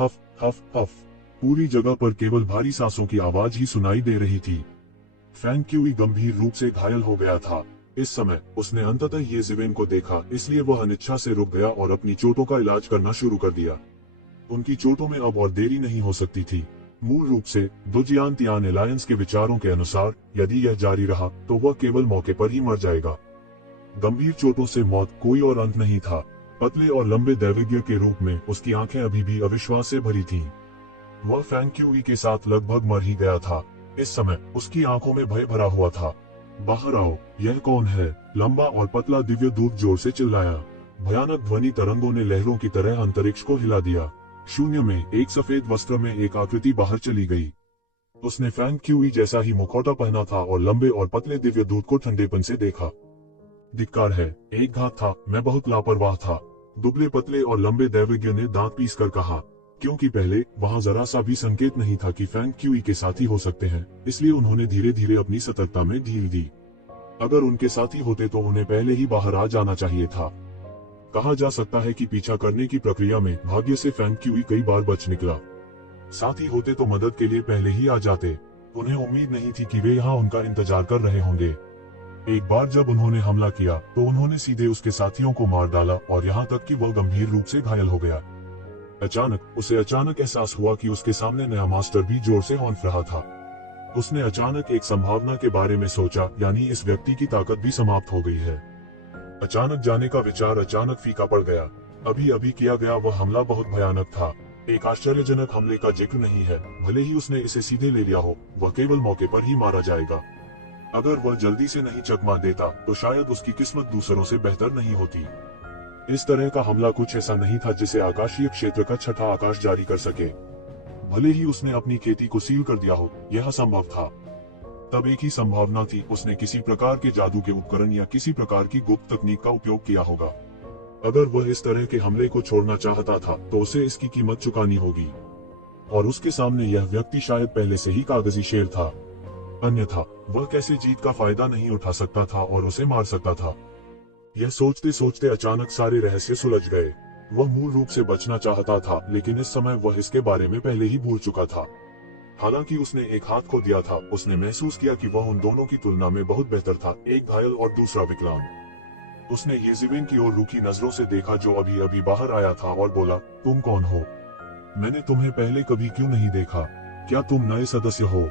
हफ हफ हफ। पूरी जगह पर केवल भारी सांसों की आवाज ही सुनाई दे रही थी। फैंग क्यूई गंभीर रूप से घायल हो गया था। इस समय उसने अंततः ये जिवेन को देखा, इसलिए वह अनिच्छा से रुक गया और अपनी चोटों का इलाज करना शुरू कर दिया। उनकी चोटों में अब और देरी नहीं हो सकती थी। मूल रूप से दुजियान तियान एलायंस के विचारों के अनुसार यदि यह जारी रहा तो वह केवल मौके पर ही मर जाएगा। गंभीर चोटों से मौत कोई और अंत नहीं था। पतले और लंबे दैवज्ञ के रूप में उसकी आंखें अभी भी अविश्वास से भरी थीं। वह फैंग क्यूई के साथ लगभग मर ही गया था। इस समय उसकी आंखों में भय भरा हुआ था। बाहर आओ, यह कौन है? लंबा और पतला दिव्य दूत जोर से चिल्लाया। भयानक ध्वनि तरंगों ने लहरों की तरह अंतरिक्ष को हिला दिया। शून्य में एक सफेद वस्त्र में एक आकृति बाहर चली गई। उसने फैंग क्यूई जैसा ही मुखौटा पहना था और लंबे और पतले दिव्य दूत को ठंडेपन से देखा। धिक्कार है, एक घात था, मैं बहुत लापरवाह था, दुबले पतले और लंबे दैवज्ञ ने दांत पीस कर कहा। क्योंकि पहले वहां जरा सा भी संकेत नहीं था कि फैंग क्यूई के साथी हो सकते हैं, इसलिए उन्होंने धीरे धीरे अपनी सतर्कता में ढील दी। अगर उनके साथी होते तो उन्हें पहले ही बाहर आ जाना चाहिए था। कहा जा सकता है कि पीछा करने की प्रक्रिया में भाग्य से फैंग क्यूई कई बार बच निकला। साथी होते तो मदद के लिए पहले ही आ जाते। उन्हें उम्मीद नहीं थी कि वे यहाँ उनका इंतजार कर रहे होंगे। एक बार जब उन्होंने हमला किया तो उन्होंने सीधे उसके साथियों को मार डाला और यहाँ तक कि वह गंभीर रूप से घायल हो गया। उसे अचानक एहसास हुआ कि उसके सामने नया मास्टर भी जोर से हौंफ रहा था। उसने अचानक एक संभावना के बारे में सोचा, यानी इस व्यक्ति की ताकत भी समाप्त हो गई है। अचानक जाने का विचार अचानक फीका पड़ गया। अभी अभी किया गया वह हमला बहुत भयानक था। एक आश्चर्यजनक हमले का जिक्र नहीं है। भले ही उसने इसे सीधे ले लिया हो, वह केवल मौके पर ही मारा जाएगा। अगर वह जल्दी से नहीं चकमा देता तो शायद उसकी किस्मत दूसरों से बेहतर नहीं होती। इस तरह का हमला कुछ ऐसा नहीं था जिसे आकाशीय क्षेत्र का छठा आकाश जारी कर सके। भले ही उसने अपनी खेती को सील कर दिया हो, यह संभव था। तब एक ही संभावना थी, उसने किसी प्रकार के जादू के उपकरण या किसी प्रकार की गुप्त तकनीक का उपयोग किया होगा। अगर वह इस तरह के हमले को छोड़ना चाहता था तो उसे इसकी कीमत चुकानी होगी। और उसके सामने यह व्यक्ति शायद पहले से ही कागजी शेर था। अन्यथा वह कैसे जीत का फायदा नहीं उठा सकता था और उसे मार सकता था। यह सोचते सोचते अचानक सारे रहस्य सुलझ गए। वह मूल रूप से बचना चाहता था, लेकिन इस समय वह इसके बारे में पहले ही भूल चुका था। हालांकि उसने एक हाथ खो दिया था, उसने महसूस किया कि वह उन दोनों की तुलना में बहुत बेहतर था, एक घायल और दूसरा विकलांग। उसने येजिवेन की ओर रूखी नजरों से देखा जो अभी अभी बाहर आया था और बोला, तुम कौन हो? मैंने तुम्हें पहले कभी क्यों नहीं देखा? क्या तुम नए सदस्य हो?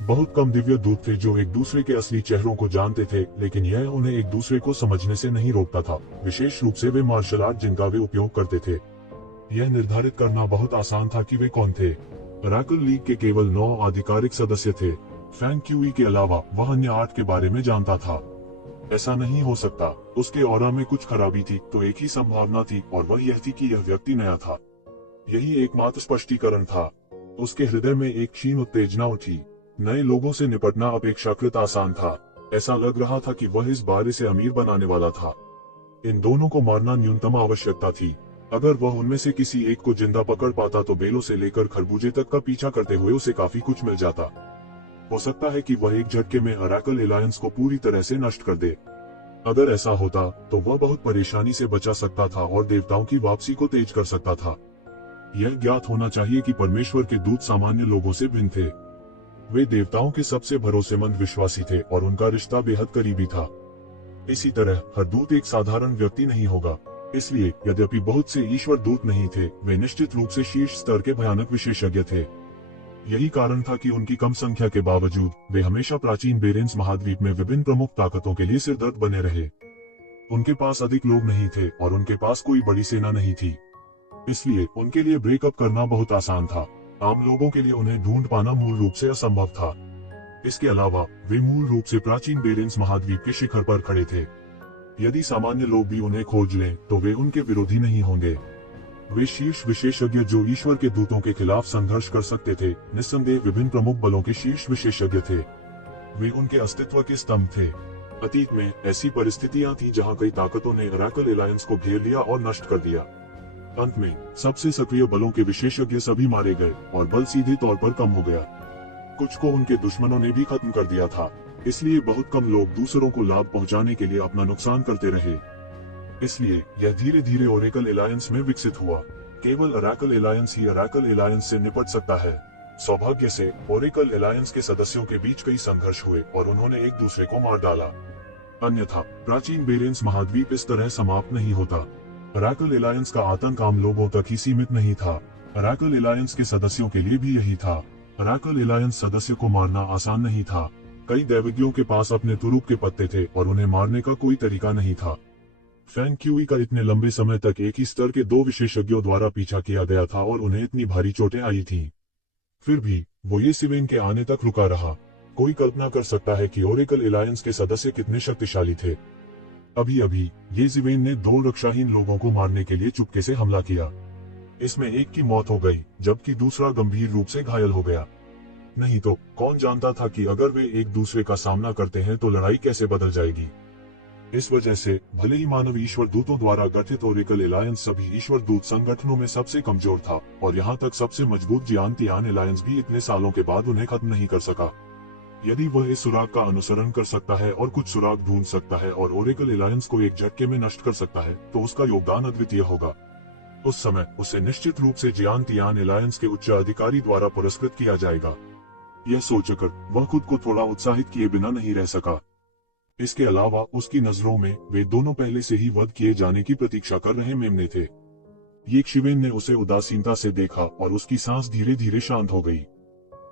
बहुत कम दिव्य दूत थे जो एक दूसरे के असली चेहरों को जानते थे, लेकिन यह उन्हें एक दूसरे को समझने से नहीं रोकता था, विशेष रूप से वे मार्शल आर्ट जिनका वे उपयोग करते थे। यह निर्धारित करना बहुत आसान था कि वे कौन थे। ओरेकल लीग के केवल 9 आधिकारिक सदस्य थे। फैंग क्यूई के अलावा वह अन्य 8 के बारे में जानता था। ऐसा नहीं हो सकता, उसके ऑरा में कुछ खराबी थी। तो एक ही संभावना थी और वह यह थी कि यह व्यक्ति नया था। यही एकमात्र स्पष्टीकरण था। उसके हृदय में एक क्षीण उत्तेजना उठी। नए लोगों से निपटना अपेक्षाकृत आसान था। ऐसा लग रहा था कि वह इस बार इसे अमीर बनाने वाला था। इन दोनों को मारना न्यूनतम आवश्यकता थी। अगर वह उनमें से किसी एक को जिंदा पकड़ पाता तो बेलों से लेकर खरबूजे तक का पीछा करते हुए उसे काफी कुछ मिल जाता। हो सकता है कि वह एक झटके में ओरेकल एलायंस को पूरी तरह से नष्ट कर दे। अगर ऐसा होता तो वह बहुत परेशानी से बचा सकता था और देवताओं की वापसी को तेज कर सकता था। यह ज्ञात होना चाहिए कि परमेश्वर के दूत सामान्य लोगों से भिन्न थे। वे देवताओं के सबसे भरोसेमंद विश्वासी थे और उनका रिश्ता बेहद करीबी था। इसी तरह हर दूत एक साधारण व्यक्ति नहीं होगा। इसलिए यद्यपि बहुत से ईश्वर दूत नहीं थे, वे निश्चित रूप से शीर्ष स्तर के भयानक विशेषज्ञ थे। यही कारण था कि उनकी कम संख्या के बावजूद वे हमेशा प्राचीन बेरेंस महाद्वीप में विभिन्न प्रमुख ताकतों के लिए सिरदर्द बने रहे। उनके पास अधिक लोग नहीं थे और उनके पास कोई बड़ी सेना नहीं थी, इसलिए उनके लिए ब्रेकअप करना बहुत आसान था। आम लोगों के लिए उन्हें ढूंढ पाना मूल रूप से असंभव था। इसके अलावा वे मूल रूप से प्राचीन बेरेंस महाद्वीप के शिखर पर खड़े थे। यदि सामान्य लोग भी उन्हें खोज लें तो वे उनके विरोधी नहीं होंगे। वे शीर्ष विशेषज्ञ जो ईश्वर के दूतों के खिलाफ संघर्ष कर सकते थे, निस्संदेह विभिन्न प्रमुख बलों के शीर्ष विशेषज्ञ थे। वे उनके अस्तित्व के स्तंभ थे। अतीत में ऐसी परिस्थितियां थी जहां कई ताकतों ने ओरेकल एलायंस को घेर लिया और नष्ट कर दिया। अंत में सबसे सक्रिय बलों के विशेषज्ञ सभी मारे गए और बल सीधे तौर पर कम हो गया। कुछ को उनके दुश्मनों ने भी खत्म कर दिया था, इसलिए बहुत कम लोग दूसरों को लाभ पहुंचाने के लिए अपना नुकसान करते रहे। इसलिए यह धीरे धीरे ओरेकल एलायंस में विकसित हुआ। केवल अराकल एलायंस ही अराकल एलायंस से निपट सकता है। सौभाग्य से ओरेकल एलायंस के सदस्यों के बीच कई संघर्ष हुए और उन्होंने एक दूसरे को मार डाला। अन्यथा प्राचीन बेरेंस महाद्वीप इस तरह समाप्त नहीं होता। अराकल एलायंस का आतंक आम लोगों तक ही सीमित नहीं था, अराकल एलायंस के सदस्यों के लिए भी यही था। अराकल एलायंस सदस्य को मारना आसान नहीं था। कई दैवज्ञों के पास अपने तुरुप के पत्ते थे और उन्हें मारने का कोई तरीका नहीं था। फैंग क्यूई का इतने लंबे समय तक एक ही स्तर के 2 विशेषज्ञों द्वारा पीछा किया गया था और उन्हें इतनी भारी चोटें आई थीं। फिर भी वो ये सिवेन के आने तक रुका रहा। कोई कल्पना कर सकता है कि ओरेकल एलायंस के सदस्य कितने शक्तिशाली थे। अभी अभी ये सिवेन ने 2 रक्षाहीन लोगों को मारने के लिए चुपके से हमला किया। इसमें एक की मौत हो गई जबकि दूसरा गंभीर रूप से घायल हो गया। नहीं तो कौन जानता था कि अगर वे एक दूसरे का सामना करते हैं तो लड़ाई कैसे बदल जाएगी। इस वजह से भले ही मानव ईश्वर दूतों द्वारा गठित ओरेकल एलायंस सभी ईश्वर दूत संगठनों में सबसे कमजोर था और यहाँ तक सबसे मजबूत जियान तियान एलायंस भी इतने सालों के बाद उन्हें खत्म नहीं कर सका। यदि वह इस सुराग का अनुसरण कर सकता है और कुछ सुराग ढूंढ सकता है और ओरेकल एलायंस को एक झटके में नष्ट कर सकता है तो उसका योगदान अद्वितीय होगा। उस समय उसे निश्चित रूप से जियान तियान एलायंस के उच्च अधिकारी द्वारा पुरस्कृत किया जाएगा। यह सोचकर वह खुद को थोड़ा उत्साहित किए बिना नहीं रह सका। इसके अलावा उसकी नजरों में वे दोनों पहले से ही वध किए जाने की प्रतीक्षा कर रहे मेमने थे। ये शिवेन ने उसे उदासीनता से देखा और उसकी सांस धीरे धीरे शांत हो गई।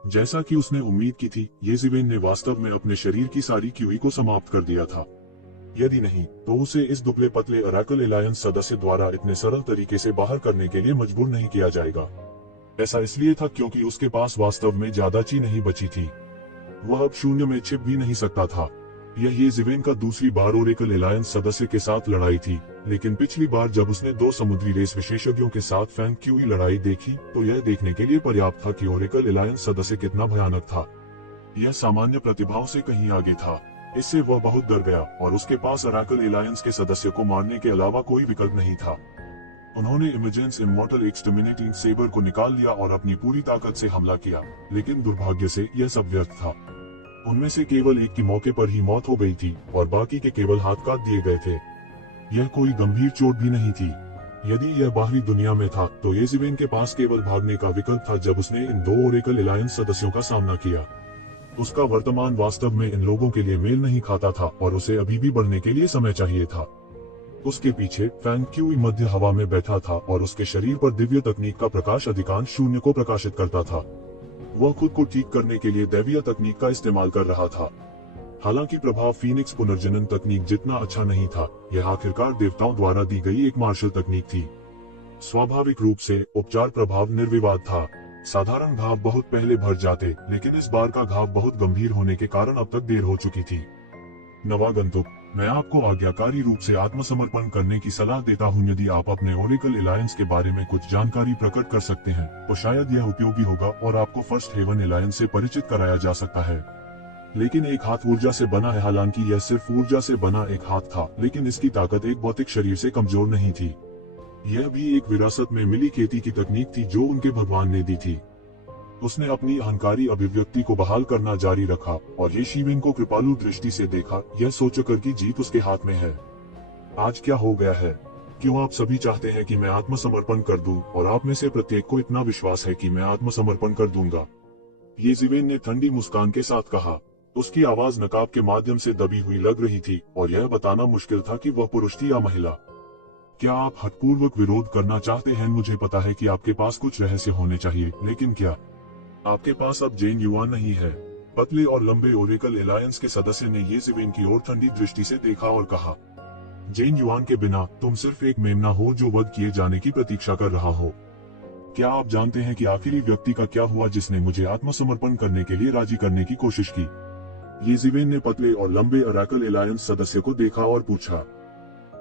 जैसा कि उसने उम्मीद की थी, ये जिवेन ने वास्तव में अपने शरीर की सारी क्यूई को समाप्त कर दिया था। यदि नहीं तो उसे इस दुबले पतले अराकल एलायंस सदस्य द्वारा इतने सरल तरीके से बाहर करने के लिए मजबूर नहीं किया जाएगा। ऐसा इसलिए था क्योंकि उसके पास वास्तव में ज्यादा ची नहीं बची थी। वह अब शून्य में छिप भी नहीं सकता था। यह ये जिवेन का दूसरी बार ओरेकल एलायंस सदस्य के साथ लड़ाई थी, लेकिन पिछली बार जब उसने 2 समुद्री रेस विशेषज्ञों के साथ फैंग क्यूई लड़ाई देखी तो यह देखने के लिए पर्याप्त था कि ओरेकल एलायंस सदस्य कितना भयानक था। यह सामान्य प्रतिभाओं से कहीं आगे था। इससे वह बहुत डर गया और उसके पास अराकल एलायंस के सदस्य को मारने के अलावा कोई विकल्प नहीं था। उन्होंने इमेजेंस इमॉर्टल एक्सटर्मिनेटिंग सेबर को निकाल लिया और अपनी पूरी ताकत से हमला किया, लेकिन दुर्भाग्य से यह सब व्यर्थ था। उनमें से केवल एक की मौके पर ही मौत हो गई थी और बाकी के केवल हाथ काट दिए गए थे। यह कोई गंभीर चोट भी नहीं थी। यदि यह बाहरी दुनिया में था तो ये जिवेन के पास केवल भागने का विकल्प था जब उसने इन 2 ओरेकल एलायंस सदस्यों का सामना किया। उसका वर्तमान वास्तव में इन लोगों के लिए मेल नहीं खाता था और उसे अभी भी बढ़ने के लिए समय चाहिए था। उसके पीछे फैंग क्यूई मध्य हवा में बैठा था और उसके शरीर पर दिव्य तकनीक का प्रकाश अधिकांश शून्य को प्रकाशित करता था। वह खुद को ठीक करने के लिए दैवीय तकनीक का इस्तेमाल कर रहा था। हालांकि प्रभाव फीनिक्स पुनर्जनन तकनीक जितना अच्छा नहीं था, यह आखिरकार देवताओं द्वारा दी गई एक मार्शल तकनीक थी। स्वाभाविक रूप से उपचार प्रभाव निर्विवाद था। साधारण घाव बहुत पहले भर जाते, लेकिन इस बार का घाव बहुत गंभीर होने के कारण अब तक देर हो चुकी थी। नवागंतुक, मैं आपको आज्ञाकारी रूप से आत्मसमर्पण करने की सलाह देता हूं। यदि आप अपने ओरेकल एलायंस के बारे में कुछ जानकारी प्रकट कर सकते हैं तो शायद यह उपयोगी होगा और आपको फर्स्ट हेवन एलायंस से परिचित कराया जा सकता है। लेकिन एक हाथ ऊर्जा से बना है। हालांकि यह सिर्फ ऊर्जा से बना एक हाथ था, लेकिन इसकी ताकत एक भौतिक शरीर से कमजोर नहीं थी। यह भी एक विरासत में मिली खेती की तकनीक थी जो उनके भगवान ने दी थी। उसने अपनी अहंकारी अभिव्यक्ति को बहाल करना जारी रखा और ये शिवेन को कृपालु दृष्टि से देखा, यह सोचकर कि जीत उसके हाथ में है। आज क्या हो गया है? क्यों आप सभी चाहते हैं कि मैं आत्मसमर्पण कर दूं और आप में से प्रत्येक को इतना विश्वास है कि मैं आत्मसमर्पण कर दूंगा? ये जिवेन ने ठंडी मुस्कान के साथ कहा। उसकी आवाज नकाब के माध्यम से दबी हुई लग रही थी और यह बताना मुश्किल था कि वह पुरुष थी या महिला। क्या आप हठपूर्वक विरोध करना चाहते हैं? मुझे पता है कि आपके पास कुछ रहस्य होने चाहिए, लेकिन क्या आपके पास अब जेन युआन नहीं है? पतले और लंबे ओरेकल एलायंस के सदस्य ने ये जिवेन की ओर ठंडी दृष्टि से देखा और कहा, जेन युआन के बिना तुम सिर्फ एक मेमना हो जो वध किए जाने की प्रतीक्षा कर रहा हो। क्या आप जानते हैं कि आखिरी व्यक्ति का क्या हुआ जिसने मुझे आत्मसमर्पण करने के लिए राजी करने की कोशिश की? ये जिवेन ने पतले और लंबे अराकल एलायंस सदस्य को देखा और पूछा।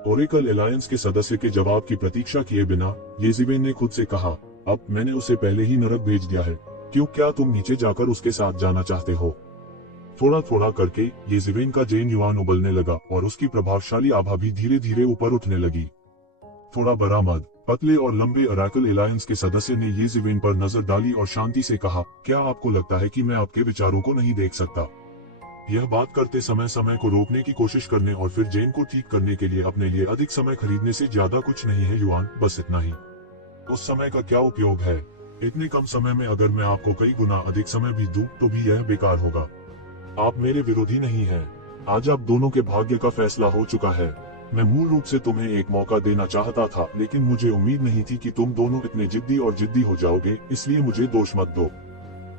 ओरेकल एलायंस के सदस्य के जवाब की प्रतीक्षा किए बिना ये जिवेन ने खुद से कहा, अब मैंने उसे पहले ही नरक भेज दिया है। क्यों, क्या तुम नीचे जाकर उसके साथ जाना चाहते हो? थोड़ा थोड़ा करके ये जिवेन का जेन युआन उबलने लगा और उसकी प्रभावशाली आभा भी धीरे धीरे ऊपर उठने लगी। थोड़ा बरामद, पतले और लंबे अराकल एलायंस के सदस्य ने ये जिवेन पर नजर डाली और शांति से कहा, क्या आपको लगता है कि मैं आपके विचारों को नहीं देख सकता? यह बात करते समय समय को रोकने की कोशिश करने और फिर जेन को ठीक करने के लिए अपने लिए अधिक समय खरीदने से ज्यादा कुछ नहीं है युआन, बस इतना ही। उस समय का क्या उपयोग है? इतने कम समय में अगर मैं आपको कई गुना अधिक समय भी दूं, तो भी यह बेकार होगा। आप मेरे विरोधी नहीं हैं। आज आप दोनों के भाग्य का फैसला हो चुका है। मैं मूल रूप से तुम्हें एक मौका देना चाहता था, लेकिन मुझे उम्मीद नहीं थी कि तुम दोनों इतने जिद्दी और जिद्दी हो जाओगे, इसलिए मुझे दोष मत दो।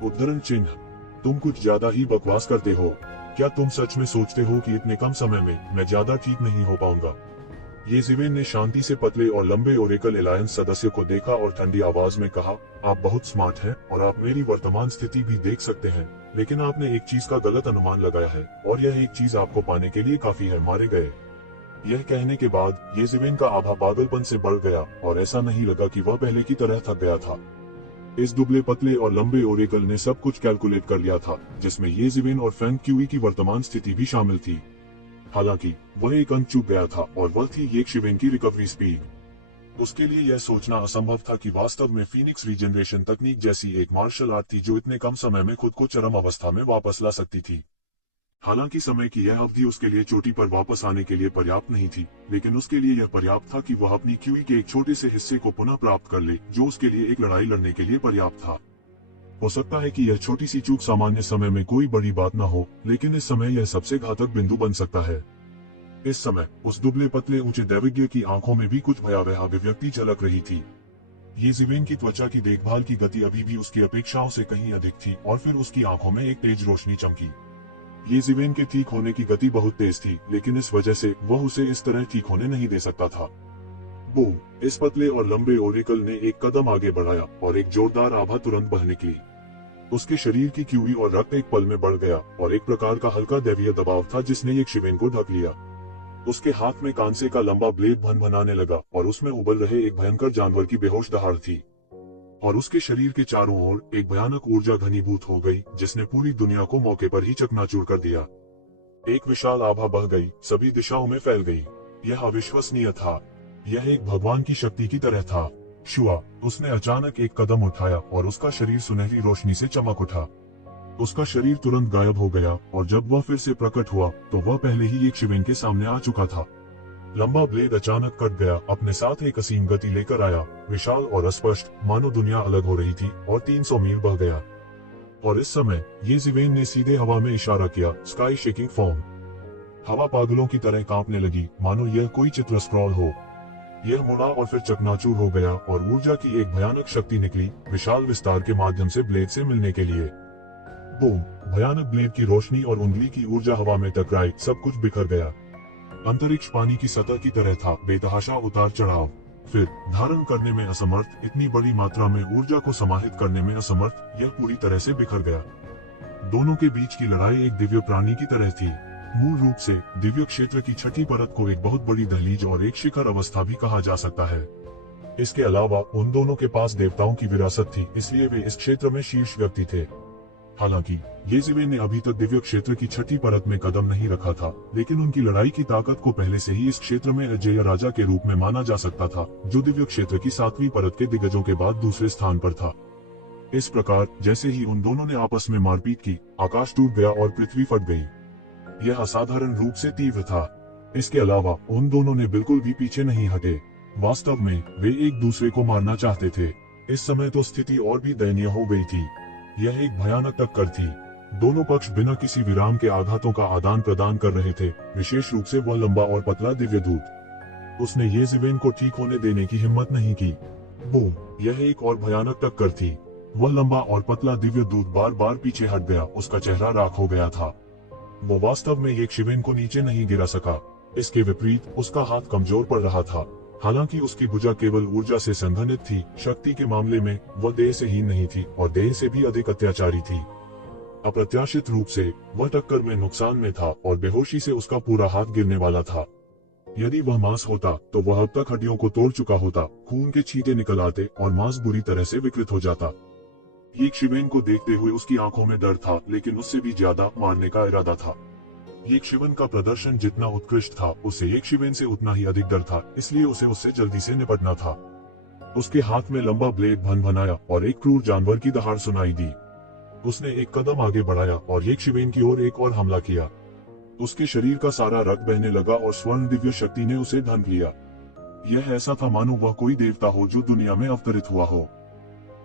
उद्धरण चिन्ह, तुम कुछ ज्यादा ही बकवास करते हो। क्या तुम सच में सोचते हो कि इतने कम समय में मैं ज्यादा ठीक नहीं हो पाऊंगा? येज़ेबेल ने शांति से पतले और लंबे ओरेकल एलायंस सदस्य को देखा और ठंडी आवाज में कहा, आप बहुत स्मार्ट हैं और आप मेरी वर्तमान स्थिति भी देख सकते हैं, लेकिन आपने एक चीज का गलत अनुमान लगाया है, और यह एक चीज आपको पाने के लिए काफी है, मारे गए। यह कहने के बाद येज़ेबेल का आभा पागलपन से बढ़ गया और ऐसा नहीं लगा कि वह पहले की तरह थक गया था। इस दुबले पतले और लंबे ओरेकल ने सब कुछ कैलकुलेट कर लिया था, जिसमें येज़ेबेल और फैंग क्यूई की वर्तमान स्थिति भी शामिल थी। हालांकि वह एक अंक चूक गया था, और वह थी ये शिवेन की रिकवरी स्पीड। उसके लिए यह सोचना असंभव था कि वास्तव में फीनिक्स रीजनरेशन तकनीक जैसी एक मार्शल आर्ट थी जो इतने कम समय में खुद को चरम अवस्था में वापस ला सकती थी। हालांकि समय की यह अवधि उसके लिए चोटी पर वापस आने के लिए पर्याप्त नहीं थी, लेकिन उसके लिए यह पर्याप्त था कि वह अपनी क्यूई के एक छोटे से हिस्से को पुनः प्राप्त कर ले, जो उसके लिए एक लड़ाई लड़ने के लिए पर्याप्त था। हो सकता है कि यह छोटी सी चूक सामान्य समय में कोई बड़ी बात न हो, लेकिन इस समय यह सबसे घातक बिंदु बन सकता है। इस समय उस दुबले पतले ऊंचे दैवज्ञ की आंखों में भी कुछ भयावह अभिव्यक्ति झलक रही थी। येज़ेबेल की त्वचा की देखभाल की गति अभी भी उसकी अपेक्षाओं से कहीं अधिक थी, और फिर उसकी आंखों में एक तेज रोशनी चमकी। येज़ेबेल के ठीक होने की गति बहुत तेज थी, लेकिन इस वजह से वह उसे इस तरह ठीक होने नहीं दे सकता था। बूम! इस पतले और लंबे ओरेकल ने एक कदम आगे बढ़ाया और एक जोरदार आभा तुरंत बह निकली। उसके शरीर की क्यूई और रक्त एक पल में बढ़ गया, और एक प्रकार का हल्का दैवीय दबाव था जिसने येशिवेन को ढक लिया। उसके हाथ में कांसे का लंबा ब्लेड भनभनाने लगा, और उसमें उबल रहे एक भयंकर जानवर की बेहोश दहाड़ थी। और उसके शरीर के चारों ओर एक भयानक ऊर्जा घनीभूत हो गई, जिसने पूरी दुनिया को मौके पर ही चकनाचूर कर दिया। एक विशाल आभा बह गई, सभी दिशाओं में फैल गई। यह अविश्वसनीय था। यह एक भगवान की शक्ति की तरह था। शुआ, उसने अचानक एक कदम उठाया और उसका शरीर सुनहरी रोशनी से चमक उठा। उसका शरीर तुरंत गायब हो गया, और जब वह फिर से प्रकट हुआ तो वह पहले ही येशिवेन के सामने आ चुका था। लंबा ब्लेड अचानक कट गया, अपने साथ एक असीम गति लेकर आया, विशाल और अस्पष्ट, मानो दुनिया अलग हो रही थी, और 300 मील बह गया। और इस समय येशिवेन ने सीधे हवा में इशारा किया, स्काई शेकिंग फॉर्म। हवा पागलों की तरह कांपने लगी, मानो यह कोई चित्र स्क्रॉल हो। यह मुड़ा और फिर चकनाचूर हो गया, और ऊर्जा की एक भयानक शक्ति निकली, विशाल विस्तार के माध्यम से ब्लेड से मिलने के लिए। बूम! भयानक ब्लेड की रोशनी और उंगली की ऊर्जा हवा में टकराई, सब कुछ बिखर गया। अंतरिक्ष पानी की सतह की तरह था, बेतहाशा उतार चढ़ाव। फिर धारण करने में असमर्थ, इतनी बड़ी मात्रा में ऊर्जा को समाहित करने में असमर्थ, यह पूरी तरह से बिखर गया। दोनों के बीच की लड़ाई एक दिव्य प्राणी की तरह थी। मूल रूप से दिव्य क्षेत्र की छठी परत को एक बहुत बड़ी दहलीज और एक शिखर अवस्था भी कहा जा सकता है। इसके अलावा उन दोनों के पास देवताओं की विरासत थी, इसलिए वे इस क्षेत्र में शीर्ष व्यक्ति थे। हालांकि येशिवेन ने अभी तक दिव्य क्षेत्र की छठी परत में कदम नहीं रखा था, लेकिन उनकी लड़ाई की ताकत को पहले से ही इस क्षेत्र में अजेय राजा के रूप में माना जा सकता था, जो दिव्य क्षेत्र की 7वीं परत के दिग्गजों के बाद दूसरे स्थान पर था। इस प्रकार जैसे ही उन दोनों ने आपस में मारपीट की, आकाश टूट गया और पृथ्वी फट गई। यह असाधारण रूप से तीव्र था। इसके अलावा उन दोनों ने बिल्कुल भी पीछे नहीं हटे। वास्तव में वे एक दूसरे को मारना चाहते थे। इस समय तो स्थिति और भी दयनीय हो गई थी। यह एक भयानक टक्कर थी। दोनों पक्ष बिना किसी विराम के आघातों का आदान प्रदान कर रहे थे, विशेष रूप से वह लंबा और पतला दिव्य दूत। उसने येशिवेन को ठीक होने देने की हिम्मत नहीं की। बूम! यह एक और भयानक टक्कर थी। वह लंबा और पतला दिव्य दूत बार बार पीछे हट गया, उसका चेहरा राख हो गया था। वो वास्तव में येशिवेन को नीचे नहीं गिरा सका। इसके विपरीत उसका हाथ कमजोर पड़ रहा था। हालांकि उसकी भुजा केवल ऊर्जा से संघनित थी, शक्ति के मामले में वह देह से हीन नहीं थी, और देह से भी अधिक अत्याचारी थी। अप्रत्याशित रूप से वह टक्कर में नुकसान में था, और बेहोशी से उसका पूरा हाथ गिरने वाला था। यदि वह मांस होता तो वह अब तक हड्डियों को तोड़ चुका होता, खून के छींटे निकल आते और मांस बुरी तरह से विकृत हो जाता। येशिवेन को देखते हुए उसकी आंखों में डर था, लेकिन उससे भी ज्यादा मारने का इरादा था। येशिवेन का प्रदर्शन जितना उत्कृष्ट था, उससे येशिवेन से उतना ही अधिक डर था, इसलिए उसे उससे जल्दी से निपटना था। उसके हाथ में लंबा ब्लेड भनभनाया और एक क्रूर जानवर की दहाड़ सुनाई दी। उसने एक कदम आगे बढ़ाया और येशिवेन की ओर एक और हमला किया। उसके शरीर का सारा रक्त बहने लगा और स्वर्ण दिव्य शक्ति ने उसे ढंक लिया। यह ऐसा था मानो वह कोई देवता हो जो दुनिया में अवतरित हुआ हो।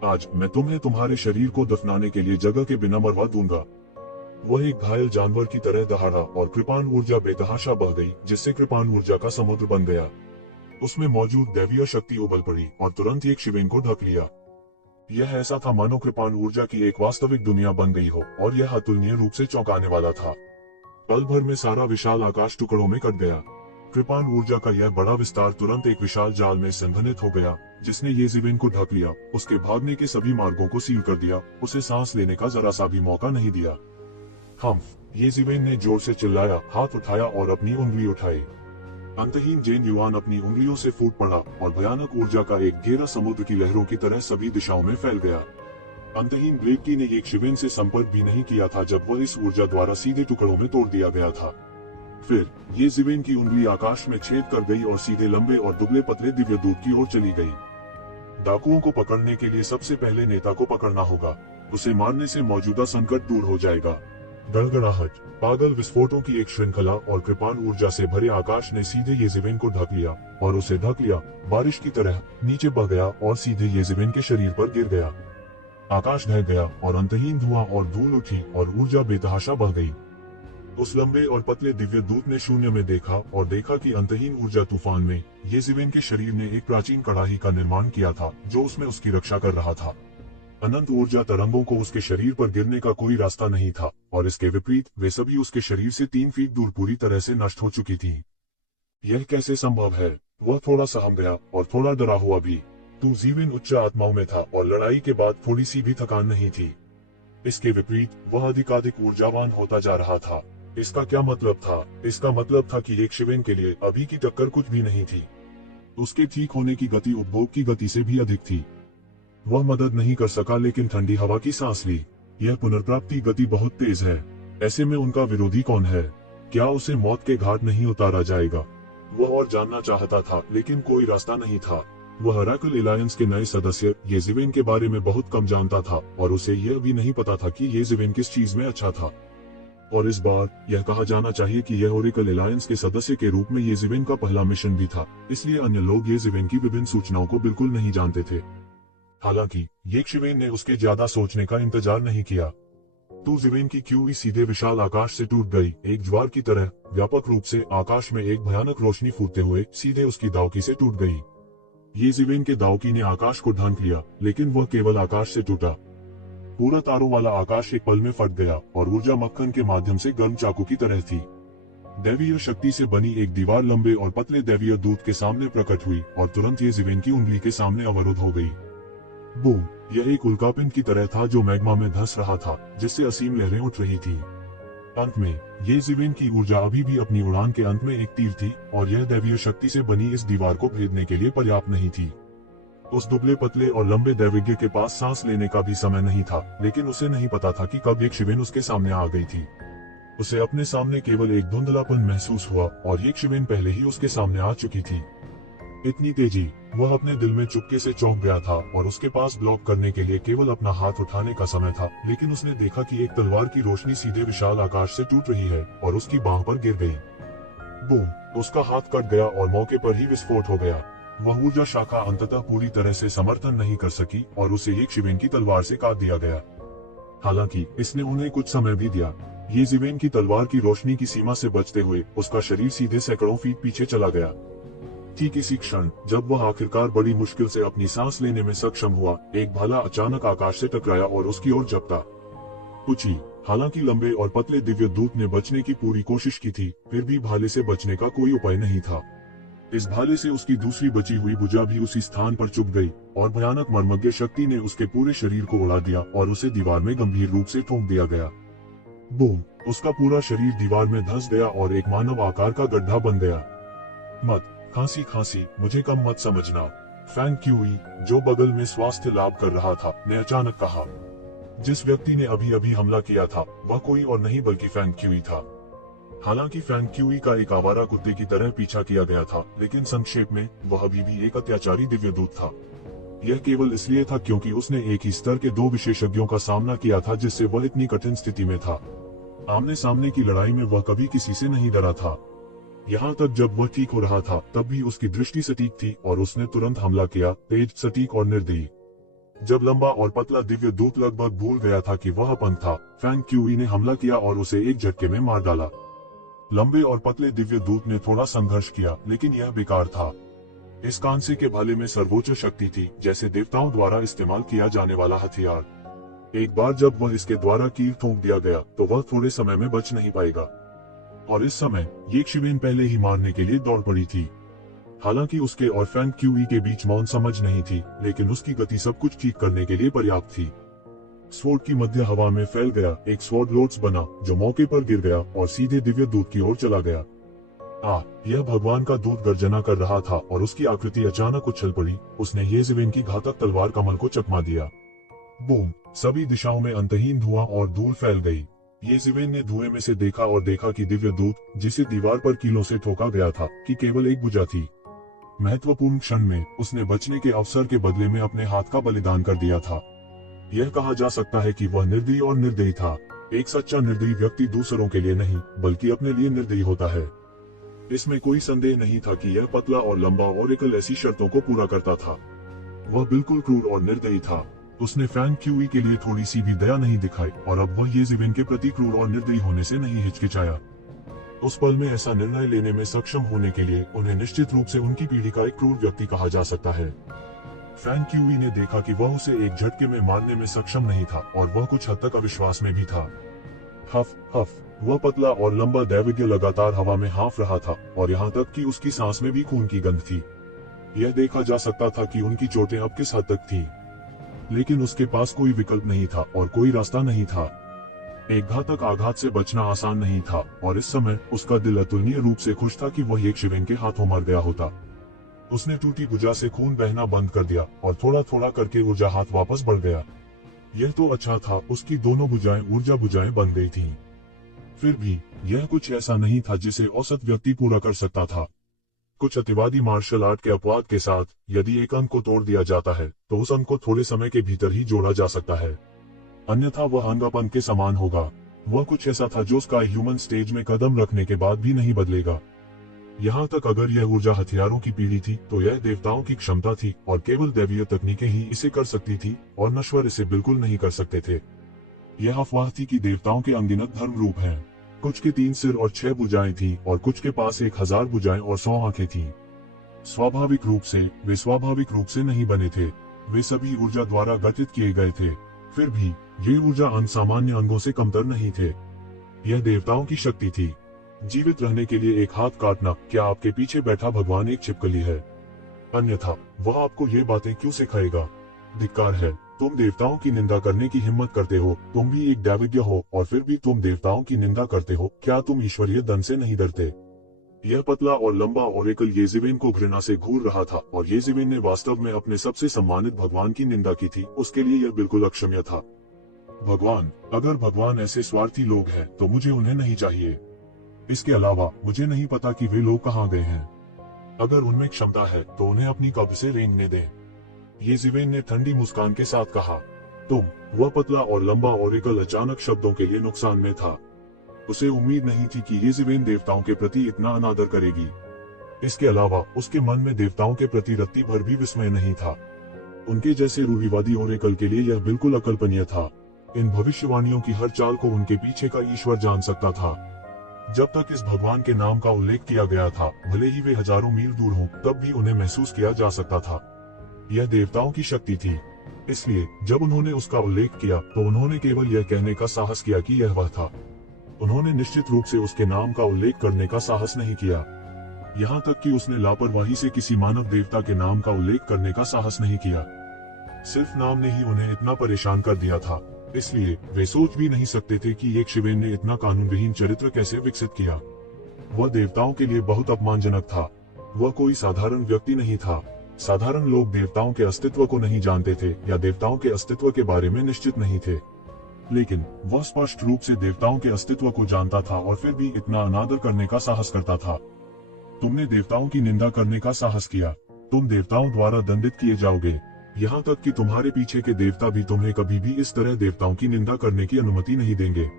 आज मैं तुम्हें तुम्हारे शरीर को दफनाने के लिए जगह के बिना मरवा दूंगा। वह एक घायल जानवर की तरह दहाड़ा और कृपाण ऊर्जा बेतहाशा बह गई, जिससे कृपाण ऊर्जा का समुद्र बन गया। उसमें मौजूद दैवीय शक्ति उबल पड़ी और तुरंत एक शिवेन को ढक लिया। यह ऐसा था मानो कृपाण ऊर्जा की एक वास्तविक दुनिया बन गई हो और यह अतुलनीय रूप से चौंकाने वाला था। पल भर में सारा विशाल आकाश टुकड़ों में कट गया। कृपाण ऊर्जा का यह बड़ा विस्तार तुरंत एक विशाल जाल में संघनित हो गया, जिसने येज़ेबेल को ढक लिया, उसके भागने के सभी मार्गों को सील कर दिया, उसे सांस लेने का जरा सा भी मौका नहीं दिया। येज़ेबेल ने जोर से चिल्लाया, हाथ उठाया और अपनी उंगली उठाई। अंतहीन जेन युआन अपनी उंगलियों से फूट पड़ा और भयानक ऊर्जा का एक घेरा समुद्र की लहरों की तरह सभी दिशाओं में फैल गया। अंतहीन ब्लेडकी ने एक शिवेन से संपर्क भी नहीं किया था जब वह इस ऊर्जा द्वारा सीधे टुकड़ों में तोड़ दिया गया था। फिर येज़ेबेल की उंगली आकाश में छेद कर गई और सीधे लंबे और दुबले पतले दिव्य दूत की ओर चली गई। डाकुओं को पकड़ने के लिए सबसे पहले नेता को पकड़ना होगा, उसे मारने से मौजूदा संकट दूर हो जाएगा। गड़गड़ाहट, पागल विस्फोटों की एक श्रृंखला और कृपाण ऊर्जा से भरे आकाश ने सीधे येज़ेबेल को ढक लिया और उसे ढक लिया, बारिश की तरह नीचे बह गया और सीधे येज़ेबेल के शरीर पर गिर गया। आकाश ढह गया और अंतहीन धुआं और धूल उठी और ऊर्जा बेतहाशा बह गई। उस लंबे और पतले दिव्य दूत ने शून्य में देखा और देखा कि अंतहीन ऊर्जा तूफान में येज़ेबेल के शरीर ने एक प्राचीन कड़ाही का निर्माण किया था जो उसमें उसकी रक्षा कर रहा था। अनंत ऊर्जा तरंगों को उसके शरीर पर गिरने का कोई रास्ता नहीं था और इसके विपरीत वे सभी उसके शरीर से 3 फीट दूर पूरी तरह से नष्ट हो चुकी थी। यह कैसे संभव है? वह थोड़ा सहम गया और थोड़ा डरा हुआ भी। तू जीवन उच्च आत्माओं में था और लड़ाई के बाद थोड़ी सी भी थकान नहीं थी। इसके विपरीत वह अधिकाधिक ऊर्जावान होता जा रहा था। इसका क्या मतलब था? इसका मतलब था कि एक शिवेन के लिए अभी की टक्कर कुछ भी नहीं थी। उसके ठीक होने की गति उपभोग की गति से भी अधिक थी। वह मदद नहीं कर सका लेकिन ठंडी हवा की सांस ली। यह पुनर्प्राप्ति गति बहुत तेज है। ऐसे में उनका विरोधी कौन है? क्या उसे मौत के घाट नहीं उतारा जाएगा? वह और जानना चाहता था लेकिन कोई रास्ता नहीं था। वह हराकल एलायंस के नए सदस्य येज़ेबेल के बारे में बहुत कम जानता था और उसे यह भी नहीं पता था कि येज़ेबेल किस चीज में अच्छा था। और इस बार यह कहा जाना चाहिए कि यह हराकल एलायंस के सदस्य के रूप में येज़ेबेल का पहला मिशन भी था, इसलिए अन्य लोग येज़ेबेल की विभिन्न सूचनाओं को बिल्कुल नहीं जानते थे। हालांकि येज़ेबेल ने उसके ज्यादा सोचने का इंतजार नहीं किया। तो ज़ेबेल की क्यूई सीधे विशाल आकाश से टूट गई, एक ज्वार की तरह व्यापक रूप से आकाश में एक भयानक रोशनी फूटते हुए सीधे उसकी दावकी से टूट गई। येज़ेबेल के दावकी ने आकाश को ढांक लिया, लेकिन वह केवल आकाश से टूटा। पूरा तारों वाला आकाश एक पल में फट गया और ऊर्जा मक्खन के माध्यम से गर्म चाकू की तरह थी। दैवीय शक्ति से बनी एक दीवार लंबे और पतले दैवीय दूत के सामने प्रकट हुई और तुरंत येज़ेबेल की उंगली के सामने अवरुद्ध हो गई। बूम! यह एक उल्कापिंड की तरह था जो मैग्मा में धंस रहा था, जिससे असीम लहरें उठ रही थी। अंत में येज़ेबेल की ऊर्जा अभी भी अपनी उड़ान के अंत में एक तीर थी और यह दैवीय शक्ति से बनी इस दीवार को भेदने के लिए पर्याप्त नहीं थी। उस दुबले पतले और लंबे दैवज्ञ के पास सांस लेने का भी समय नहीं था, लेकिन उसे नहीं पता था कि कब एक शिवेन उसके सामने आ गई थी। उसे अपने सामने केवल एक धुंधलापन महसूस हुआ और एक शिवेन पहले ही उसके सामने आ चुकी थी। इतनी तेजी! वह अपने दिल में चुपके से चौंक गया था और उसके पास ब्लॉक करने के लिए केवल अपना हाथ उठाने का समय था, लेकिन उसने देखा कि एक तलवार की रोशनी सीधे विशाल आकाश से टूट रही है और उसकी बांह पर गिर गई। बूम! उसका हाथ कट गया और मौके पर ही विस्फोट हो गया। वह ऊर्जा शाखा अंततः पूरी तरह से समर्थन नहीं कर सकी और उसे एक शिवेन की तलवार से काट दिया गया। हालांकि इसने उन्हें कुछ समय भी दिया। येज़ेबेल की तलवार की रोशनी की सीमा से बचते हुए उसका शरीर सीधे सैकड़ों फीट पीछे चला गया। ठीक इसी क्षण जब वह आखिरकार बड़ी मुश्किल से अपनी सांस लेने में सक्षम हुआ, एक भाला अचानक आकाश से टकराया और उसकी ओर झपटा। पूछी, हालांकि लंबे और पतले दिव्य दूत ने बचने की पूरी कोशिश की थी, फिर भी भाले से बचने का कोई उपाय नहीं था। इस भाले से उसकी दूसरी बची हुई भुजा भी उसी स्थान पर चुभ गई और भयानक मर्मज्ञ शक्ति ने उसके पूरे शरीर को उड़ा दिया और उसे दीवार में गंभीर रूप से ठोक दिया गया। बूम! उसका पूरा शरीर दीवार में धंस गया और एक मानव आकार का गड्ढा बन गया। मत खांसी, मुझे कम मत समझना, फैंग क्यूई, जो बगल में स्वास्थ्य लाभ कर रहा था, ने अचानक कहा। जिस व्यक्ति ने अभी अभी हमला किया था वह कोई और नहीं बल्कि फैंग क्यूई था। हालांकि फैंग क्यूई का एक आवारा कुत्ते की तरह पीछा किया गया था, लेकिन संक्षेप में वह अभी भी एक अत्याचारी दिव्य दूत था। यह केवल इसलिए था क्योंकि उसने एक ही स्तर के 2 विशेषज्ञों का सामना किया था जिससे वह इतनी कठिन स्थिति में था। आमने सामने की लड़ाई में वह कभी किसी से नहीं डरा था। यहाँ तक जब वह ठीक हो रहा था तब भी उसकी दृष्टि सटीक थी और उसने तुरंत हमला किया, तेज, सटीक और निर्दयी। जब लंबा और पतला दिव्य दूत लगभग भूल गया था कि वह पंख था, फैंग क्यूई ने हमला किया और उसे एक झटके में मार डाला। लंबे और पतले दिव्य दूत ने थोड़ा संघर्ष किया, लेकिन यह बेकार था। इस कांसे के भाले में सर्वोच्च शक्ति थी, जैसे देवताओं द्वारा इस्तेमाल किया जाने वाला हथियार। एक बार जब वह इसके द्वारा कील ठोंक दिया गया तो वह थोड़े समय में बच नहीं पाएगा। और इस समय ये शिवेन पहले ही मारने के लिए दौड़ पड़ी थी। हालांकि उसके और फैंग क्यूई के बीच मौन समझ नहीं थी, लेकिन उसकी गति सब कुछ ठीक करने के लिए पर्याप्त थी। स्वॉर्ड की मध्य हवा में फैल गया, एक स्वॉर्ड लोट्स बना जो मौके पर गिर गया और सीधे दिव्य दूत की ओर चला गया। यह भगवान का दूत गर्जना कर रहा था और उसकी आकृति अचानक उछल पड़ी। उसने येज़ेवेन की घातक तलवार कमल को चकमा दिया। बूम! सभी दिशाओं में अंतहीन धुआं और धूल फैल गई। येज़ेवेन ने धुएं में से देखा और देखा कि दिव्य दूत, जिसे दीवार पर कीलों से ठोका गया था, कि केवल एक भुजा थी। महत्वपूर्ण क्षण में उसने बचने के अवसर के बदले में अपने हाथ का बलिदान कर दिया था। यह कहा जा सकता है कि वह निर्दयी और निर्दयी था। एक सच्चा निर्दयी व्यक्ति दूसरों के लिए नहीं, बल्कि अपने लिए निर्दयी होता है। इसमें कोई संदेह नहीं था कि यह पतला और लंबा ओरेकल ऐसी शर्तों को पूरा करता था। वह बिल्कुल क्रूर और निर्दयी था। उसने फैंग क्यूई के लिए थोड़ी सी भी दया नहीं दिखाई और अब वह येज़ेवेन के प्रति क्रूर और निर्दयी होने से नहीं हिचकिचाया। उस पल में ऐसा निर्णय लेने में सक्षम होने के लिए उन्हें निश्चित रूप से उनकी पीढ़ी का एक क्रूर व्यक्ति कहा जा सकता है। फैंग क्यूई ने देखा कि वह उसे एक झटके में मारने में सक्षम नहीं था और वह कुछ हद तक अविश्वास में भी था। हफ हफ, वह पतला और लंबा दैवज्ञ लगातार हवा में हाँफ रहा था और यहाँ तक कि उसकी सांस में भी खून की गंध थी। यह देखा जा सकता था कि उनकी चोटें अब किस हद तक थीं। लेकिन उसके पास कोई विकल्प नहीं था और कोई रास्ता नहीं था। एक घातक आघात से बचना आसान नहीं था और इस समय उसका दिल अतुलनीय रूप से खुश था कि वह एक शिवेन के हाथों मर गया होता। उसने टूटी भुजा से खून बहना बंद कर दिया और थोड़ा थोड़ा करके ऊर्जा हाथ वापस बढ़ गया। यह तो अच्छा था, उसकी दोनों भुजाएं ऊर्जा भुजाएं बन गई थीं। फिर भी यह कुछ ऐसा नहीं था जिसे औसत व्यक्ति पूरा कर सकता था। कुछ अतिवादी मार्शल आर्ट के अपवाद के साथ, यदि एक अंग को तोड़ दिया जाता है तो उस अंग को थोड़े समय के भीतर ही जोड़ा जा सकता है, अन्यथा वह अंग अपंग के समान होगा। वह कुछ ऐसा था जो स्काई ह्यूमन स्टेज में कदम रखने के बाद भी नहीं बदलेगा। यहाँ तक अगर यह ऊर्जा हथियारों की पीढ़ी थी तो यह देवताओं की क्षमता थी और केवल दैवीय तकनीकें ही इसे कर सकती थी और नश्वर इसे बिल्कुल नहीं कर सकते थे। यह अफवाह थी कि देवताओं के अनगिनत धर्म रूप हैं। कुछ के 3 सिर और 6 भुजाएं थीं और कुछ के पास 1000 भुजाएं और 100 आंखें थीं। स्वाभाविक रूप से वे स्वाभाविक रूप से नहीं बने थे, वे सभी ऊर्जा द्वारा गठित किए गए थे। फिर भी ये ऊर्जा अनसामान्य अंगों से कमतर नहीं थे। यह देवताओं की शक्ति थी। जीवित रहने के लिए एक हाथ काटना, क्या आपके पीछे बैठा भगवान एक छिपकली है? अन्यथा वह आपको ये बातें क्यों सिखाएगा? धिक्कार है, तुम देवताओं की निंदा करने की हिम्मत करते हो। तुम भी एक दैवज्ञ हो और फिर भी तुम देवताओं की निंदा करते हो। क्या तुम ईश्वरीय दंड से नहीं डरते? यह पतला और लंबा ओरेकल येज़ेवेन को घृणा से घूर रहा था और येज़ेवेन ने वास्तव में अपने सबसे सम्मानित भगवान की निंदा की थी। उसके लिए यह बिल्कुल अक्षम्य था। भगवान, अगर भगवान ऐसे स्वार्थी लोग हैं तो मुझे उन्हें नहीं चाहिए। इसके अलावा मुझे नहीं पता कि वे लोग कहाँ गए हैं। अगर उनमें क्षमता है तो उन्हें अपनी कब्र से रेंगने दें। येज़ेवेन ने ठंडी मुस्कान के साथ कहा। वह पतला और लंबा ओरेकल अचानक शब्दों के लिए नुकसान में था। उसे उम्मीद नहीं थी कि येज़ेवेन देवताओं के प्रति इतना अनादर करेगी। इसके अलावा उसके मन में देवताओं के प्रति रत्ती भर भी विस्मय नहीं था। उनके जैसे रूढ़िवादी ओरेकल के लिए यह बिल्कुल अकल्पनीय था। इन भविष्यवाणियों की हर चाल को उनके पीछे का ईश्वर जान सकता था। जब तक इस भगवान के नाम का उल्लेख किया गया था, भले ही वे हजारों मील दूर हों, तब भी उन्हें महसूस किया जा सकता था। यह देवताओं की शक्ति थी। इसलिए जब उन्होंने उसका उल्लेख किया तो उन्होंने केवल यह कहने का साहस किया कि यह वह था। उन्होंने निश्चित रूप से उसके नाम का उल्लेख करने का साहस नहीं किया। यहाँ तक कि उसने लापरवाही से किसी मानव देवता के नाम का उल्लेख करने का साहस नहीं किया। सिर्फ नाम ने ही उन्हें इतना परेशान कर दिया था। इसलिए वे सोच भी नहीं सकते थे कि एक शिवेन ने इतना कानूनविहीन चरित्र कैसे विकसित किया। वह देवताओं के लिए बहुत अपमानजनक था। वह कोई साधारण व्यक्ति नहीं था। साधारण लोग देवताओं के अस्तित्व को नहीं जानते थे या देवताओं के अस्तित्व के बारे में निश्चित नहीं थे, लेकिन वह स्पष्ट रूप से देवताओं के अस्तित्व को जानता था और फिर भी इतना अनादर करने का साहस करता था। तुमने देवताओं की निंदा करने का साहस किया। तुम देवताओं द्वारा दंडित किए जाओगे। यहाँ तक कि तुम्हारे पीछे के देवता भी तुम्हें कभी भी इस तरह देवताओं की निंदा करने की अनुमति नहीं देंगे।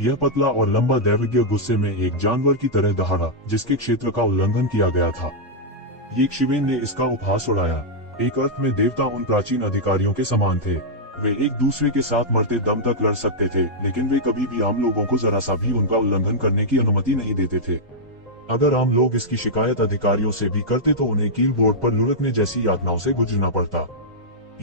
यह पतला और लंबा दैवज्ञ गुस्से में एक जानवर की तरह दहाड़ा, जिसके क्षेत्र का उल्लंघन किया गया था। यक्षिवेन ने इसका उपहास उड़ाया। एक अर्थ में देवता उन प्राचीन अधिकारियों के समान थे। वे एक दूसरे के साथ मरते दम तक लड़ सकते थे, लेकिन वे कभी भी आम लोगों को जरा सा भी उनका उल्लंघन करने की अनुमति नहीं देते थे। अगर आम लोग इसकी शिकायत अधिकारियों से भी करते तो उन्हें कील बोर्ड पर लुढ़कने जैसी यातनाओं से गुजरना पड़ता।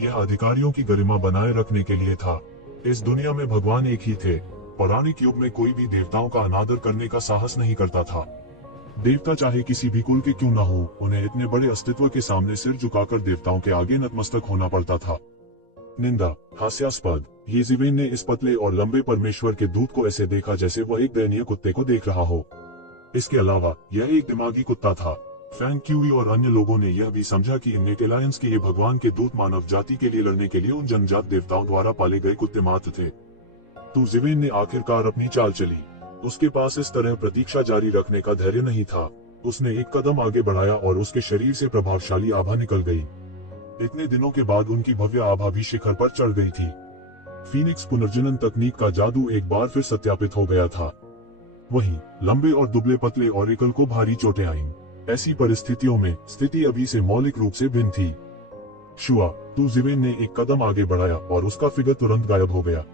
यह अधिकारियों की गरिमा बनाए रखने के लिए था। इस दुनिया में भगवान एक ही थे। पौराणिक युग में कोई भी देवताओं का अनादर करने का साहस नहीं करता था। देवता चाहे किसी भी कुल के क्यों न हो, उन्हें इतने बड़े अस्तित्व के सामने सिर झुकाकर देवताओं के आगे नतमस्तक होना पड़ता था। निंदा, हास्यास्पद। येजिवेन ने इस पतले और लंबे परमेश्वर के दूत को ऐसे देखा जैसे वह एक दयनीय कुत्ते को देख रहा हो। इसके अलावा यह एक दिमागी कुत्ता था। फैंग क्यूई और अन्य लोगों ने यह भी समझा कि इन नेट एलायंस के ये भगवान के दूत मानव जाति के लिए लड़ने के लिए उन जनजात देवताओं द्वारा पाले गए कुत्ते मात्र थे। तो जिवेन ने आखिरकार अपनी चाल चली। उसके पास इस तरह प्रतीक्षा जारी रखने का धैर्य नहीं था। उसने एक कदम आगे बढ़ाया और उसके शरीर से प्रभावशाली आभा निकल गई। इतने दिनों के बाद उनकी भव्य आभा भी शिखर पर चढ़ गई थी। फीनिक्स पुनर्जनन तकनीक का जादू एक बार फिर सत्यापित हो गया था। वहीं लंबे और दुबले पतले ओरेकल को भारी चोटें आईं। ऐसी परिस्थितियों में स्थिति अभी से मौलिक रूप से भिन्न थी। शुआ, तू जिवेन ने एक कदम आगे बढ़ाया और उसका फिगर तुरंत गायब हो गया।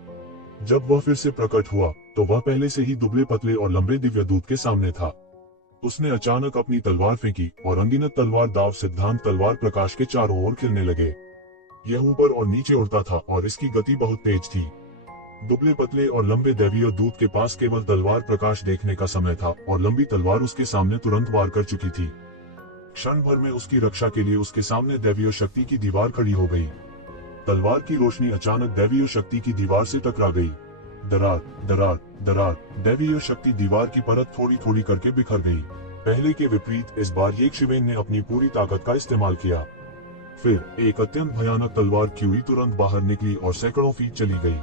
जब वह फिर से प्रकट हुआ तो वह पहले से ही दुबले पतले और लंबे दिव्य दूत के सामने था। उसने अचानक अपनी तलवार फेंकी और अनगिनत तलवार दाव सिद्धांत तलवार प्रकाश के चारों ओर खिलने लगे। यह ऊपर और नीचे उड़ता था और इसकी गति बहुत तेज थी। दुबले पतले और लंबे दैवीय दूत के पास केवल तलवार प्रकाश देखने का समय था और लंबी तलवार उसके सामने तुरंत वार कर चुकी थी। क्षण भर में उसकी रक्षा के लिए उसके सामने दैवीय शक्ति की दीवार खड़ी हो गई। तलवार की रोशनी अचानक दैवीय शक्ति की दीवार से टकरा गई। दरार दरार दरार, दैवीय शक्ति दीवार की परत थोड़ी थोड़ी करके बिखर गई। पहले के विपरीत इस बार यक्षिवेन ने अपनी पूरी ताकत का इस्तेमाल किया। फिर एक अत्यंत भयानक तलवार क्यूई तुरंत बाहर निकली और सैकड़ों फीट चली गई।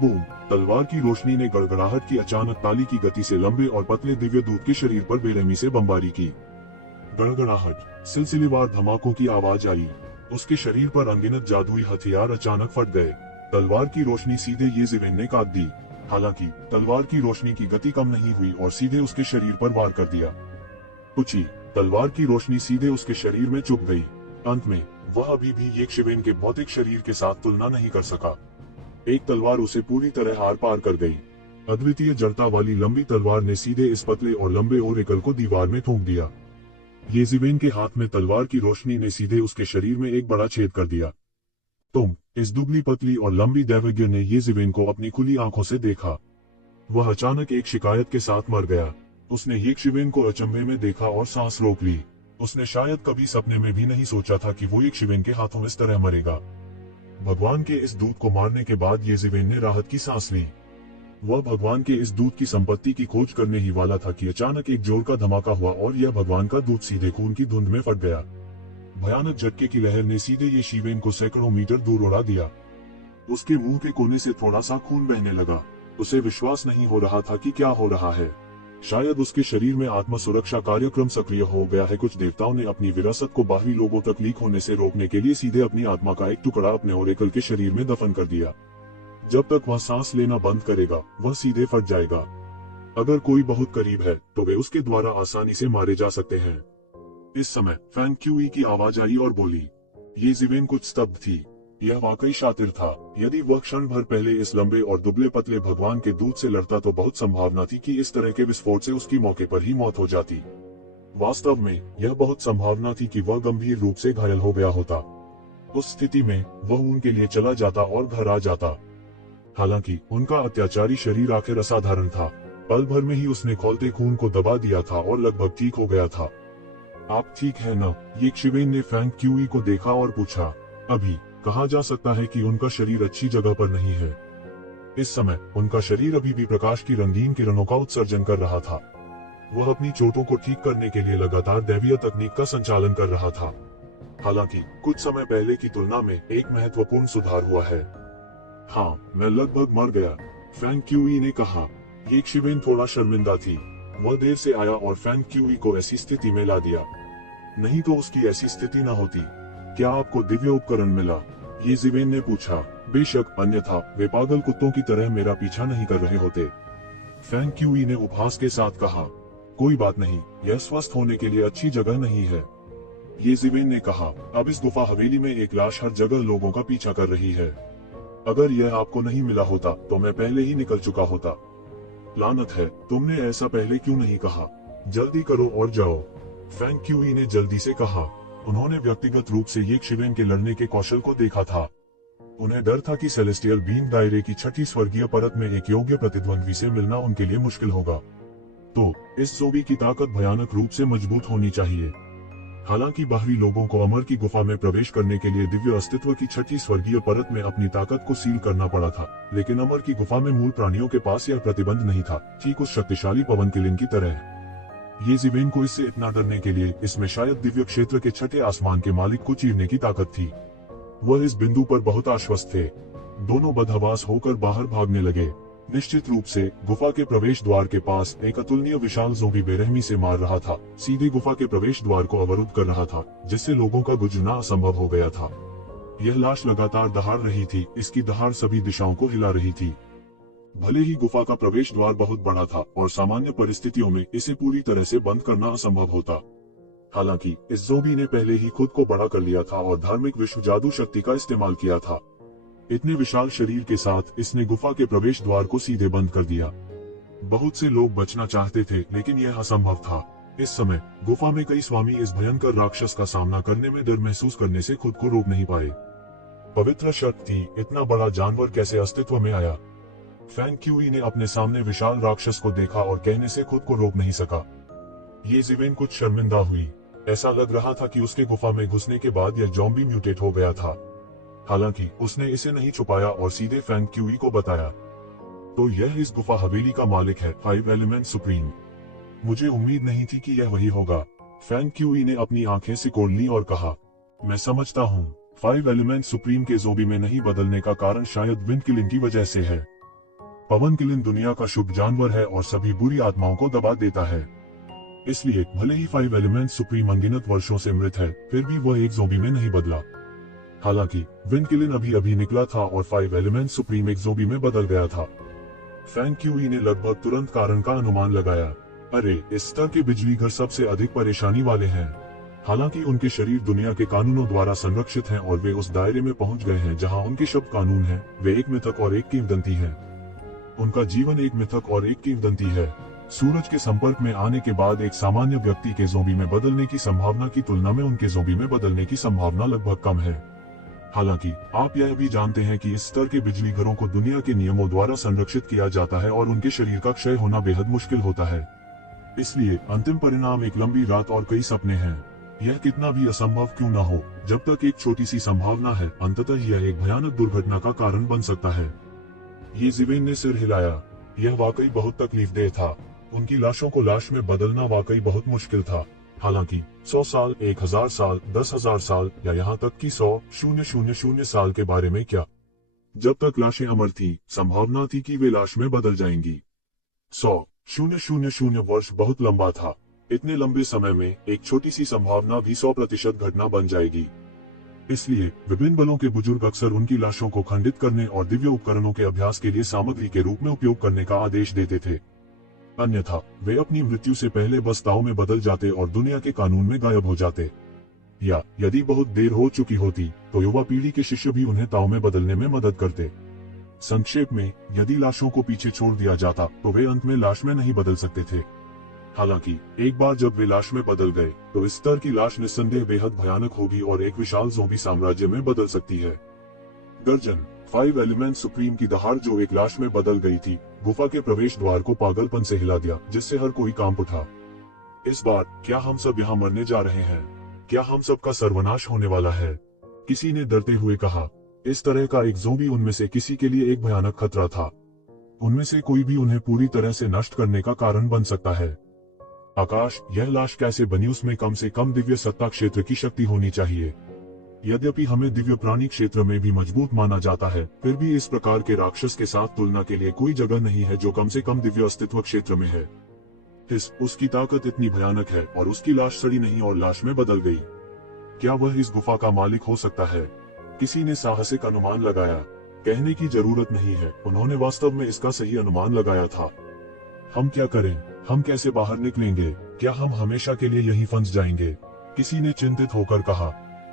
बूम! तलवार की रोशनी ने गड़गड़ाहट की अचानक ताली की गति से लंबे और पतले दिव्य दूत के शरीर पर बेरहमी से बमबारी की। गड़गड़ाहट, सिलसिलेवार धमाकों की आवाज आई। उसके शरीर पर अनगिनत जादुई हथियार अचानक फट गए। तलवार की रोशनी सीधे येजिवेन ने काट दी। हालांकि तलवार की रोशनी की गति कम नहीं हुई और सीधे उसके शरीर पर वार कर दिया। पुची! तलवार की रोशनी सीधे उसके शरीर में चुभ गई। अंत में वह अभी भी यक्षिवेन के भौतिक शरीर के साथ तुलना नहीं कर सका। एक तलवार उसे पूरी तरह आर पार कर गई। अद्वितीय जड़ता वाली लंबी तलवार ने सीधे इस पतले और लंबे ओरेकल को दीवार में ठोक दिया। येजिवेन के हाथ में तलवार की रोशनी ने सीधे उसके शरीर में एक बड़ा छेद कर दिया। तुम! इस दुबली पतली और लंबी दैवज्ञ ने येजिवेन को अपनी खुली आंखों से देखा। वह अचानक एक शिकायत के साथ मर गया। उसने यक्षिवेन को अचंभे में देखा और सांस रोक ली। उसने शायद कभी सपने में भी नहीं सोचा था कि वो यक्षिवेन के हाथों इस तरह मरेगा। भगवान के इस दूत को मारने के बाद येजिवेन ने राहत की सांस ली। वह भगवान के इस दूत की संपत्ति की खोज करने ही वाला था कि अचानक एक जोर का धमाका हुआ और यह भगवान का दूत सीधे खून की धुंध में फट गया। भयानक झटके की लहर ने सीधे येशिवेन को सैकड़ों मीटर दूर उड़ा दिया। उसके मुंह के कोने से थोड़ा सा खून बहने लगा। उसे विश्वास नहीं हो रहा था कि क्या हो रहा है। शायद उसके शरीर में आत्म सुरक्षा कार्यक्रम सक्रिय हो गया है। कुछ देवताओं ने अपनी विरासत को बाहरी लोगों तक लीक होने से रोकने के लिए सीधे अपनी आत्मा का एक टुकड़ा अपने ओरेकल के शरीर में दफन कर दिया। जब तक वह सांस लेना बंद करेगा, वह सीधे फट जाएगा। अगर कोई बहुत करीब है तो वे उसके द्वारा आसानी से मारे जा सकते हैं। इस समय फैंग क्यूई की आवाज आई और बोली। येजिवेन कुछ स्तब्ध थी। यह वाकई शातिर था। यदि वह क्षण भर पहले इस लंबे और दुबले पतले भगवान के दूत से लड़ता तो बहुत संभावना थी कि इस तरह के विस्फोट से उसकी मौके पर ही मौत हो जाती। वास्तव में यह बहुत संभावना थी कि वह गंभीर रूप से घायल हो गया होता। उस स्थिति में वह उनके लिए चला जाता और घर आ जाता। हालांकि उनका अत्याचारी शरीर आखिर असाधारण था। पल भर में ही उसने खौलते खून को दबा दिया था और लगभग ठीक हो गया था। आप ठीक है न? यक्षिवेन ने फैंग क्यूई को देखा और पूछा। अभी कहा जा सकता है कि उनका शरीर अच्छी जगह पर नहीं है। इस समय उनका शरीर अभी भी प्रकाश की रंगीन किरणों का उत्सर्जन कर रहा था। वह अपनी चोटों को ठीक करने के लिए लगातार दैवीय तकनीक का संचालन कर रहा था। हालांकि कुछ समय पहले की तुलना में एक महत्वपूर्ण सुधार हुआ है। हाँ, मैं लगभग मर गया, फैंग क्यूई ने कहा। यक्षिवेन थोड़ा शर्मिंदा थी। वह देर से आया और फैंग क्यूई को ऐसी स्थिति में ला दिया। नहीं तो उसकी ऐसी स्थिति न होती। क्या आपको दिव्य उपकरण मिला? येजिवेन ने पूछा। बेशक, अन्यथा वे पागल कुत्तों की तरह मेरा पीछा नहीं कर रहे होते। फैंग क्यूई ने उपहास के साथ कहा, कोई बात नहीं, यह स्वस्थ होने के लिए अच्छी जगह नहीं है। ये जिवेन ने कहा, अब इस गुफा हवेली में एक लाश हर जगह लोगों का पीछा कर रही है। अगर यह आपको नहीं मिला होता तो मैं पहले ही निकल चुका होता। लानत है, तुमने ऐसा पहले क्यों नहीं कहा? जल्दी करो और जाओ। फैंग क्यूई ने जल्दी से कहा। उन्होंने व्यक्तिगत रूप से ये शिवेन के लड़ने के कौशल को देखा था। उन्हें डर था कि सेलेस्टियल बीम दायरे की छठी स्वर्गीय परत में एक योग्य प्रतिद्वंद्वी से मिलना उनके लिए मुश्किल होगा। तो इस जोबी की ताकत भयानक रूप से मजबूत होनी चाहिए। हालांकि बाहरी लोगों को अमर की गुफा में प्रवेश करने के लिए दिव्य अस्तित्व की छठी स्वर्गीय परत में अपनी ताकत को सील करना पड़ा था, लेकिन अमर की गुफा में मूल प्राणियों के पास यह प्रतिबंध नहीं था, ठीक उस शक्तिशाली पवन किलिंग की तरह। ये जिवेन को इससे इतना डरने के लिए इसमें शायद दिव्य क्षेत्र के छठे आसमान के मालिक को चीरने की ताकत थी। वह इस बिंदु पर बहुत आश्वस्त थे। दोनों बदहवास होकर बाहर भागने लगे। निश्चित रूप से गुफा के प्रवेश द्वार के पास एक अतुलनीय विशाल जोबी बेरहमी से मार रहा था, सीधे गुफा के प्रवेश द्वार को अवरुद्ध कर रहा था, जिससे लोगों का गुजरना असंभव हो गया था। यह लाश लगातार दहाड़ रही थी, इसकी दहाड़ सभी दिशाओं को हिला रही थी। भले ही गुफा का प्रवेश द्वार बहुत बड़ा था और सामान्य परिस्थितियों में इसे पूरी तरह से बंद करना असंभव होता। हालांकि इस जोबी ने पहले ही खुद को बड़ा कर लिया था और धार्मिक विश्व जादू शक्ति का इस्तेमाल किया था। इतने विशाल शरीर के साथ इसने गुफा के प्रवेश द्वार को सीधे बंद कर दिया। बहुत से लोग बचना चाहते थे, लेकिन यह असंभव था। इस समय गुफा में कई स्वामी इस भयंकर राक्षस का सामना करने में डर महसूस करने से खुद को रोक नहीं पाए। पवित्र शक्ति, इतना बड़ा जानवर कैसे अस्तित्व में आया? फैंग क्यूई ने अपने सामने विशाल राक्षस को देखा और कहने से खुद को रोक नहीं सका। ये जिवेन कुछ शर्मिंदा हुई। ऐसा लग रहा था कि उसके गुफा में घुसने के बाद यह ज़ॉम्बी म्यूटेट हो गया था। हालांकि उसने इसे नहीं छुपाया और सीधे फैंग क्यूई को बताया। तो यह इस गुफा हवेली का मालिक है, 5 एलिमेंट सुप्रीम। मुझे उम्मीद नहीं थी कि यह वही होगा। फैंग क्यूई ने अपनी आंखें सिकोड़ ली और कहा, मैं समझता हूँ, 5 एलिमेंट सुप्रीम के जोबी में नहीं बदलने का कारण शायद विंड किलिंग की वजह से है। पवन किलिंग दुनिया का शुभ जानवर है और सभी बुरी आत्माओं को दबा देता है। इसलिए भले ही 5 एलिमेंट सुप्रीम अनगिनत वर्षों से मृत है, फिर भी वह एक जोबी में नहीं बदला। हालांकि विंड किलिंग अभी अभी निकला था और 5 एलिमेंट सुप्रीम एक जोबी में बदल गया था। फैंग क्यूई ने लगभग तुरंत कारण का अनुमान लगाया। अरे, इस स्तर के बिजली घर सबसे अधिक परेशानी वाले हैं। हालांकि उनके शरीर दुनिया के कानूनों द्वारा संरक्षित हैं और वे उस दायरे में पहुंच गए हैं जहां उनके शब्द कानून हैं। वे एक मिथक और एक किंवदंती हैं। उनका जीवन एक मिथक और एक किंवदंती है। सूरज के संपर्क में आने के बाद एक सामान्य व्यक्ति के जोबी में बदलने की संभावना की तुलना में उनके जोबी में बदलने की संभावना लगभग कम है। हालांकि आप यह भी जानते हैं कि इस स्तर के बिजली घरों को दुनिया के नियमों द्वारा संरक्षित किया जाता है और उनके शरीर का क्षय होना बेहद मुश्किल होता है। इसलिए अंतिम परिणाम एक लंबी रात और कई सपने हैं। यह कितना भी असंभव क्यों न हो, जब तक एक छोटी सी संभावना है, अंततः यह एक भयानक दुर्घटना का कारण बन सकता है। ये जिवेन ने सिर हिलाया। यह वाकई बहुत तकलीफदेह था। उनकी लाशों को लाश में बदलना वाकई बहुत मुश्किल था। हालांकि 100 साल, 1000 साल, 10,000 साल या यहाँ तक कि 100,000 साल के बारे में क्या? जब तक लाशें अमर थी, संभावना थी कि वे लाश में बदल जाएंगी। 100,000 वर्ष बहुत लंबा था। इतने लंबे समय में एक छोटी सी संभावना भी 100% घटना बन जाएगी। इसलिए विभिन्न बलों के बुजुर्ग अक्सर उनकी लाशों को खंडित करने और दिव्य उपकरणों के अभ्यास के लिए सामग्री के रूप में उपयोग करने का आदेश देते थे। अन्यथा वे अपनी मृत्यु से पहले बस ताव में बदल जाते और दुनिया के कानून में गायब हो जाते। या यदि बहुत देर हो चुकी होती तो युवा पीढ़ी के शिष्य भी उन्हें ताव में बदलने में मदद करते। संक्षेप में, यदि लाशों को पीछे छोड़ दिया जाता तो वे अंत में लाश में नहीं बदल सकते थे। हालांकि एक बार जब वे लाश में बदल गए तो इस स्तर की लाश निस्संदेह बेहद भयानक होगी और एक विशाल ज़ॉम्बी साम्राज्य में बदल सकती है। गर्जन, 5 एलिमेंट सुप्रीम की दहाड़ जो एक लाश में बदल गई थी, गुफा के प्रवेश द्वार को पागलपन से हिला दिया, जिससे हर कोई कांप उठा। इस बार क्या हम सब यहाँ मरने जा रहे हैं? क्या हम सबका सर्वनाश होने वाला है? किसी ने डरते हुए कहा। इस तरह का एक ज़ॉम्बी उनमें से किसी के लिए एक भयानक खतरा था। उनमें से कोई भी उन्हें पूरी तरह से नष्ट करने का कारण बन सकता है। आकाश, यह लाश कैसे बनी? उसमें कम से कम दिव्य सत्ता क्षेत्र की शक्ति होनी चाहिए। यद्यपि हमें दिव्य प्राणी क्षेत्र में भी मजबूत माना जाता है, फिर भी इस प्रकार के राक्षस के साथ तुलना के लिए कोई जगह नहीं है जो कम से कम दिव्य अस्तित्व क्षेत्र में है। उसकी ताकत इतनी भयानक है और उसकी लाश सड़ी नहीं और लाश में बदल गई। क्या वह इस गुफा का मालिक हो सकता है? किसी ने साहसिक अनुमान लगाया। कहने की जरूरत नहीं है, उन्होंने वास्तव में इसका सही अनुमान लगाया था। हम क्या करें? हम कैसे बाहर निकलेंगे? क्या हम हमेशा के लिए यहीं फंस जाएंगे? किसी ने चिंतित होकर कहा।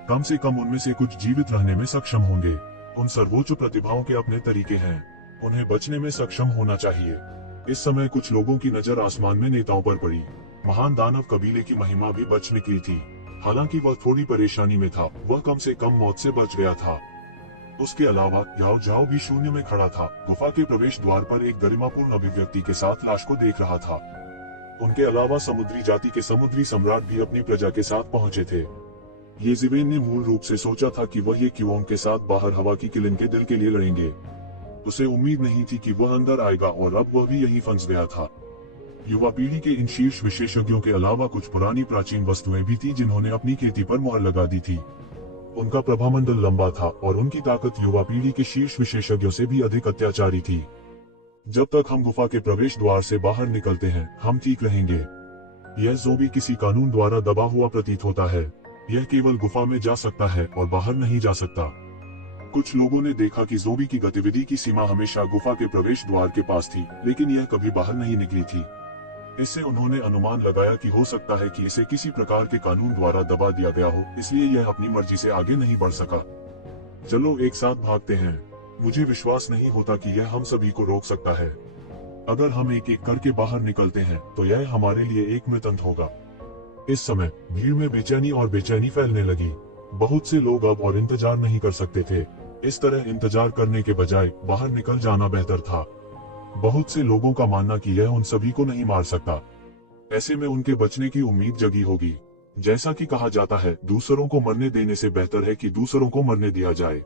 कम से कम उनमें से कुछ जीवित रहने में सक्षम होंगे। उन सर्वोच्च प्रतिभाओं के अपने तरीके हैं, उन्हें बचने में सक्षम होना चाहिए। इस समय कुछ लोगों की नजर आसमान में नेताओं पर पड़ी। महान दानव कबीले की महिमा भी बच निकली थी। हालांकि वह थोड़ी परेशानी में था, वह कम से कम मौत से बच गया था। उसके अलावा याओ जाओ भी शून्य में खड़ा था, गुफा के प्रवेश द्वार पर एक गरिमापूर्ण अभिव्यक्ति के साथ लाश को देख रहा था। उनके अलावा समुद्री जाति के समुद्री सम्राट भी अपनी प्रजा के साथ पहुंचे थे। ये जिवेन ने मूल रूप से सोचा था कि वह ये क्यूओंग के साथ बाहर हवा की किलिन के दिल के लिए लड़ेंगे। उसे उम्मीद नहीं थी कि वह अंदर आएगा और अब वह भी यहीं फंस गया था। युवा पीढ़ी के इन शीर्ष विशेषज्ञों के अलावा कुछ पुरानी प्राचीन वस्तुएं भी थी जिन्होंने अपनी खेती पर मुहर लगा दी थी। उनका प्रभामंडल लंबा था और उनकी ताकत युवा पीढ़ी के शीर्ष विशेषज्ञों से भी अधिक अत्याचारी थी। जब तक हम गुफा के प्रवेश द्वार से बाहर निकलते हैं, हम ठीक रहेंगे। यह ज़ोंबी किसी कानून द्वारा दबा हुआ प्रतीत होता है। यह केवल गुफा में जा सकता है और बाहर नहीं जा सकता। कुछ लोगों ने देखा कि ज़ोंबी की गतिविधि की सीमा हमेशा गुफा के प्रवेश द्वार के पास थी, लेकिन यह कभी बाहर नहीं निकली थी। इससे उन्होंने अनुमान लगाया कि हो सकता है कि इसे किसी प्रकार के कानून द्वारा दबा दिया गया हो, इसलिए यह अपनी मर्जी से आगे नहीं बढ़ सका। चलो एक साथ भागते हैं। मुझे विश्वास नहीं होता कि यह हम सभी को रोक सकता है। अगर हम एक एक करके बाहर निकलते हैं तो यह हमारे लिए एक मृतंत होगा। इस समय भीड़ में बेचैनी फैलने लगी। बहुत से लोग अब और इंतजार नहीं कर सकते थे। इस तरह इंतजार करने के बजाय बाहर निकल जाना बेहतर था। बहुत से लोगों का मानना कि यह उन सभी को नहीं मार सकता। ऐसे में उनके बचने की उम्मीद जगी होगी। जैसा कि कहा जाता है, दूसरों को मरने देने से बेहतर है कि दूसरों को मरने दिया जाए।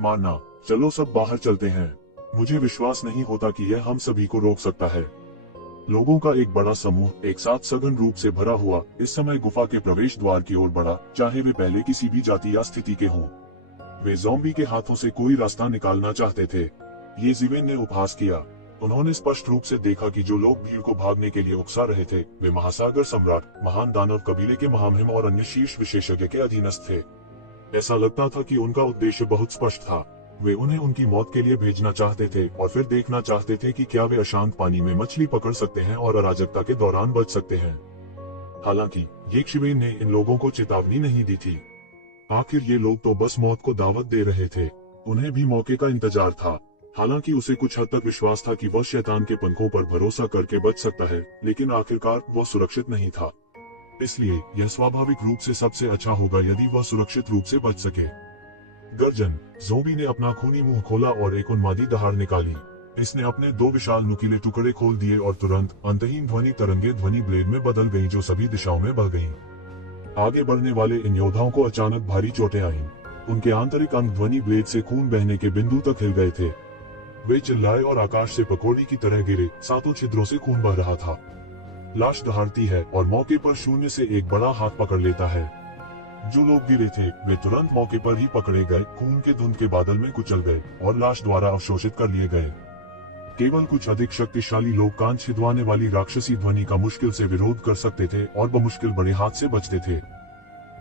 मानना, चलो सब बाहर चलते हैं। मुझे विश्वास नहीं होता कि यह हम सभी को रोक सकता है। लोगों का एक बड़ा समूह एक साथ सघन रूप से भरा हुआ इस समय गुफा के प्रवेश द्वार की ओर बढ़ा, चाहे वे पहले किसी भी जाति या स्थिति के हों। वे ज़ॉम्बी के हाथों से कोई रास्ता निकालना चाहते थे। ये जिवेन ने उपहास किया। उन्होंने स्पष्ट रूप से देखा कि जो लोग भीड़ को भागने के लिए उकसा रहे थे, वे महासागर सम्राट, महान दानव कबीले के महामहिम और अन्य शीर्ष विशेषज्ञ के अधीनस्थ थे। ऐसा लगता था कि उनका उद्देश्य बहुत स्पष्ट था। वे उन्हें उनकी मौत के लिए भेजना चाहते थे और फिर देखना चाहते थे कि क्या वे अशांत पानी में मछली पकड़ सकते हैं और अराजकता के दौरान बच सकते हैं। हालांकि ये शिवेन ने इन लोगों को चेतावनी नहीं दी थी। आखिर ये लोग तो बस मौत को दावत दे रहे थे। उन्हें भी मौके का इंतजार था। हालांकि उसे कुछ हद तक विश्वास था कि वह शैतान के पंखों पर भरोसा करके बच सकता है, लेकिन आखिरकार वह सुरक्षित नहीं था। इसलिए यह स्वाभाविक रूप से सबसे अच्छा होगा यदि वह सुरक्षित रूप से बच सके। गर्जन, ज़ोंबी ने अपना खूनी मुंह खोला और एक उन्मादी दहाड़ निकाली। इसने अपने दो विशाल नुकीले टुकड़े खोल दिए और तुरंत अंतहीन ध्वनि तरंगे ध्वनि ब्लेड में बदल गई जो सभी दिशाओं में बह गईं। आगे बढ़ने वाले इन योद्धाओं को अचानक भारी चोटें आईं। उनके आंतरिक अंग ध्वनि ब्लेड से खून बहने के बिंदु तक हिल गए थे। वे चिल्लाए और आकाश से पकौड़ी की तरह गिरे। सातों छिद्रों से खून बह रहा था। लाश दहाड़ती है और मौके पर शून्य से एक बड़ा हाथ पकड़ लेता है। जो लोग गिरे थे वे तुरंत मौके पर ही पकड़े गए, खून के धुंध के बादल में कुचल गए और लाश द्वारा अवशोषित कर लिए गए। केवल कुछ अधिक शक्तिशाली लोग कान छिदवाने वाली राक्षसी ध्वनि का मुश्किल से विरोध कर सकते थे और बमुश्किल बड़े हाथ से बचते थे।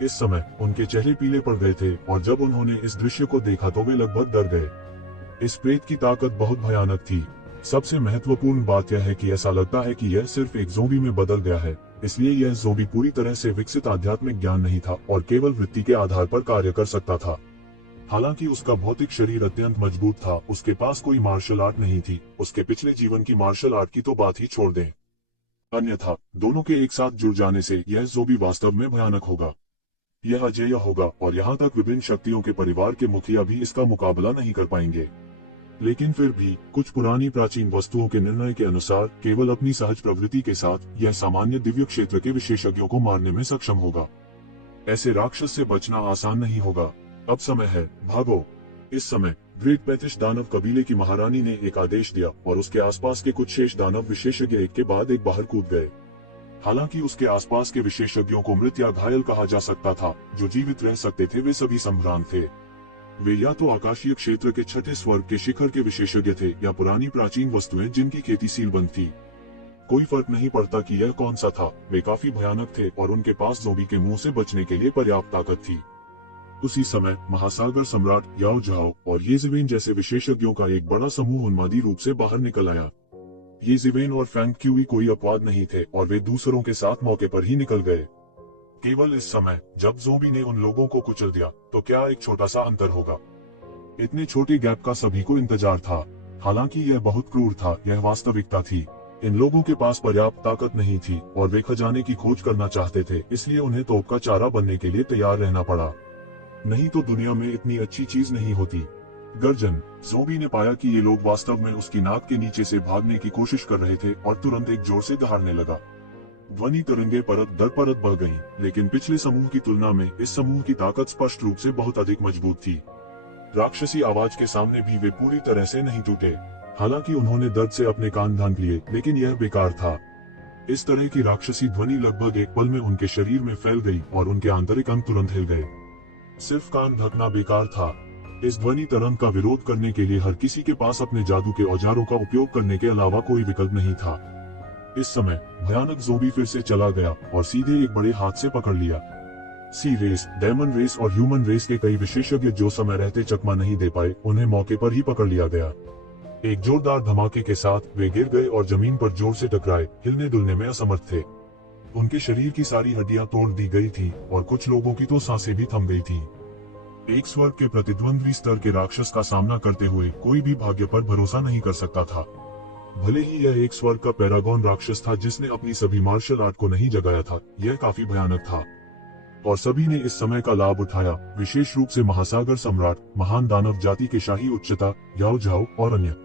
इस समय उनके चेहरे पीले पड़ गए थे और जब उन्होंने इस दृश्य को देखा तो वे लगभग डर गए। इस प्रेत की ताकत बहुत भयानक थी। सबसे महत्वपूर्ण बात यह है कि ऐसा लगता है कि यह सिर्फ एक ज़ोंबी में बदल गया है, इसलिए यह ज़ोंबी पूरी तरह से विकसित आध्यात्मिक ज्ञान नहीं था और केवल वृत्ति के आधार पर कार्य कर सकता था। हालांकि उसका भौतिक शरीर अत्यंत मजबूत था, उसके पास कोई मार्शल आर्ट नहीं थी। उसके पिछले जीवन की मार्शल आर्ट की तो बात ही छोड़ दें। अन्यथा दोनों के एक साथ जुड़ जाने से यह ज़ोंबी वास्तव में भयानक होगा। यह अजेय होगा और यहाँ तक विभिन्न शक्तियों के परिवार के मुखिया भी इसका मुकाबला नहीं कर पाएंगे। लेकिन फिर भी कुछ पुरानी प्राचीन वस्तुओं के निर्णय के अनुसार केवल अपनी सहज प्रवृत्ति के साथ यह सामान्य दिव्य क्षेत्र के विशेषज्ञों को मारने में सक्षम होगा। ऐसे राक्षस से बचना आसान नहीं होगा। अब समय है, भागो। इस समय ग्रेट पैथिश दानव कबीले की महारानी ने एक आदेश दिया और उसके आसपास के कुछ शेष दानव विशेषज्ञ एक के बाद एक बाहर कूद गए। हालांकि उसके आसपास के विशेषज्ञों को मृत या घायल कहा जा सकता था। जो जीवित रह सकते थे वे सभी संभ्रांत थे। वे या तो आकाशीय क्षेत्र के छठे स्वर्ग के शिखर के विशेषज्ञ थे या पुरानी प्राचीन वस्तुएं जिनकी खेती सीलबंद थी। कोई फर्क नहीं पड़ता कि यह कौन सा था, वे काफी भयानक थे और उनके पास ज़ोंबी के मुंह से बचने के लिए पर्याप्त ताकत थी। उसी समय महासागर सम्राट याओ जाओ और येज़ेवेन जैसे विशेषज्ञों का एक बड़ा समूह उन्मादी रूप से बाहर निकल आया। ये जिवेन और फैंग क्यूई कोई अपवाद नहीं थे और वे दूसरों के साथ मौके पर ही निकल गए। केवल इस समय जब ज़ोंबी ने उन लोगों को कुचल दिया तो क्या एक छोटा सा अंतर होगा। इतने छोटे गैप का सभी को इंतजार था। हालांकि यह बहुत क्रूर था, यह वास्तविकता थी। इन लोगों के पास पर्याप्त ताकत नहीं थी और वे खजाने की खोज करना चाहते थे, इसलिए उन्हें तोप का चारा बनने के लिए तैयार रहना पड़ा। नहीं तो दुनिया में इतनी अच्छी चीज नहीं होती। गर्जन। ज़ोंबी ने पाया कि ये लोग वास्तव में उसकी नाक के नीचे से भागने की कोशिश कर रहे थे और तुरंत एक जोर से दहाड़ने लगा। ध्वनि तरंगे परत दर परत बढ़ गईं, लेकिन पिछले समूह की तुलना में इस समूह की ताकत स्पष्ट रूप से बहुत अधिक मजबूत थी। राक्षसी आवाज के सामने भी वे पूरी तरह से नहीं टूटे। हालांकि उन्होंने दर्द से अपने कान ढांक लिए, लेकिन यह बेकार था। इस तरह की राक्षसी ध्वनि लगभग एक पल में उनके शरीर में फैल गई और उनके आंतरिक अंग तुरंत हिल गए। सिर्फ कान ढकना बेकार था। इस ध्वनि तरंग का विरोध करने के लिए हर किसी के पास अपने जादू के औजारों का उपयोग करने के अलावा कोई विकल्प नहीं था। इस समय भयानक ज़ोंबी फिर से चला गया और सीधे एक बड़े हाथ से पकड़ लिया। सी रेस, डेमन रेस और ह्यूमन रेस के कई विशेषज्ञ जो समय रहते चकमा नहीं दे पाए, उन्हें मौके पर ही पकड़ लिया गया। एक जोरदार धमाके के साथ वे गिर गए और जमीन पर जोर से टकराए, हिलने डुलने में असमर्थ थे। उनके शरीर की सारी हड्डियां तोड़ दी गई थी और कुछ लोगों की तो सांसें भी थम गई थी। एक स्वर्ग के प्रतिद्वंद्वी स्तर के राक्षस का सामना करते हुए कोई भी भाग्य पर भरोसा नहीं कर सकता था। भले ही यह एक स्वर्ग का पैरागॉन राक्षस था जिसने अपनी सभी मार्शल आर्ट को नहीं जगाया था, यह काफी भयानक था और सभी ने इस समय का लाभ उठाया, विशेष रूप से महासागर सम्राट, महान दानव जाति के शाही उच्चता, याओ झाओ और अन्य।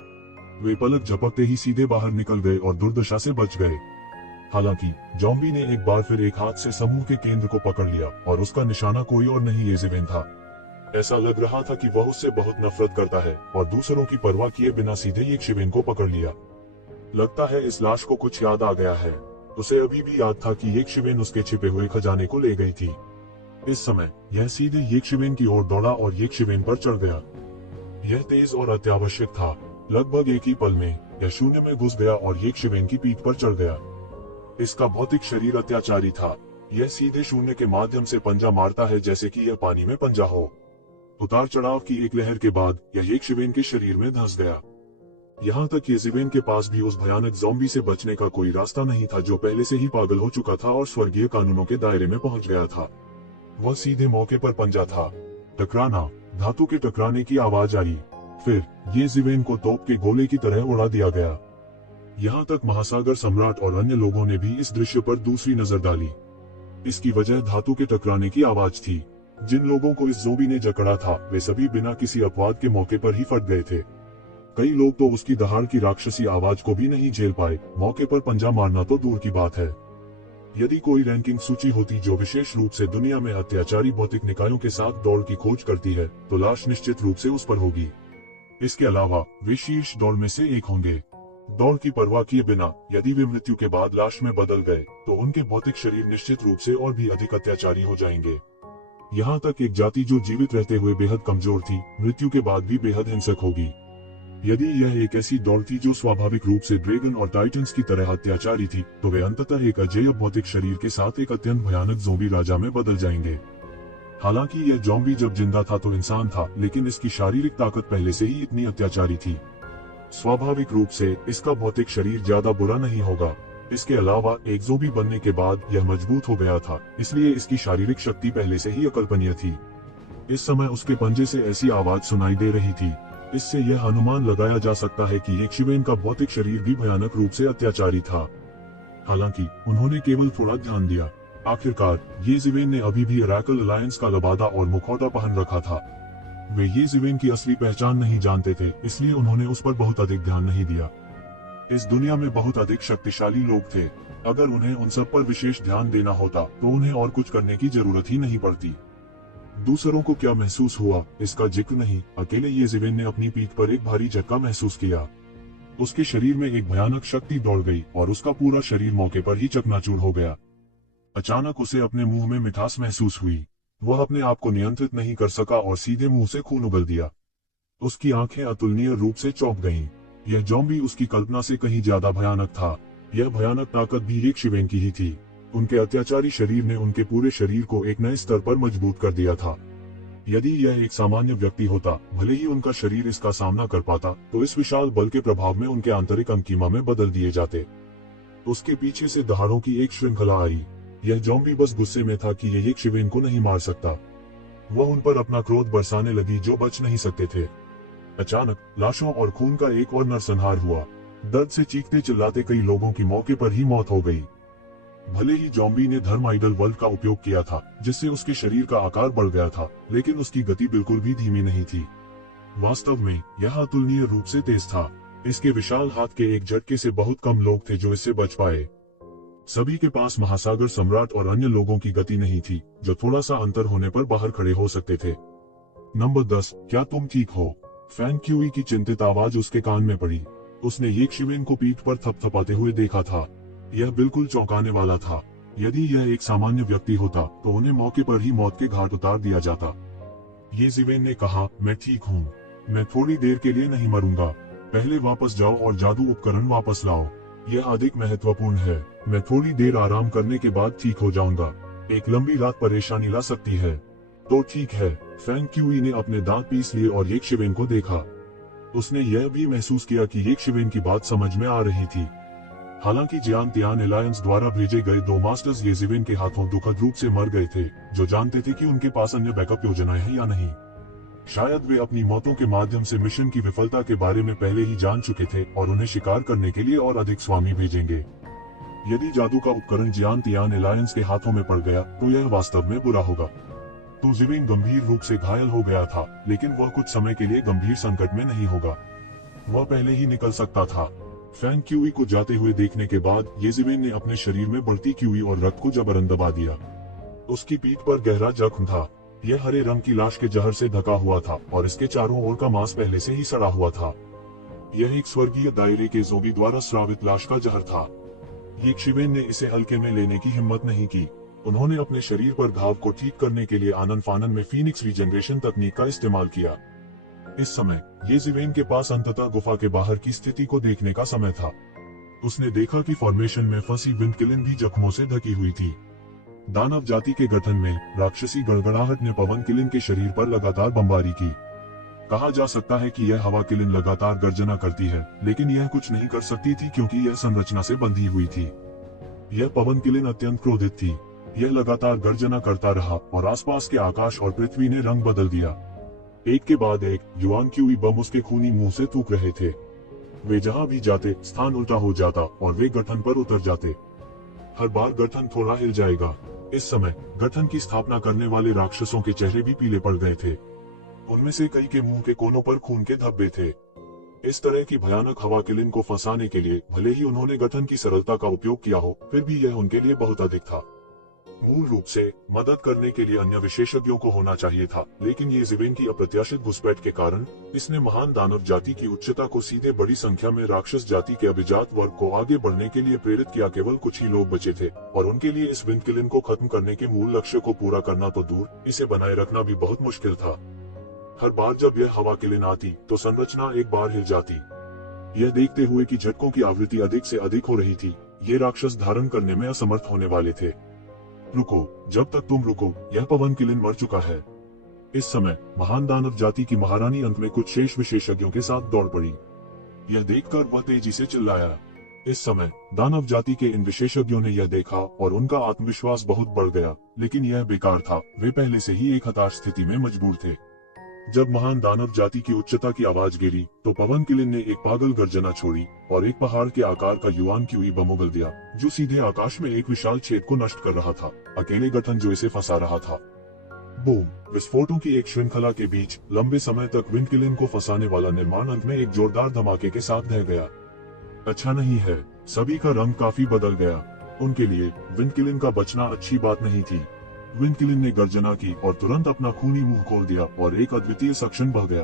वे पलक झपकते ही सीधे बाहर निकल गए और दुर्दशा से बच गए। हालांकि ज़ोंबी ने एक बार फिर एक हाथ से समूह के केंद्र को पकड़ लिया और उसका निशाना कोई और नहीं ये ज़िवेन था। ऐसा लग रहा था कि वह उससे बहुत नफरत करता है और दूसरों की परवाह किए बिना सीधे ही ज़िवेन को पकड़ लिया। लगता है इस लाश को कुछ याद आ गया है। उसे अभी भी याद था कि ज़िवेन उसके छिपे हुए खजाने को ले गई थी। इस समय यह सीधे ज़िवेन की ओर दौड़ा और ज़िवेन पर चढ़ गया। यह तेज और अत्यावश्यक था। लगभग एक ही पल में यह शून्य में घुस गया और ज़िवेन की पीठ पर चढ़ गया। इसका भौतिक शरीर अत्याचारी था। यह सीधे शून्य के माध्यम से पंजा मारता है जैसे कि यह पानी में पंजा हो। उतार चढ़ाव की एक लहर के बाद यह ज़िवेन के शरीर में धंस गया। यहाँ तक कि ज़िवेन के पास भी उस भयानक ज़ॉम्बी से बचने का कोई रास्ता नहीं था जो पहले से ही पागल हो चुका था और स्वर्गीय कानूनों के दायरे में पहुंच गया था। वह सीधे मौके पर पंजा था। टकराना, धातु के टकराने की आवाज आई। फिर ज़िवेन को तोप के गोले की तरह उड़ा दिया गया। यहाँ तक महासागर सम्राट और अन्य लोगों ने भी इस दृश्य पर दूसरी नजर डाली। इसकी वजह धातु के टकराने की आवाज थी। जिन लोगों को इस ज़ोंबी ने जकड़ा था वे सभी बिना किसी अपवाद के मौके पर ही फट गए थे। कई लोग तो उसकी दहाड़ की राक्षसी आवाज को भी नहीं झेल पाए, मौके पर पंजा मारना तो दूर की बात है। यदि कोई रैंकिंग सूची होती जो विशेष रूप से दुनिया में अत्याचारी भौतिक निकायों के साथ दौड़ की खोज करती है, तो लाश निश्चित रूप से उस पर होगी। इसके अलावा वे शीर्ष दौड़ में से एक होंगे। दौड़ की परवाह किए बिना यदि वे मृत्यु के बाद लाश में बदल गए तो उनके भौतिक शरीर निश्चित रूप से और भी अधिक अत्याचारी हो जाएंगे। यहाँ तक एक जाति जो जीवित रहते हुए बेहद कमजोर थी, मृत्यु के बाद भी बेहद हिंसक होगी। यदि यह एक ऐसी दौड़ थी जो स्वाभाविक रूप से ड्रैगन और टाइटन्स की तरह अत्याचारी थी, तो वे अंततः एक अजेय भौतिक शरीर के साथ एक अत्यंत भयानक ज़ोंबी राजा में बदल जाएंगे। हालांकि यह ज़ोंबी जब जिंदा था तो इंसान था, लेकिन इसकी शारीरिक ताकत पहले से ही इतनी अत्याचारी थी। स्वाभाविक रूप से इसका भौतिक शरीर ज्यादा बुरा नहीं होगा। इसके अलावा एक ज़ोंबी बनने के बाद यह मजबूत हो गया था, इसलिए इसकी शारीरिक शक्ति पहले से ही अकल्पनीय थी। इस समय उसके पंजे से ऐसी आवाज सुनाई दे रही थी। इससे यह अनुमान लगाया जा सकता है कि ज़िवेन का भौतिक शरीर भी भयानक रूप से अत्याचारी था। हालांकि उन्होंने केवल थोड़ा ध्यान दिया। आखिरकार ज़िवेन ने अभी भी ओरेकल अलायंस का लबादा और मुखौटा पहन रखा था। वे ज़िवेन की असली पहचान नहीं जानते थे, इसलिए उन्होंने उस पर बहुत अधिक ध्यान नहीं दिया। इस दुनिया में बहुत अधिक शक्तिशाली लोग थे। अगर उन्हें उन सब पर विशेष ध्यान देना होता तो उन्हें और कुछ करने की जरूरत ही नहीं पड़ती। दूसरों को क्या महसूस हुआ इसका जिक्र नहीं, अकेले ज़िवेन ने अपनी पीठ पर एक भारी झटका महसूस किया। उसके शरीर में एक भयानक शक्ति दौड़ गई और उसका पूरा शरीर मौके पर ही चकनाचूर हो गया। अचानक उसे अपने मुंह में मिठास महसूस हुई। वह अपने आप को नियंत्रित नहीं कर सका और सीधे मुंह से खून उगल दिया। उसकी आंखें अतुलनीय रूप से चौंक गईं। यह ज़ोंबी उसकी कल्पना से कहीं ज्यादा भयानक था। यह भयानक ताकत भी ज़िवेन की ही थी। उनके अत्याचारी शरीर ने उनके पूरे शरीर को एक नए स्तर पर मजबूत कर दिया था। यदि यह एक सामान्य व्यक्ति होता, भले ही उनका शरीर इसका सामना कर पाता, तो इस विशाल बल के प्रभाव में उनके आंतरिक अंग कीमा में बदल दिए जाते। उसके पीछे से दहाड़ों की एक श्रृंखला आई। यह ज़ॉम्बी बस गुस्से में था कि यह शिवेन को नहीं मार सकता। वह उन पर अपना क्रोध बरसाने लगी जो बच नहीं सकते थे। अचानक लाशों और खून का एक और नरसंहार हुआ। दर्द से चीखते चिल्लाते कई लोगों की मौके पर ही मौत हो गई। भले ही ज़ॉम्बी ने धर्म आइडल वर्ल्ड का उपयोग किया था, जिससे उसके शरीर का आकार बढ़ गया था, लेकिन उसकी गति बिल्कुल भी धीमी नहीं थी। वास्तव में यह अतुलनीय रूप से तेज था। इसके विशाल हाथ के एक झटके से बहुत कम लोग थे जो इससे बच पाए। सभी के पास महासागर सम्राट और अन्य लोगों की गति नहीं थी, जो थोड़ा सा अंतर होने पर बाहर खड़े हो सकते थे। नंबर 10, क्या तुम ठीक हो? फैंग क्यूई की चिंतित आवाज उसके कान में पड़ी। उसने ये शिवेन को पीठ पर थपथपाते हुए देखा था। यह बिल्कुल चौंकाने वाला था। यदि यह एक सामान्य व्यक्ति होता, तो उन्हें मौके पर ही मौत के घाट उतार दिया जाता। ये शिवेन ने कहा, मैं ठीक हूँ। मैं थोड़ी देर के लिए नहीं मरूंगा। पहले वापस जाओ और जादू उपकरण वापस लाओ। यह अधिक महत्वपूर्ण है। मैं थोड़ी देर आराम करने के बाद ठीक हो जाऊंगा। एक लंबी रात परेशानी ला सकती है। तो ठीक है। फैंग क्यूई ने अपने दांत पीस लिए और ये शिवेन को देखा। उसने यह भी महसूस किया कि ये शिवेन की बात समझ में आ रही थी। हालांकि जियान तियान एलायंस द्वारा भेजे गए 2 मास्टर्स ये शिवेन के हाथों दुखद रूप से मर गए थे, जो जानते थे कि उनके पास अन्य बैकअप योजनाएं हैं या नहीं। शायद वे अपनी मौतों के माध्यम से मिशन की विफलता के बारे में पहले ही जान चुके थे और उन्हें शिकार करने के लिए और अधिक स्वामी भेजेंगे। यदि जादू का उपकरण जियान तियान एलायंस के हाथों में पड़ गया, तो यह वास्तव में बुरा होगा। तो शिवेन गंभीर रूप से घायल हो गया था, लेकिन वह कुछ समय के लिए गंभीर संकट में नहीं होगा। वह पहले ही निकल सकता था। फैंग क्यूई को जाते हुए देखने के बाद ये शिवेन ने अपने शरीर में बढ़ती क्यूई और रक्त को जबरन दबा दिया। उसकी पीठ पर गहरा जख्म था। यह हरे रंग की लाश के जहर से ढका हुआ था और इसके चारों ओर का मांस पहले से ही सड़ा हुआ था। यह एक स्वर्गीय दायरे के ज़ोंबी द्वारा स्रावित लाश का जहर था। ये शिवेन ने इसे हल्के में लेने की हिम्मत नहीं की। उन्होंने अपने शरीर पर घाव को ठीक करने के लिए आनन फानन में फीनिक्स रीजनरेशन तकनीक का इस्तेमाल किया। इस समय ये शिवेन के पास अंततः गुफा के बाहर की स्थिति को देखने का समय था। उसने देखा कि फॉर्मेशन में फंसी विंडकिलिन भी जख्मों से ढकी हुई थी। दानव जाति के गठन में राक्षसी गड़गड़ाहट ने पवन किलिन के शरीर पर लगातार बमबारी की। कहा जा सकता है कि यह हवा किलिन लगातार गर्जना करती है, लेकिन यह कुछ नहीं कर सकती थी क्योंकि यह संरचना से बंधी हुई थी। यह पवन किलिन अत्यंत क्रोधित थी। यह लगातार गर्जना करता रहा और आसपास के आकाश और पृथ्वी ने रंग बदल दिया। एक के बाद एक युआन क्यूई बम उसके खूनी मुंह से थूक रहे थे। वे जहां भी जाते स्थान उल्टा हो जाता और वे गठन पर उतर जाते। हर बार गठन थोड़ा हिल जाएगा। इस समय गठन की स्थापना करने वाले राक्षसों के चेहरे भी पीले पड़ गए थे। उनमें से कई के मुंह के कोनों पर खून के धब्बे थे। इस तरह की भयानक हवा किलिन को फंसाने के लिए भले ही उन्होंने गठन की सरलता का उपयोग किया हो, फिर भी यह उनके लिए बहुत अधिक था। मूल रूप से मदद करने के लिए अन्य विशेषज्ञों को होना चाहिए था, लेकिन ये शिवेन की अप्रत्याशित घुसपैठ के कारण इसने महान दानव जाति की उच्चता को सीधे बड़ी संख्या में राक्षस जाति के अभिजात वर्ग को आगे बढ़ने के लिए प्रेरित किया। केवल कुछ ही लोग बचे थे और उनके लिए इस विंडकिलिन को खत्म करने के मूल लक्ष्य को पूरा करना तो दूर, इसे बनाए रखना भी बहुत मुश्किल था। हर बार जब यह हवा किलिन आती तो संरचना एक बार हिल जाती। यह देखते हुए कि झटकों की आवृत्ति अधिक से अधिक हो रही थी, ये राक्षस धारण करने में असमर्थ होने वाले थे। रुको, जब तक तुम रुको, यह पवन किलिन मर चुका है। इस समय महान दानव जाति की महारानी अंत में कुछ शेष विशेषज्ञों के साथ दौड़ पड़ी। यह देखकर वह तेजी से चिल्लाया। इस समय दानव जाति के इन विशेषज्ञों ने यह देखा और उनका आत्मविश्वास बहुत बढ़ गया, लेकिन यह बेकार था। वे पहले से ही एक हताश स्थिति में मजबूर थे। जब महान दानव जाति की उच्चता की आवाज गिरी, तो पवन किलिन ने एक पागल गर्जना छोड़ी और एक पहाड़ के आकार का युआन क्यूई बम उगल दिया, जो सीधे आकाश में एक विशाल छेद को नष्ट कर रहा था, अकेले गठन जो इसे फंसा रहा था। बूम! विस्फोटों की एक श्रृंखला के बीच लंबे समय तक विंडकिलिन को फंसाने वाला निर्माण अंत में एक जोरदार धमाके के साथ ढह गया। अच्छा नहीं है, सभी का रंग काफी बदल गया। उनके लिए विंडकिलिन का बचना अच्छी बात नहीं थी। विंडकिलिन ने गर्जना की और तुरंत अपना खूनी मुंह खोल दिया और एक अद्वितीय सक्शन बह गया।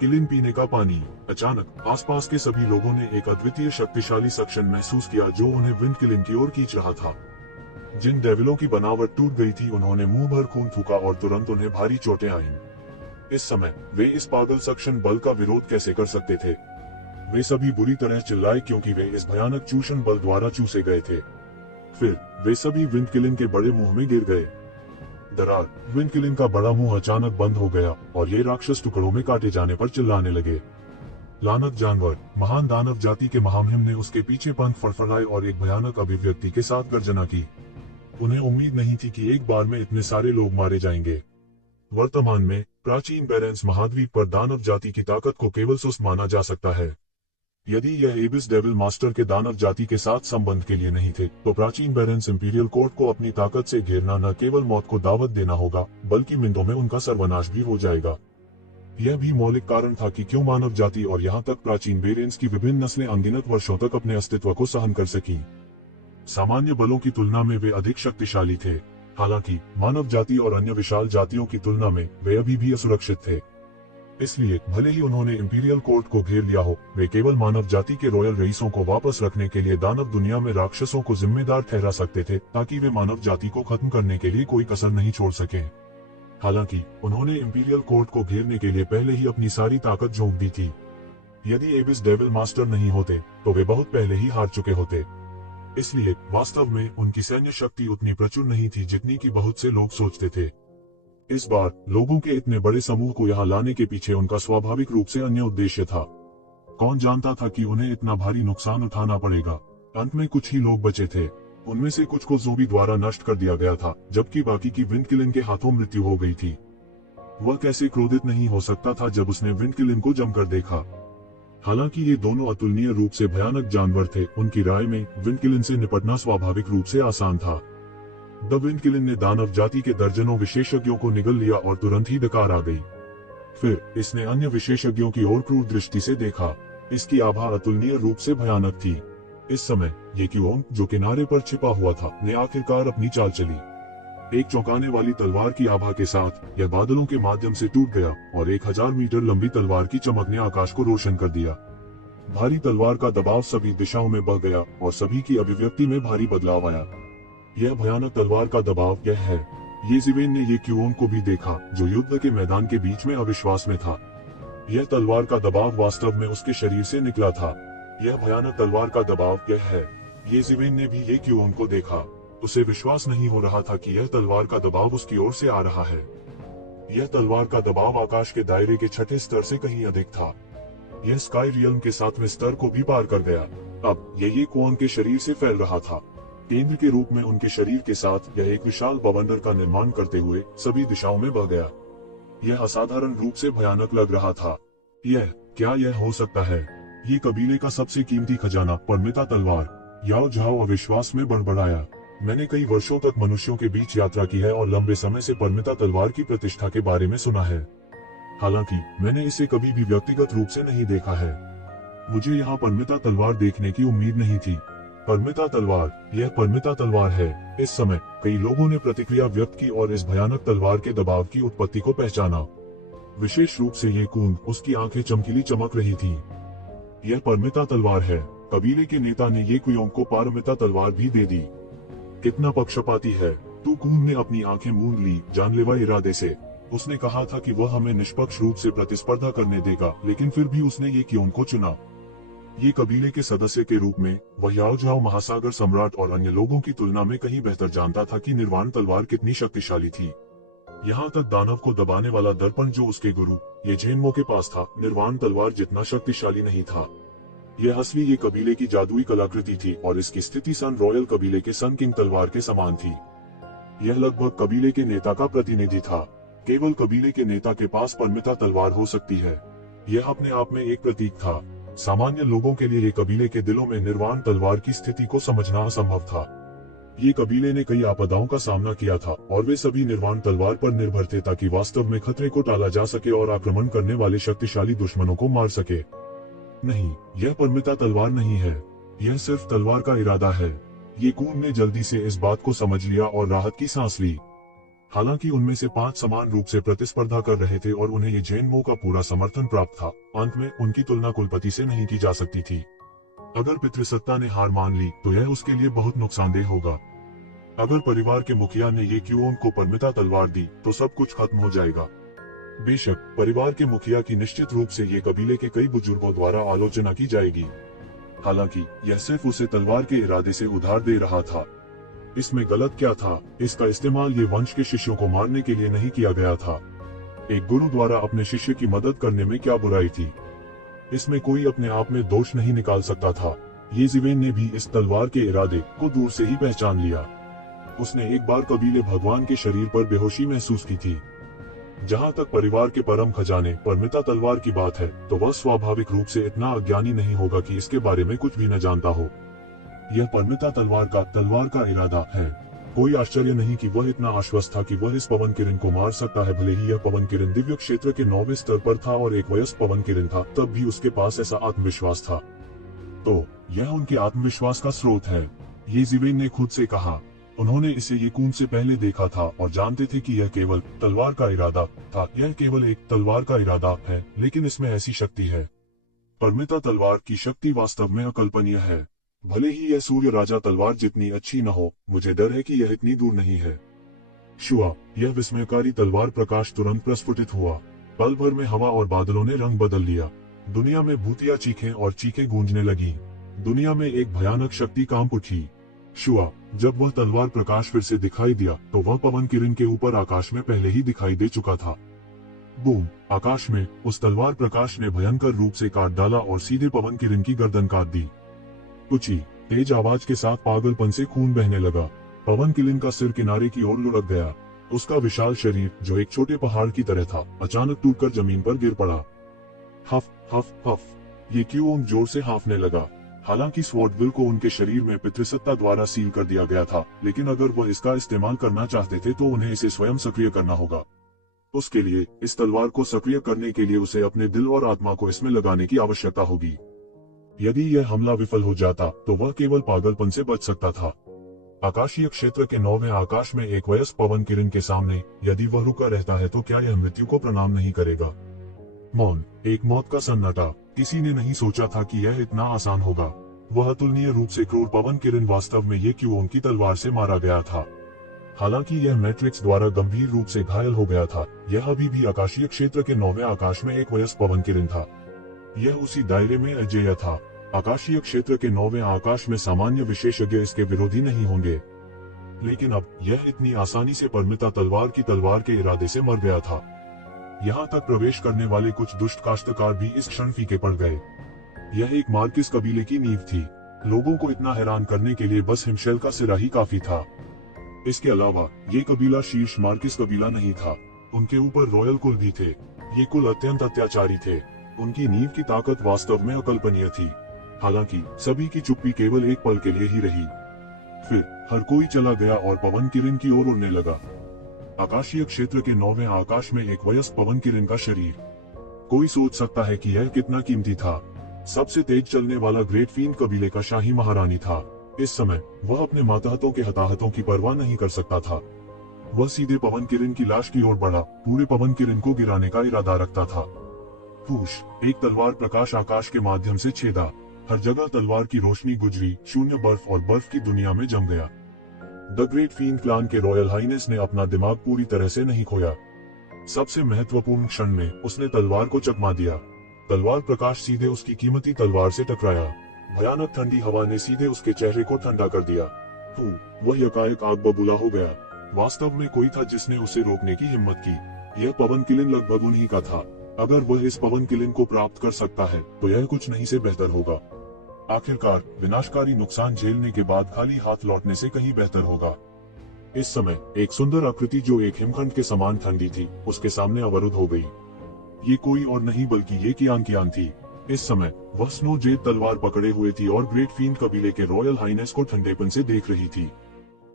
किलिन पीने का पानी। अचानक आसपास के सभी लोगों ने एक अद्वितीय शक्तिशाली सक्शन महसूस किया जो उन्हें विंडकिलिन की ओर खींच रहा था। जिन डेविलों की बनावट टूट गई थी, उन्होंने मुंह भर खून थूका और तुरंत उन्हें भारी चोटें आईं। इस समय वे इस पागल सक्शन बल का विरोध कैसे कर सकते थे? वे सभी बुरी तरह चिल्लाए क्योंकि वे इस भयानक चूषण बल द्वारा चूसे गए थे। फिर वे सभी विंडकिलिन के बड़े मुंह में गिर गए। दरार, विंडकिलिन का बड़ा मुंह अचानक बंद हो गया और ये राक्षस टुकड़ों में काटे जाने पर चिल्लाने लगे। लानत जानवर, महान दानव जाति के महामहिम ने उसके पीछे पंख फड़फड़ाए और एक भयानक अभिव्यक्ति के साथ गर्जना की। उन्हें उम्मीद नहीं थी कि एक बार में इतने सारे लोग मारे जाएंगे। वर्तमान में प्राचीन बेरेंस महाद्वीप पर दानव जाति की ताकत को केवल सुस्त माना जा सकता है। यदि यह एबिस डेविल मास्टर के दानव जाति के साथ संबंध के लिए नहीं थे, तो प्राचीन बेरेंस इंपीरियल कोर्ट को अपनी ताकत से घेरना न केवल मौत को दावत देना होगा, बल्कि मिनटों में उनका सर्वनाश भी हो जाएगा। यह भी मौलिक कारण था कि क्यों मानव जाति और यहाँ तक प्राचीन बेरेंस की विभिन्न नस्लें अनगिनत वर्षों तक अपने अस्तित्व को सहन कर सकी। सामान्य बलों की तुलना में वे अधिक शक्तिशाली थे। हालांकि मानव जाति और अन्य विशाल जातियों की तुलना में वे अभी भी असुरक्षित थे। इसलिए भले ही उन्होंने इंपीरियल कोर्ट को घेर लिया हो, वे केवल मानव जाति के रॉयल रईसों को वापस रखने के लिए दानव दुनिया में राक्षसों को जिम्मेदार ठहरा सकते थे, ताकि वे मानव जाति को खत्म करने के लिए कोई कसर नहीं छोड़ सके। हालांकि उन्होंने इंपीरियल कोर्ट को घेरने के लिए पहले ही अपनी सारी ताकत झोंक दी थी। यदि एबिस डेविल मास्टर नहीं होते, तो वे बहुत पहले ही हार चुके होते। इसलिए वास्तव में उनकी सैन्य शक्ति उतनी प्रचुर नहीं थी जितनी कि बहुत से लोग सोचते थे। इस बार लोगों के इतने बड़े समूह को यहाँ लाने के पीछे उनका स्वाभाविक रूप से अन्य उद्देश्य था। कौन जानता था कि उन्हें इतना भारी नुकसान उठाना पड़ेगा। अंत में कुछ ही लोग बचे थे। उनमें से कुछ को ज़ोबी द्वारा नष्ट कर दिया गया था, जबकि बाकी की विंडकिलिन के हाथों मृत्यु हो गई थी। वह कैसे क्रोधित नहीं हो सकता था जब उसने विंडकिलिन को जमकर देखा। हालांकि ये दोनों अतुलनीय रूप से भयानक जानवर थे, उनकी राय में विंडकिलिन से निपटना स्वाभाविक रूप से आसान था। द विंडकिलिन ने दानव जाति के दर्जनों विशेषज्ञों को निगल लिया और तुरंत ही डकार आ गई। फिर इसने अन्य विशेषज्ञों की ओर क्रूर दृष्टि से देखा। इसकी आभा अतुलनीय रूप से भयानक थी। इस समय ये क्यूओंग, जो किनारे पर छिपा हुआ था, ने आखिरकार अपनी चाल चली। एक चौंकाने वाली तलवार की आभा के साथ यह बादलों के माध्यम से टूट गया और 1000 मीटर लंबी तलवार की चमक ने आकाश को रोशन कर दिया। भारी तलवार का दबाव सभी दिशाओं में बह गया और सभी की अभिव्यक्ति में भारी बदलाव आया। यह भयानक तलवार का दबाव यह है। ये ज़िवेन ने ये क्यूओंग को भी देखा, जो युद्ध के मैदान के बीच में अविश्वास में था। यह तलवार का दबाव वास्तव में उसके शरीर से निकला था। यह भयानक तलवार का दबाव यह है। ये ज़िवेन ने भी ये क्यूओंग को देखा। उसे विश्वास नहीं हो रहा था कि यह तलवार का दबाव उसकी ओर से आ रहा है। यह तलवार का दबाव आकाश के दायरे के छठे स्तर से कहीं अधिक था। यह स्काई रियल्म के 7वें स्तर को भी पार कर गया। अब ये क्यूओंग के शरीर से फैल रहा था। केंद्र के रूप में उनके शरीर के साथ यह एक विशाल बवंडर का निर्माण करते हुए सभी दिशाओं में बह गया। यह असाधारण रूप से भयानक लग रहा था। क्या यह हो सकता है? ये कबीले का सबसे कीमती खजाना, परमिता तलवार। याओ झाओ अविश्वास में बड़बड़ाया। मैंने कई वर्षों तक मनुष्यों के बीच यात्रा की है और लंबे समय से परमिता तलवार की प्रतिष्ठा के बारे में सुना है। हालांकि मैंने इसे कभी भी व्यक्तिगत रूप से नहीं देखा है। मुझे यहाँ परमिता तलवार देखने की उम्मीद नहीं थी। परमिता तलवार, यह परमिता तलवार है। इस समय कई लोगों ने प्रतिक्रिया व्यक्त की और इस भयानक तलवार के दबाव की उत्पत्ति को पहचाना। विशेष रूप से ये कूंद, उसकी आंखें चमकीली चमक रही थी। यह परमिता तलवार है। कबीले के नेता ने ये क्यूओंग को परमिता तलवार भी दे दी। कितना पक्षपाती है। तू कूंद ने अपनी आंखें मूंद ली, जानलेवा इरादे से। उसने कहा था कि वह हमें निष्पक्ष रूप से प्रतिस्पर्धा करने देगा, लेकिन फिर भी उसने ये क्यूओंग को चुना। ये कबीले के सदस्य के रूप में वह याओ झाओ महासागर सम्राट और अन्य लोगों की तुलना में कहीं बेहतर जानता था कि निर्वाण तलवार कितनी शक्तिशाली थी। यहाँ तक दानव को दबाने वाला दर्पण जो उसके गुरु ये झेनमो के पास था, निर्वाण तलवार जितना शक्तिशाली नहीं था। यह असली ये कबीले की जादुई कलाकृति थी और इसकी स्थिति सन रॉयल कबीले के सन किंग तलवार के समान थी। यह लगभग कबीले के नेता का प्रतिनिधि था। केवल कबीले के नेता के पास परमिता तलवार हो सकती है। यह अपने आप में एक प्रतीक था। सामान्य लोगों के लिए ये कबीले के दिलों में निर्वाण तलवार की स्थिति को समझना असंभव था। ये कबीले ने कई आपदाओं का सामना किया था और वे सभी निर्वाण तलवार पर निर्भर थे ताकि वास्तव में खतरे को टाला जा सके और आक्रमण करने वाले शक्तिशाली दुश्मनों को मार सके। नहीं, यह परमिता तलवार नहीं है। यह सिर्फ तलवार का इरादा है। ये कून ने जल्दी से इस बात को समझ लिया और राहत की सांस ली। हालांकि उनमें से 5 समान रूप से प्रतिस्पर्धा कर रहे थे और उन्हें ये झेनमो का पूरा समर्थन प्राप्त था। अंत में उनकी तुलना कुलपति से नहीं की जा सकती थी। अगर पितृसत्ता ने हार मान ली तो यह उसके लिए बहुत नुकसानदेह होगा। अगर परिवार के मुखिया ने ये क्यूओंग को परमिता तलवार दी तो सब कुछ खत्म हो जाएगा। बेशक परिवार के मुखिया की निश्चित रूप से ये कबीले के कई बुजुर्गों द्वारा आलोचना की जाएगी। हालांकि यह सिर्फ उसे तलवार के इरादे से उधार दे रहा था। इसमें गलत क्या था? इसका इस्तेमाल ये वंश के शिष्यों को मारने के लिए नहीं किया गया था। एक गुरु द्वारा अपने शिष्य की मदद करने में क्या बुराई थी? इसमें कोई अपने आप में दोष नहीं निकाल सकता था। येज़िवेन ने भी इस तलवार के इरादे को दूर से ही पहचान लिया। उसने एक बार कबीले भगवान के शरीर पर बेहोशी महसूस की थी। जहाँ तक परिवार के परम खजाने परमिता तलवार की बात है, तो वह स्वाभाविक रूप से इतना अज्ञानी नहीं होगा कि इसके बारे में कुछ भी न जानता हो। यह परमिता तलवार का इरादा है। कोई आश्चर्य नहीं कि वह इतना आश्वस्त था कि वह इस पवन किरण को मार सकता है। भले ही यह पवन किरण दिव्य क्षेत्र के 9वें स्तर पर था और एक वयस्क पवन किरण था, तब भी उसके पास ऐसा आत्मविश्वास था। तो यह उनके आत्मविश्वास का स्रोत है, येज़िवेन ने खुद से कहा। उन्होंने इसे यकून से पहले देखा था और जानते थे कि यह केवल तलवार का इरादा था। यह केवल एक तलवार का इरादा है, लेकिन इसमें ऐसी शक्ति है। परमिता तलवार की शक्ति वास्तव में अकल्पनीय है। भले ही यह सूर्य राजा तलवार जितनी अच्छी न हो, मुझे डर है कि यह इतनी दूर नहीं है। शुआ, यह विस्मयकारी तलवार प्रकाश तुरंत प्रस्फुटित हुआ। पल भर में हवा और बादलों ने रंग बदल लिया। दुनिया में भूतिया चीखें और चीखें गूंजने लगी। दुनिया में एक भयानक शक्ति कांप उठी। शुआ, जब वह तलवार प्रकाश फिर से दिखाई दिया, तो वह पवन किरण के ऊपर आकाश में पहले ही दिखाई दे चुका था। बूम! आकाश में उस तलवार प्रकाश ने भयंकर रूप से काट डाला और सीधे पवन किरण की गर्दन काट दी। ऊंची तेज आवाज के साथ पागलपन से खून बहने लगा। पवन किरण का सिर किनारे की ओर लुढ़क गया। उसका विशाल शरीर, जो एक छोटे पहाड़ की तरह था, अचानक टूटकर जमीन पर गिर पड़ा। हफ हफ हफ, ये क्यूओंग जोर से हाँफने लगा। हालांकि स्वॉर्डविल को उनके शरीर में पितृसत्ता द्वारा सील कर दिया गया था, लेकिन अगर वह इसका इस्तेमाल करना चाहते थे तो उन्हें इसे स्वयं सक्रिय करना होगा। उसके लिए इस तलवार को सक्रिय करने के लिए उसे अपने दिल और आत्मा को इसमें लगाने की आवश्यकता होगी। यदि यह हमला विफल हो जाता, तो वह केवल पागलपन से बच सकता था। आकाशीय क्षेत्र के 9वें आकाश में एक वयस्क पवन किरण के सामने यदि वह रुका रहता है, तो क्या यह मृत्यु को प्रणाम नहीं करेगा? मौन, एक मौत का सन्नाटा। किसी ने नहीं सोचा था कि यह इतना आसान होगा। वह अतुलनीय रूप से क्रूर पवन किरण वास्तव में ये क्यूओंग की तलवार से मारा गया था। हालांकि यह मैट्रिक्स द्वारा गंभीर रूप से घायल हो गया था, यह अभी भी आकाशीय क्षेत्र के 9वें आकाश में एक वयस्क पवन किरण था। यह उसी दायरे में अजेय था। आकाशीय क्षेत्र के 9वें आकाश में सामान्य विशेषज्ञ इसके विरोधी नहीं होंगे, लेकिन अब यह इतनी आसानी से परमिता तलवार की तलवार के इरादे से मर गया था। यहाँ तक प्रवेश करने वाले कुछ दुष्ट काश्तकार भी इस क्षण फीके पड़ गए। यह एक मार्किस कबीले की नींव थी। लोगों को इतना हैरान करने के लिए बस हिमशैल का सिरा ही काफी था। इसके अलावा ये कबीला शीर्ष मार्किस कबीला नहीं था। उनके ऊपर रॉयल कुल भी थे। ये कुल अत्यंत अत्याचारी थे। उनकी नींव की ताकत वास्तव में अकल्पनीय थी। हालांकि सभी की चुप्पी केवल एक पल के लिए ही रही। फिर हर कोई चला गया और पवन किरण की ओर उड़ने लगा। आकाशीय क्षेत्र के 9वें आकाश में एक वयस्क पवन किरण का शरीर। कोई सोच सकता है कि यह कितना कीमती था। सबसे तेज चलने वाला ग्रेट फील्ड कबीले का शाही महारानी था। इस समय वह अपने माताहतों के हताहतों की परवाह नहीं कर सकता था। वह सीधे पवन किरण की लाश की ओर बढ़ा, पूरे पवन किरण को गिराने का इरादा रखता था। पूछ, एक तलवार प्रकाश आकाश के माध्यम से छेदा। हर जगह तलवार की रोशनी गुजरी। शून्य बर्फ और बर्फ की दुनिया में जम गया। द ग्रेट फील्ड क्लान के रॉयल हाइनेस ने अपना दिमाग पूरी तरह से नहीं खोया। सबसे महत्वपूर्ण क्षण में उसने तलवार को चकमा दिया। तलवार प्रकाश सीधे उसकी कीमती तलवार से टकराया। भयानक ठंडी हवा ने सीधे उसके चेहरे को ठंडा कर दिया। वह यकायक आग बबूला हो गया। वास्तव में कोई था जिसने उसे रोकने की हिम्मत की। यह पवन किरण लगभग उन्हीं का था। अगर वह इस पवन किरण को प्राप्त कर सकता है, तो यह कुछ नहीं से बेहतर होगा। आखिरकार विनाशकारी नुकसान झेलने के बाद खाली हाथ लौटने से कहीं बेहतर होगा। इस समय एक सुंदर आकृति जो एक हिमखंड के समान ठंडी थी, उसके सामने अवरुद्ध हो गई। ये कोई और नहीं बल्कि ये कियान थी। इस समय वह स्नो जेड तलवार पकड़े हुए थी और ग्रेट फील्ड कबीले के रॉयल हाइनेस को ठंडेपन से देख रही थी।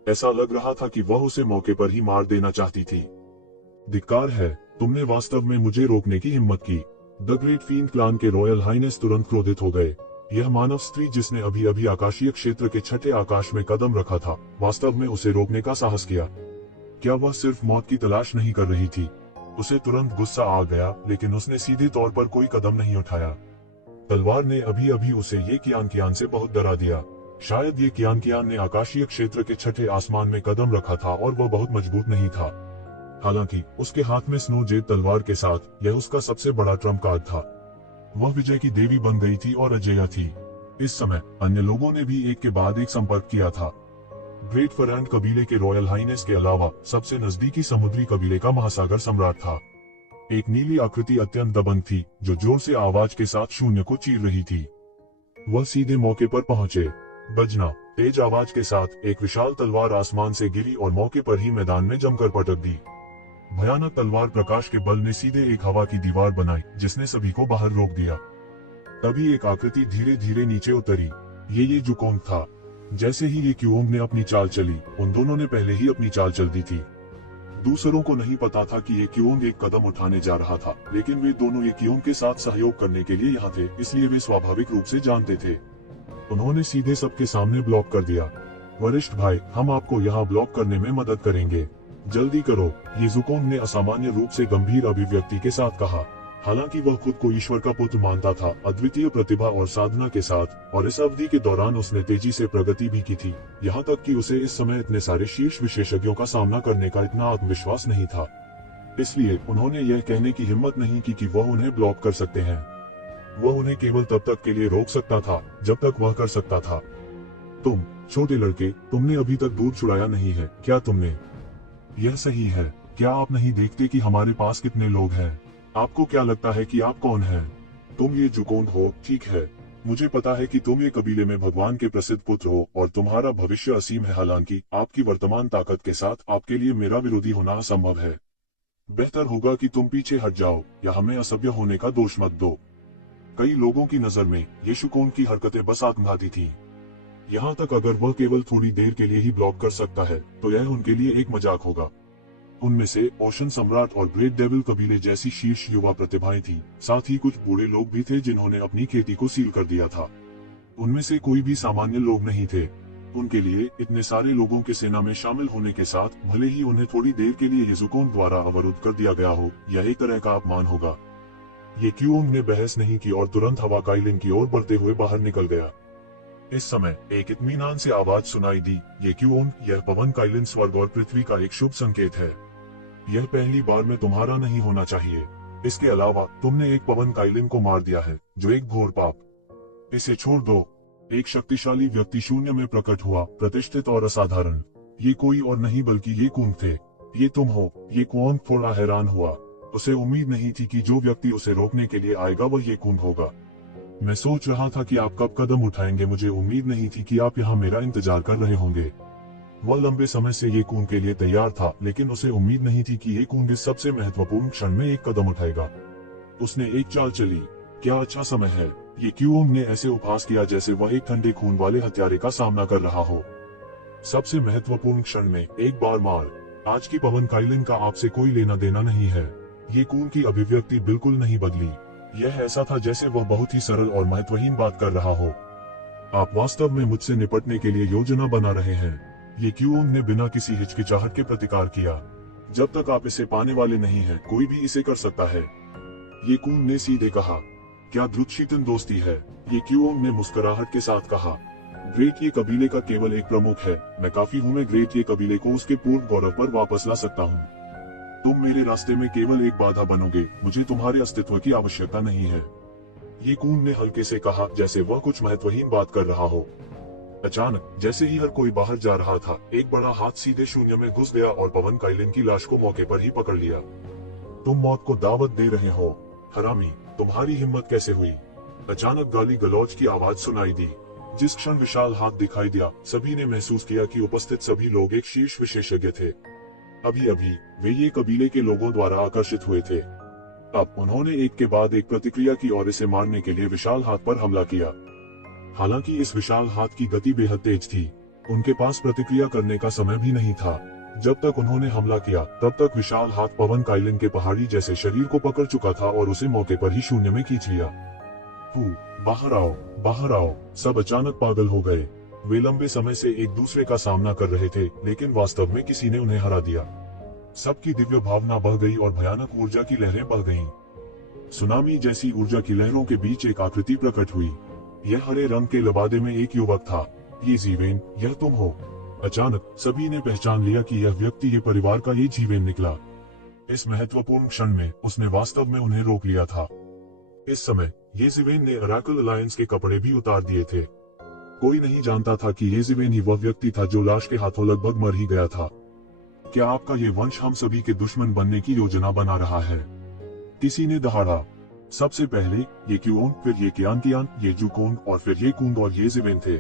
ऐसा लग रहा था कि वह उसे मौके पर ही मार देना चाहती थी। धिक्कार है, तुमने वास्तव में मुझे रोकने की हिम्मत की। द ग्रेट फील्ड क्लान के रॉयल हाइनेस तुरंत क्रोधित हो गए। यह मानव स्त्री जिसने अभी अभी आकाशीय क्षेत्र के 6ठे आकाश में कदम रखा था, वास्तव में उसे रोकने का साहस किया। क्या वह सिर्फ मौत की तलाश नहीं कर रही थी? उसे तुरंत गुस्सा आ गया, लेकिन उसने सीधे तौर पर कोई कदम नहीं उठाया। तलवार ने अभी अभी उसे ये कियान से बहुत डरा दिया। शायद ये कियान ने आकाशीय क्षेत्र के 6ठे आसमान में कदम रखा था और वह बहुत मजबूत नहीं था। हालांकि उसके हाथ में स्नो जेड तलवार के साथ यह उसका सबसे बड़ा ट्रम्प कार्ड था। वह विजय की देवी बन गई थी और अजेय थी। इस समय अन्य लोगों ने भी एक के बाद एक संपर्क किया था। ग्रेट फरैंड कबीले के रॉयल हाइनेस के अलावा सबसे नजदीकी समुद्री कबीले का महासागर सम्राट था। एक नीली आकृति अत्यंत दबंग थी जो जोर से आवाज के साथ शून्य को चीर रही थी। वह सीधे मौके पर पहुंचे। बजना, तेज आवाज के साथ एक विशाल तलवार आसमान से गिरी और मौके पर ही मैदान में जमकर पटक दी। भयानक तलवार प्रकाश के बल ने सीधे एक हवा की दीवार बनाई जिसने सभी को बाहर रोक दिया। तभी एक आकृति धीरे धीरे नीचे उतरी। ये जुकोंग था। जैसे ही ये क्यूओंग ने अपनी चाल चली, उन दोनों ने पहले ही अपनी चाल चल दी थी। दूसरों को नहीं पता था कि ये क्यूओंग एक कदम उठाने जा रहा था, लेकिन वे दोनों ये क्यूओंग के साथ सहयोग करने के लिए यहाँ थे, इसलिए वे स्वाभाविक रूप से जानते थे। उन्होंने सीधे सबके सामने ब्लॉक कर दिया। वरिष्ठ भाई, हम आपको यहाँ ब्लॉक करने में मदद करेंगे, जल्दी करो, ये जुकोंग ने असामान्य रूप से गंभीर अभिव्यक्ति के साथ कहा। हालांकि वह खुद को ईश्वर का पुत्र मानता था, अद्वितीय प्रतिभा और साधना के साथ, और इस अवधि के दौरान उसने तेजी से प्रगति भी की थी, यहाँ तक कि उसे इस समय इतने सारे शीर्ष विशेषज्ञों का सामना करने का इतना आत्मविश्वास नहीं था। इसलिए उन्होंने यह कहने की हिम्मत नहीं की कि वह उन्हें ब्लॉक कर सकते हैं। वह उन्हें केवल तब तक के लिए रोक सकता था जब तक वह कर सकता था। तुम छोटे लड़के, तुमने अभी तक दूध छुड़ाया नहीं है, क्या तुमने? यह सही है। क्या आप नहीं देखते कि हमारे पास कितने लोग हैं? आपको क्या लगता है कि आप कौन हैं? तुम ये जुकोंग हो, ठीक है। मुझे पता है कि तुम ये कबीले में भगवान के प्रसिद्ध पुत्र हो और तुम्हारा भविष्य असीम है। हालांकि आपकी वर्तमान ताकत के साथ आपके लिए मेरा विरोधी होना असंभव है। बेहतर होगा कि तुम पीछे हट जाओ या हमें असभ्य होने का दोष मत दो। कई लोगों की नजर में ये जुकोंग की हरकतें बस आत्मघाती थी। यहाँ तक अगर वह केवल थोड़ी देर के लिए ही ब्लॉक कर सकता है तो यह उनके लिए एक मजाक होगा। उनमें से ओशन सम्राट और ग्रेट डेविल कबीले जैसी शीर्ष युवा प्रतिभाएं थीं। साथ ही कुछ बूढ़े लोग भी थे जिन्होंने अपनी खेती को सील कर दिया था। उनमें से कोई भी सामान्य लोग नहीं थे। उनके लिए इतने सारे लोगों के सेना में शामिल होने के साथ भले ही उन्हें थोड़ी देर के लिए जुकोंग द्वारा अवरुद्ध कर दिया गया हो, यह एक तरह का अपमान होगा। ये क्यूओंग ने बहस नहीं की और तुरंत हवा काइलिन की ओर बढ़ते हुए बाहर निकल गया। इस समय एक इत्मीनान से आवाज सुनाई दी, ये क्यूओंग, यह पवन काइलिन स्वर्ग और पृथ्वी का एक शुभ संकेत है। यह पहली बार में तुम्हारा नहीं होना चाहिए। इसके अलावा तुमने एक पवन काइलिन को मार दिया है, जो एक घोर पाप। इसे छोड़ दो। एक शक्तिशाली व्यक्ति शून्य में प्रकट हुआ, प्रतिष्ठित और असाधारण। ये कोई और नहीं बल्कि ये कुंग थे। ये तुम हो। ये कुंग थोड़ा हैरान हुआ। उसे उम्मीद नहीं थी कि जो व्यक्ति उसे रोकने के लिए आएगा वह ये कुंग होगा। मैं सोच रहा था कि आप कब कदम उठाएंगे। मुझे उम्मीद नहीं थी कि आप यहाँ मेरा इंतजार कर रहे होंगे। वह लंबे समय से ये कून के लिए तैयार था, लेकिन उसे उम्मीद नहीं थी कि ये कून इस सबसे महत्वपूर्ण क्षण में एक कदम उठाएगा। उसने एक चाल चली। क्या अच्छा समय है। ये क्यूओंग ने ऐसे उपहास किया जैसे वह एक ठंडे खून वाले हत्यारे का सामना कर रहा हो। सबसे महत्वपूर्ण क्षण में एक बार मार। आज की पवन काइलिन का आपसे कोई लेना देना नहीं है। ये कून की अभिव्यक्ति बिल्कुल नहीं बदली। यह ऐसा था जैसे वह बहुत ही सरल और महत्वहीन बात कर रहा हो। आप वास्तव में मुझसे निपटने के लिए योजना बना रहे हैं। ये क्यूओंग ने बिना किसी हिचकिचाहट के प्रतिकार किया। जब तक आप इसे पाने वाले नहीं हैं, कोई भी इसे कर सकता है। ये कून ने सीधे कहा। क्या द्रुतशीतन दोस्ती है? ये क्यूओंग ने मुस्कुराहट के साथ कहा। ग्रेट ये कबीले का केवल एक प्रमुख है। मैं काफी हूँ। मैं ग्रेट ये कबीले को उसके पूर्ण गौरव पर वापस ला सकता हूँ। तुम मेरे रास्ते में केवल एक बाधा बनोगे। मुझे तुम्हारे अस्तित्व की आवश्यकता नहीं है। ये कून ने हल्के से कहा, जैसे वह कुछ महत्वहीन बात कर रहा हो। अचानक जैसे ही हर कोई बाहर जा रहा था, एक बड़ा हाथ सीधे शून्य में घुस गया और पवन काइलिन की लाश को मौके पर ही पकड़ लिया। तुम मौत को दावत दे रहे हो, हरामी, तुम्हारी हिम्मत कैसे हुई? अचानक गाली गलौज की आवाज सुनाई दी। जिस क्षण विशाल हाथ दिखाई दिया, सभी ने महसूस किया कि उपस्थित सभी लोग एक शीर्ष विशेषज्ञ थे। अभी अभी वे ये कबीले के लोगों द्वारा आकर्षित हुए थे। अब उन्होंने एक के बाद एक प्रतिक्रिया की और इसे मारने के लिए विशाल हाथ पर हमला किया। हालांकि इस विशाल हाथ की गति बेहद तेज थी। उनके पास प्रतिक्रिया करने का समय भी नहीं था। जब तक उन्होंने हमला किया, तब तक विशाल हाथ पवन काइलिन के पहाड़ी जैसे शरीर को पकड़ चुका था और उसे मौके पर ही शून्य में खींच लिया। बाहर आओ, बाहर आओ। सब अचानक पागल हो गए। वे लंबे समय से एक दूसरे का सामना कर रहे थे, लेकिन वास्तव में किसी ने उन्हें हरा दिया। सबकी दिव्य भावना बह गई और भयानक ऊर्जा की लहरें बह गईं। सुनामी जैसी ऊर्जा की लहरों के बीच एक आकृति प्रकट हुई। यह हरे रंग के लबादे में एक युवक था। ये जीवेन, यह तुम हो। अचानक सभी ने पहचान लिया कि यह व्यक्ति ये परिवार का ये जीवेन निकला। इस महत्वपूर्ण क्षण में उसने वास्तव में उन्हें रोक लिया था। इस समय ये जीवेन ने ओरेकल अलायंस के कपड़े भी उतार दिए थे। कोई नहीं जानता था कि येज़िवेन ही वह व्यक्ति था जो लाश के हाथों लगभग मर ही गया था। क्या आपका ये वंश हम सभी के दुश्मन बनने की योजना बना रहा है? किसी ने दहाड़ा। सबसे पहले ये क्यूओन, फिर ये कियान, ये जुकोन और फिर ये कुंग और येज़िवेन थे।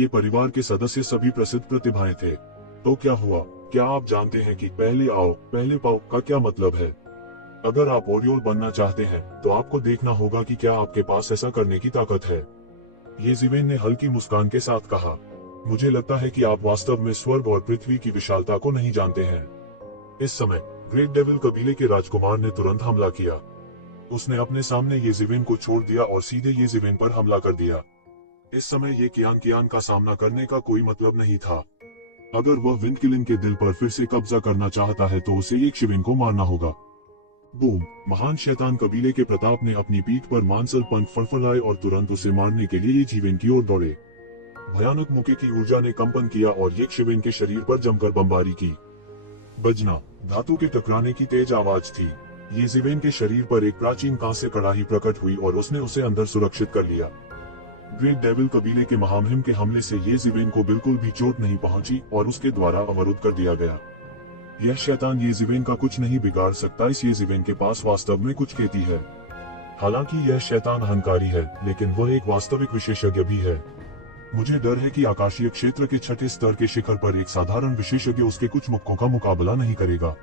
ये परिवार के सदस्य सभी प्रसिद्ध प्रतिभाएं थे। तो क्या हुआ? क्या आप जानते हैं कि पहले आओ पहले पाओ का क्या मतलब है? अगर आप ओरियोल बनना चाहते हैं तो आपको देखना होगा कि क्या आपके पास ऐसा करने की ताकत है। येज़िवेन ने हल्की मुस्कान के साथ कहा, मुझे लगता है कि आप वास्तव में स्वर्ग और पृथ्वी की विशालता को नहीं जानते हैं। इस समय ग्रेट डेविल कबीले के राजकुमार ने तुरंत हमला किया। उसने अपने सामने येज़िवेन को छोड़ दिया और सीधे येज़िवेन पर हमला कर दिया। इस समय ये कियान का सामना करने का कोई मतलब नहीं था। अगर वह विंडकिलिन के दिल पर फिर से कब्जा करना चाहता है तो उसे येशिवेन को मारना होगा। बूम! महान शैतान कबीले के प्रताप ने अपनी पीठ पर मांसल पंख फड़फड़ाए और तुरंत उसे मारने के लिए येशिवेन की ओर दौड़े। भयानक मुके की ऊर्जा ने कंपन किया और येशिवेन के शरीर पर जमकर बमबारी की। बजना, धातु के टकराने की तेज आवाज थी। येशिवेन के शरीर पर एक प्राचीन कांस्य कड़ाही प्रकट हुई और उसने उसे अंदर सुरक्षित कर लिया। ग्रेट डेविल कबीले के महामहिम के हमले से येशिवेन को बिल्कुल भी चोट नहीं पहुंची और उसके द्वारा अवरुद्ध कर दिया गया। यह शैतान येशिवेन का कुछ नहीं बिगाड़ सकता। इस येशिवेन के पास वास्तव में कुछ खेती है। हालांकि यह शैतान अहंकारी है, लेकिन वह एक वास्तविक विशेषज्ञ भी है। मुझे डर है कि आकाशीय क्षेत्र के छठे स्तर के शिखर पर एक साधारण विशेषज्ञ उसके कुछ मुक्कों का मुकाबला नहीं करेगा।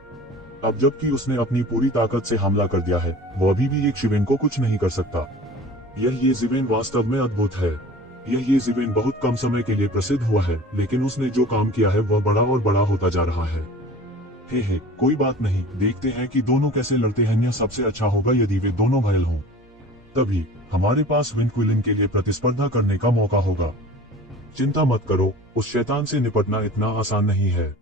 अब जबकि उसने अपनी पूरी ताकत से हमला कर दिया है, वो अभी भी येशिवेन को कुछ नहीं कर सकता। यह येशिवेन वास्तव में अद्भुत है। यह येशिवेन बहुत कम समय के लिए प्रसिद्ध हुआ है, लेकिन उसने जो काम किया है वह बड़ा और बड़ा होता जा रहा है। हे, कोई बात नहीं, देखते हैं कि दोनों कैसे लड़ते हैं। यह सबसे अच्छा होगा यदि वे दोनों घायल हों। तभी हमारे पास विंडक्विलिन के लिए प्रतिस्पर्धा करने का मौका होगा। चिंता मत करो, उस शैतान से निपटना इतना आसान नहीं है।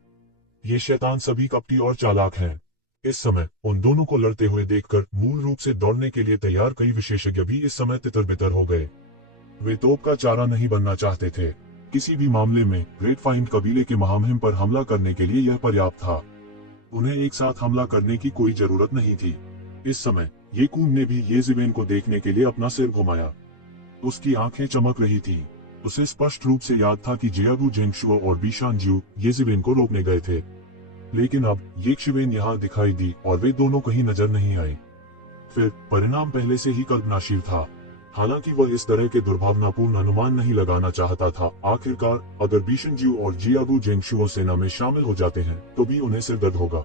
ये शैतान सभी कपटी और चालाक हैं। इस समय उन दोनों को लड़ते हुए देखकर मूल रूप से दौड़ने के लिए तैयार कई विशेषज्ञ भी इस समय तितर-बितर हो गए। वे तोप का चारा नहीं बनना चाहते थे। किसी भी मामले में ग्रेट फाइंड कबीले के महामहिम पर हमला करने के लिए यह पर्याप्त था। उन्हें एक साथ हमला करने की कोई जरूरत नहीं थी। इस समय ये कून ने भी येशिवेन को देखने के लिए अपना सिर घुमाया। उसकी आंखें चमक रही थी। उसे स्पष्ट रूप से याद था कि जियागु जेंगशुओ और बीशानजियो येशिवेन को रोकने गए थे, लेकिन अब येशिवेन यहाँ दिखाई दी और वे दोनों कहीं नजर नहीं आए। फिर परिणाम पहले से ही कल्पनाशील था। हालांकि वह इस तरह के दुर्भावनापूर्ण अनुमान नहीं लगाना चाहता था। आखिरकार अगर बीशनजियो और जियागु जेंगशुओ सेना में शामिल हो जाते हैं तो भी उन्हें सिर दर्द होगा।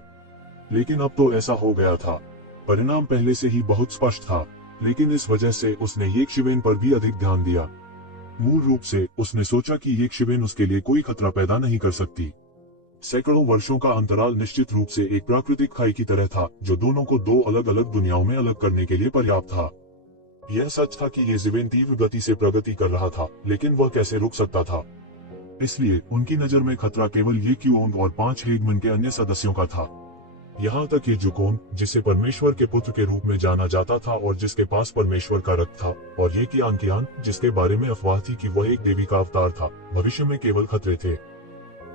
लेकिन अब तो ऐसा हो गया था। परिणाम पहले से ही बहुत स्पष्ट था, लेकिन इस वजह से उसने येशिवेन पर भी अधिक ध्यान दिया। मूल रूप से उसने सोचा कि येशिवेन उसके लिए कोई खतरा पैदा नहीं कर सकती। सैकड़ों वर्षों का अंतराल निश्चित रूप से एक प्राकृतिक खाई की तरह था, जो दोनों को दो अलग अलग दुनियाओं में अलग करने के लिए पर्याप्त था। यह सच था कि येशिवेन तीव्र गति से प्रगति कर रहा था, लेकिन वह कैसे रुक सकता था? इसलिए उनकी नजर में खतरा केवल ये क्यूओंग और 5 हेगमन के अन्य सदस्यों का था। यहाँ तक ये जुकोन, जिसे परमेश्वर के पुत्र के रूप में जाना जाता था और जिसके पास परमेश्वर का रक्त था, और ये कियान, जिसके बारे में अफवाह थी कि वह एक देवी का अवतार था, भविष्य में केवल खतरे थे।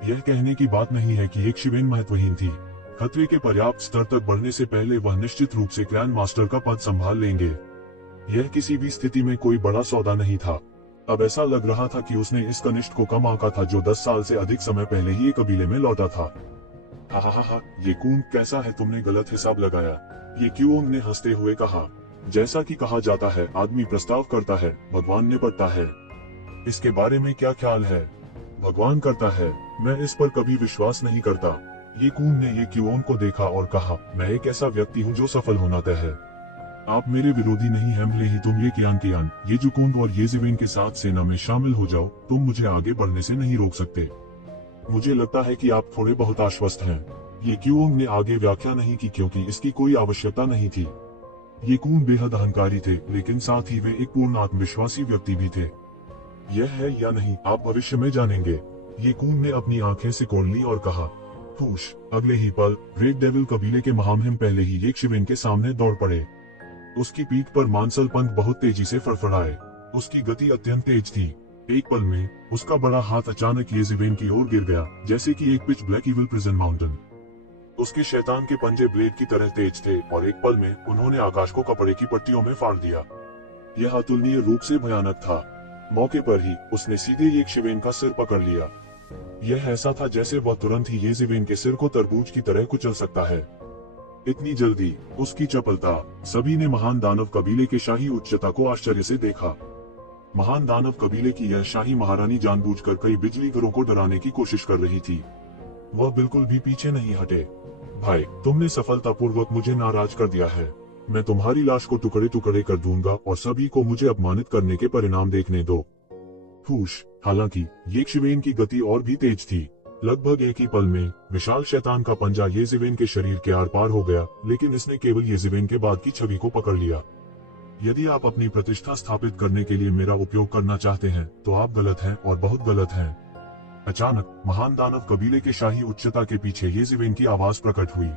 यह कहने की बात नहीं है कि येशिवेन महत्वहीन थी। खतरे के पर्याप्त स्तर तक बढ़ने से पहले वह निश्चित रूप से ग्रैंड मास्टर का पद संभाल लेंगे। यह किसी भी स्थिति में कोई बड़ा सौदा नहीं था। अब ऐसा लग रहा था कि उसने इस कनिष्ठ को कम आंका था जो 10 साल से अधिक समय पहले ही एक कबीले में लौटा था। हा, ये कून कैसा है, तुमने गलत हिसाब लगाया, ये क्यूओंग ने हंसते हुए कहा। जैसा कि कहा जाता है, आदमी प्रस्ताव करता है, भगवान निपटता है। इसके बारे में क्या ख्याल है? भगवान करता है, मैं इस पर कभी विश्वास नहीं करता। ये कून ने ये क्यूओंग को देखा और कहा, मैं एक ऐसा व्यक्ति हूँ जो सफल होना तय है। आप मेरे विरोधी नहीं हैं, भले ही तुम ये कियान, ये जुकोंग और येशिवेन के साथ सेना में शामिल हो जाओ, तुम मुझे आगे बढ़ने से नहीं रोक सकते। मुझे लगता है कि आप थोड़े बहुत आश्वस्त हैं। ये क्यूओंग ने आगे व्याख्या नहीं की क्योंकि इसकी कोई आवश्यकता नहीं थी। ये कून बेहद अहंकारी थे, लेकिन साथ ही वे एक पूर्ण आत्मविश्वासी व्यक्ति भी थे। यह है या नहीं, आप भविष्य में जानेंगे। ये कून ने अपनी आंखें सिकोड़ ली और कहा, हुश। अगले ही पल ग्रेट डेविल कबीले के महामहिम पहले ही येशिवेन के सामने दौड़ पड़े। उसकी पीठ पर मांसल पंख बहुत तेजी से फड़फड़ाए। उसकी गति अत्यंत तेज थी। एक पल में उसका बड़ा हाथ अचानक येशिवेन की ओर गिर गया, जैसे कि एक pitch black evil prison mountain. उसके शैतान के पंजे ब्लेड की तरह तेज थे और एक पल में उन्होंने आकाश को कपड़े की पट्टियों में फाड़ दिया। यह अतुलनीय रूप से भयानक था। मौके पर ही उसने सीधे येशिवेन का सिर पकड़ लिया। यह ऐसा था जैसे वह तुरंत ही येशिवेन के सिर को तरबूज की तरह कुचल सकता है। इतनी जल्दी, उसकी चपलता, सभी ने महान दानव कबीले के शाही उच्चता को आश्चर्य से देखा। महान दानव कबीले की यह शाही महारानी जानबूझकर कई बिजली घरों को डराने की कोशिश कर रही थी। वह बिल्कुल भी पीछे नहीं हटे। भाई, तुमने सफलतापूर्वक मुझे नाराज कर दिया है। मैं तुम्हारी लाश को टुकड़े टुकड़े कर दूंगा और सभी को मुझे अपमानित करने के परिणाम देखने दो। हुश। हालांकि येशिवेन की गति और भी तेज थी। लगभग एक ही पल में विशाल शैतान का पंजा येशिवेन के शरीर के आर पार हो गया, लेकिन इसने केवल येशिवेन के बाद की छवि को पकड़ लिया। यदि आप अपनी प्रतिष्ठा स्थापित करने के लिए मेरा उपयोग करना चाहते हैं, तो आप गलत हैं और बहुत गलत हैं। अचानक महान दानव कबीले के शाही उच्चता के पीछे येशिवेन की आवाज प्रकट हुई।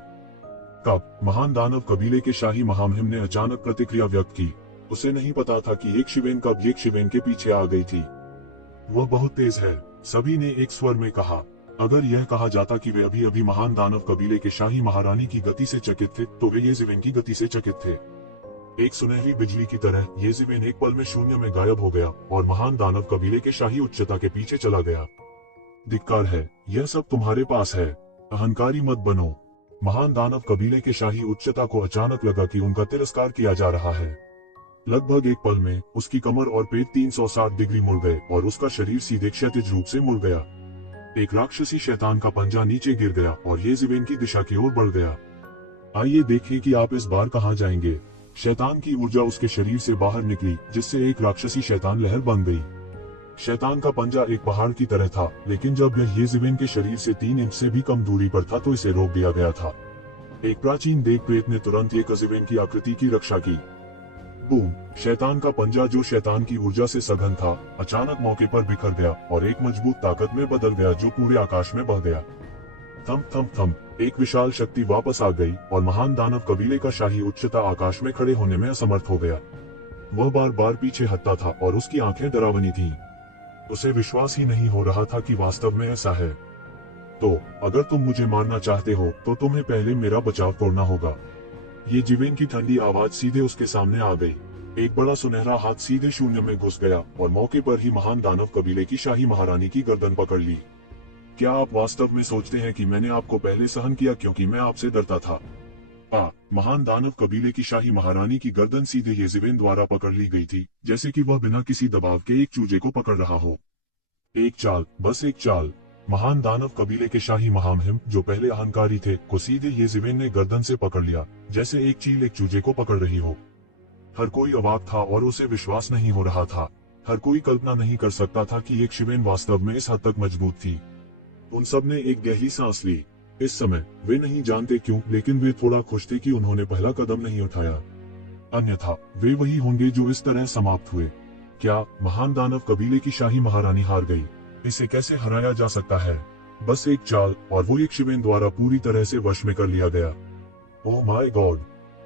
कब महान दानव कबीले के शाही महामहिम ने अचानक प्रतिक्रिया व्यक्त की। उसे नहीं पता था कि येशिवेन कब येशिवेन के पीछे आ गई थी। वह बहुत तेज है, सभी ने एक स्वर में कहा। अगर यह कहा जाता कि वे अभी अभी महान दानव कबीले के शाही महारानी की गति से चकित थे, तो वे येशिवेन की गति से चकित थे। एक सुनहरी बिजली की तरह येशिवेन एक पल में शून्य में गायब हो गया और महान दानव कबीले के शाही उच्चता के पीछे चला गया। धिक्कार है, यह सब तुम्हारे पास है। अहंकारी मत बनो। महान दानव कबीले के शाही उच्चता को अचानक लगा कि उनका तिरस्कार किया जा रहा है। लगभग एक पल में उसकी कमर और पेट 360 डिग्री मुड़ गए और उसका शरीर सीधे क्षैतिज रूप से मुड़ गया। एक राक्षसी शैतान का पंजा नीचे गिर गया और येशिवेन की दिशा की ओर बढ़ गया। आइए देखें कि आप इस बार कहां जाएंगे। शैतान की ऊर्जा उसके शरीर से बाहर निकली, जिससे एक राक्षसी शैतान लहर बन गई। शैतान का पंजा एक पहाड़ की तरह था, लेकिन जब यह येशिवेन के शरीर से 3 इंच से भी कम दूरी पर था तो इसे रोक दिया गया था। एक प्राचीन देव प्रेत ने तुरंत येशिवेन की आकृति की रक्षा की। बूम! शैतान का पंजा, जो शैतान की ऊर्जा से सघन था, अचानक मौके पर बिखर गया और एक मजबूत ताकत में बदल गया जो पूरे आकाश में बह गया। थम थम थम, एक विशाल शक्ति वापस आ गई और महान दानव कबीले का शाही उच्चता आकाश में खड़े होने में असमर्थ हो गया। वह बार बार पीछे हटता था और उसकी आंखें डरावनी थीं। उसे विश्वास ही नहीं हो रहा था कि वास्तव में ऐसा है। तो अगर तुम मुझे मारना चाहते हो तो तुम्हें पहले मेरा बचाव तोड़ना होगा। येशिवेन की ठंडी आवाज सीधे उसके सामने आ गई। एक बड़ा सुनहरा हाथ सीधे शून्य में घुस गया और मौके पर ही महान दानव कबीले की शाही महारानी की गर्दन पकड़ ली। क्या आप वास्तव में सोचते हैं कि मैंने आपको पहले सहन किया क्योंकि मैं आपसे डरता था? महान दानव कबीले की शाही महारानी की गर्दन सीधे येशिवेन द्वारा पकड़ ली गई थी, जैसे कि वह बिना किसी दबाव के एक चूजे को पकड़ रहा हो। एक चाल, बस एक चाल। महान दानव कबीले के शाही महामहिम, जो पहले अहंकारी थे, को सीधे येशिवेन ने गर्दन से पकड़ लिया, जैसे एक चील एक चूजे को पकड़ रही हो। हर कोई अवाक था और उसे विश्वास नहीं हो रहा था। हर कोई कल्पना नहीं कर सकता था कि येशिवेन वास्तव में इस हद तक मजबूत थी। उन सब ने एक गहरी सांस ली। इस समय वे नहीं जानते क्यों, लेकिन वे थोड़ा खुश थे कि उन्होंने पहला कदम नहीं उठाया। अन्यथा वे वही होंगे जो इस तरह समाप्त हुए। क्या महान दानव कबीले की शाही महारानी हार गई? इसे कैसे हराया जा सकता है? बस एक चाल और वो येशिवेन द्वारा पूरी तरह से वश में कर लिया गया। Oh my God!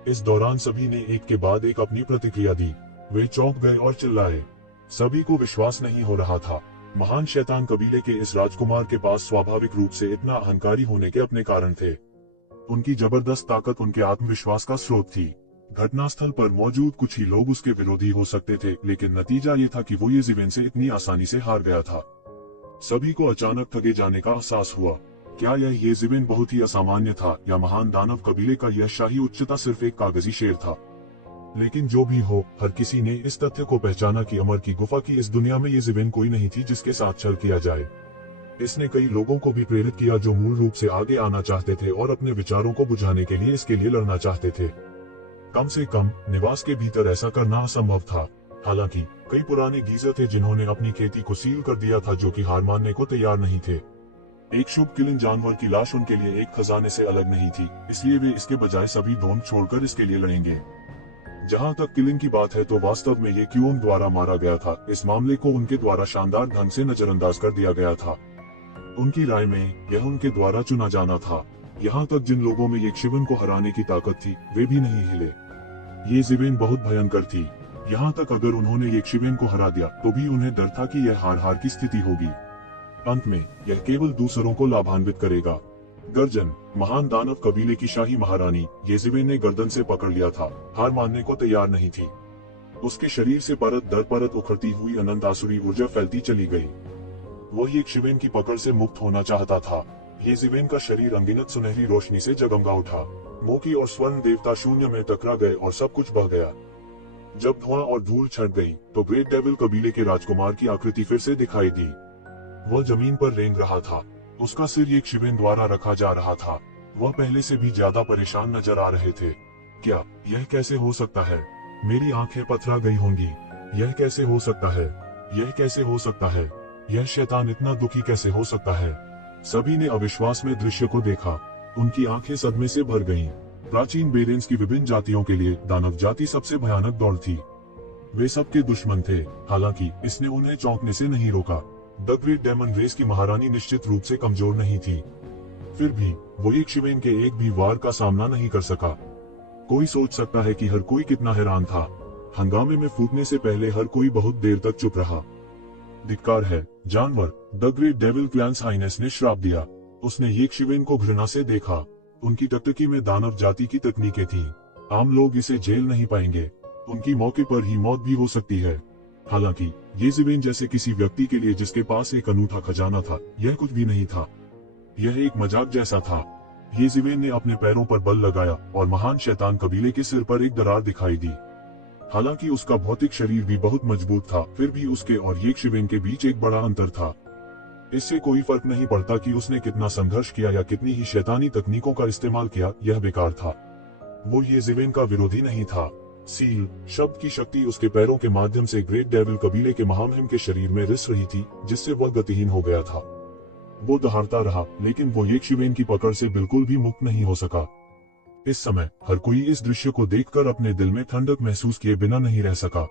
इस दौरान सभी ने एक के बाद एक अपनी प्रतिक्रिया दी। वे चौंक गए और चिल्लाए। सभी को विश्वास नहीं हो रहा था। महान शैतान कबीले के इस राजकुमार के पास स्वाभाविक रूप से इतना अहंकारी होने के अपने कारण थे। उनकी जबरदस्त ताकत उनके आत्मविश्वास का स्रोत थी। घटनास्थल पर मौजूद कुछ ही लोग उसके विरोधी हो सकते थे, लेकिन नतीजा ये था कि वो येशिवेन से इतनी आसानी से हार गया था। सभी को अचानक ठगे जाने का एहसास हुआ। क्या यह येशिवेन बहुत ही असामान्य था, या महान दानव कबीले का यह शाही उच्चता सिर्फ एक कागजी शेर था? लेकिन जो भी हो, हर किसी ने इस तथ्य को पहचाना कि अमर की गुफा की इस दुनिया में येशिवेन कोई नहीं थी जिसके साथ छल किया जाए। इसने कई लोगों को भी प्रेरित किया जो मूल रूप से आगे आना चाहते थे और अपने विचारों को बुझाने के लिए इसके लिए लड़ना चाहते थे। कम से कम निवास के भीतर ऐसा करना असंभव था। हालांकि कई पुराने गीजर थे जिन्होंने अपनी खेती को सील कर दिया था, जो कि हार मानने को तैयार नहीं थे। एक शुभ किलिंग जानवर की लाश उनके लिए एक खजाने से अलग नहीं थी, इसलिए वे इसके बजाय सभी ढोंग छोड़कर इसके लिए लड़ेंगे। जहां तक किलिंग की बात है, तो वास्तव में ये क्यूओंग द्वारा मारा गया था। इस मामले को उनके द्वारा शानदार ढंग से नजरअंदाज कर दिया गया था। उनकी राय में यह उनके द्वारा चुना जाना था। यहाँ तक जिन लोगों में येशिवेन को हराने की ताकत थी, वे भी नहीं हिले। येशिवेन बहुत भयंकर थी। यहाँ तक अगर उन्होंने येशिवेन को हरा दिया तो भी उन्हें डर था कि यह हार की स्थिति होगी। अंत में यह केवल दूसरों को लाभान्वित करेगा। गर्जन! महान दानव कबीले की शाही महारानी येशिवेन ने गर्दन से पकड़ लिया था, हार मानने को तैयार नहीं थी। उसके शरीर से परत दर परत उखड़ती हुई अनंत आसुरी ऊर्जा फैलती चली गई। वही एक शिवेन की पकड़ से मुक्त होना चाहता था। येजिवेन का शरीर अनगिनत सुनहरी रोशनी से जगमगा उठा। मोकी और स्वर्ण देवता शून्य में टकरा गए और सब कुछ बह गया। जब धुआं और धूल छट गई तो ग्रेट डेविल कबीले के राजकुमार की आकृति फिर से दिखाई दी। वह जमीन पर रेंग रहा था। उसका सिर एक शिवेन द्वारा रखा जा रहा था। वह पहले से भी ज्यादा परेशान नजर आ रहे थे। क्या यह कैसे हो सकता है? मेरी आंखें पथरा गई होंगी। यह कैसे हो सकता है? यह कैसे हो सकता है? यह शैतान इतना दुखी कैसे हो सकता है? सभी ने अविश्वास में दृश्य को देखा। उनकी आंखें सदमे से भर गईं। प्राचीन बेरेंस की विभिन्न जातियों के लिए दानव जाति सबसे भयानक दौड़ थी। वे सबके दुश्मन थे, हालांकि इसने उन्हें चौंकने से नहीं रोका। द ग्रेट डेमन रेस की महारानी निश्चित रूप से कमजोर नहीं थी। फिर भी वो एक शिवेन के एक भी वार का सामना नहीं कर सका। कोई सोच सकता है कि हर कोई कितना हैरान था। हंगामे में फूटने से पहले हर कोई बहुत देर तक चुप रहा। धिक्कार है, जानवर, the great devil queens highness ने श्राप दिया। उसने येक शिवेन को घृणा से देखा। उनकी टकटकी में दानव जाति की तकनीकें थी। आम लोग इसे झेल नहीं पाएंगे। उनकी मौके पर ही मौत भी हो सकती है। हालांकि येजिवेन जैसे किसी व्यक्ति के लिए जिसके पास एक अनूठा खजाना था, यह कुछ भी नहीं था। यह एक मजाक जैसा था। येजिवेन ने अपने पैरों पर बल लगाया और महान शैतान कबीले के सिर पर एक दरार दिखाई दी। हालांकि उसका भौतिक शरीर भी बहुत मजबूत था, फिर भी उसके और येक शिवेन के बीच एक बड़ा अंतर था। इससे कोई फर्क नहीं पड़ता कि उसने कितना संघर्ष किया या कितनी ही शैतानी तकनीकों का इस्तेमाल किया, यह बेकार था। वो येजिवेन का विरोधी नहीं था। सील शब्द की शक्ति उसके पैरों के माध्यम से ग्रेट डेविल कबीले के महामहिम के शरीर में रिस रही थी, जिससे वह गतिहीन हो गया था। वो दहाड़ता रहा, लेकिन वो येक शिवेन की पकड़ से बिल्कुल भी मुक्त नहीं हो सका। इस समय हर कोई इस दृश्य को देखकर अपने दिल में ठंडक महसूस किए बिना नहीं रह सका।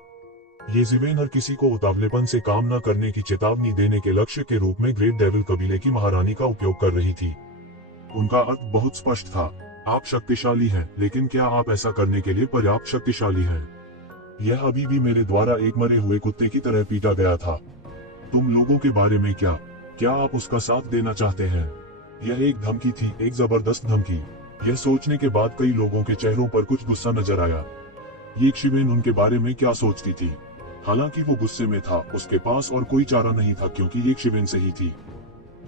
येजिवेन हर किसी को उतावलेपन से काम न करने की चेतावनी देने के लक्ष्य के रूप में ग्रेट डेविल कबीले की महारानी का उपयोग कर रही थी। उनका अर्थ बहुत स्पष्ट था, आप शक्तिशाली हैं, लेकिन क्या आप ऐसा करने के लिए पर्याप्त शक्तिशाली हैं? यह अभी भी मेरे द्वारा एक मरे हुए कुत्ते की तरह पीटा गया था। तुम लोगों के बारे में क्या आप उसका साथ देना चाहते हैं? यह एक धमकी थी, एक जबरदस्त धमकी। यह सोचने के बाद कई लोगों के चेहरों पर कुछ गुस्सा नजर आया। येक शिवेन उनके बारे में क्या सोचती थी? हालांकि वो गुस्से में था, उसके पास और कोई चारा नहीं था, क्योंकि येक शिवेन से ही थी।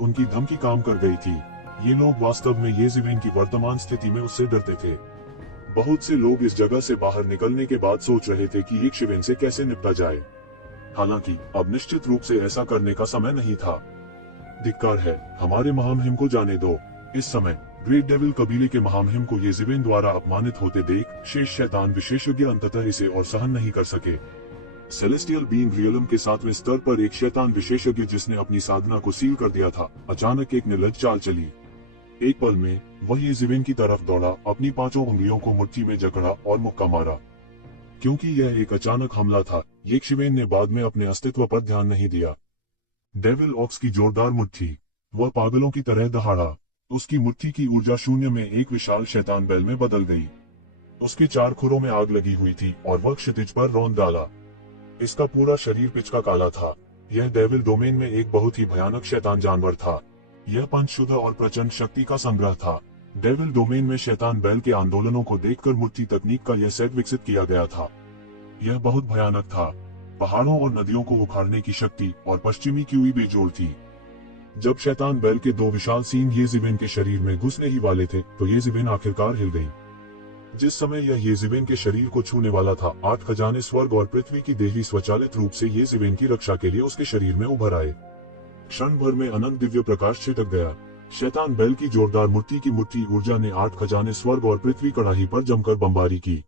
उनकी धमकी काम कर गई थी। ये लोग वास्तव में येजिवेन की वर्तमान स्थिति में उससे डरते थे। बहुत से लोग इस जगह से बाहर निकलने के बाद सोच रहे थे कि येक शिवेन से कैसे निपटा जाए। हालांकि अब निश्चित रूप से ऐसा करने का समय नहीं था। धिक्कार है, हमारे महामहिम को जाने दो। इस समय ग्रेट डेविल कबीले के महामहिम को येजिवेन द्वारा अपमानित होते देख शेष शैतान विशेषज्ञ अंततः इसे और सहन नहीं कर सके। सेलेस्टियल बीइंग रियलम के 7वें स्तर पर एक शैतान विशेषज्ञ जिसने अपनी साधना को सील कर दिया था, अचानक एक निर्लज चाल चली। एक पल में वह येजिवेन की तरफ दौड़ा, अपनी 5 उंगलियों को मुट्ठी में जकड़ा और मुक्का मारा। क्योंकि यह एक अचानक हमला था, येक शिवेन ने बाद में अपने अस्तित्व पर ध्यान नहीं दिया। डेविल ऑक्स की जोरदार मुट्ठी। वह पागलों की तरह दहाड़ा। उसकी मुट्ठी की ऊर्जा शून्य में एक विशाल शैतान बैल में बदल गई। उसके 4 खुरों में आग लगी हुई थी और वह क्षितिज पर रौंद डाला। इसका पूरा शरीर पिच का काला था। यह डेविल डोमेन में एक बहुत ही भयानक शैतान जानवर था। यह पंचशुद्ध और प्रचंड शक्ति का संग्रह था। डेविल डोमेन में शैतान बैल के आंदोलनों को देखकर मुट्ठी तकनीक का यह सेट विकसित किया गया था। यह बहुत भयानक था। पहाड़ों और नदियों को उखाड़ने की शक्ति और पश्चिमी क्यूई बेजोड़ थी। जब शैतान बैल के 2 विशाल सींग येजिवेन के शरीर में घुसने ही वाले थे, तो येजिवेन आखिरकार हिल गई। जिस समय यह येजिवेन के शरीर को छूने वाला था, 8 खजाने स्वर्ग और पृथ्वी की देवी स्वचालित रूप से येजिवेन की रक्षा के लिए उसके शरीर में उभर आए। क्षण भर में अनंत दिव्य प्रकाश छिटक गया। शैतान बैल की जोरदार मुट्ठी की मुट्ठी ऊर्जा ने 8 खजाने स्वर्ग और पृथ्वी कड़ाही पर जमकर बमबारी की।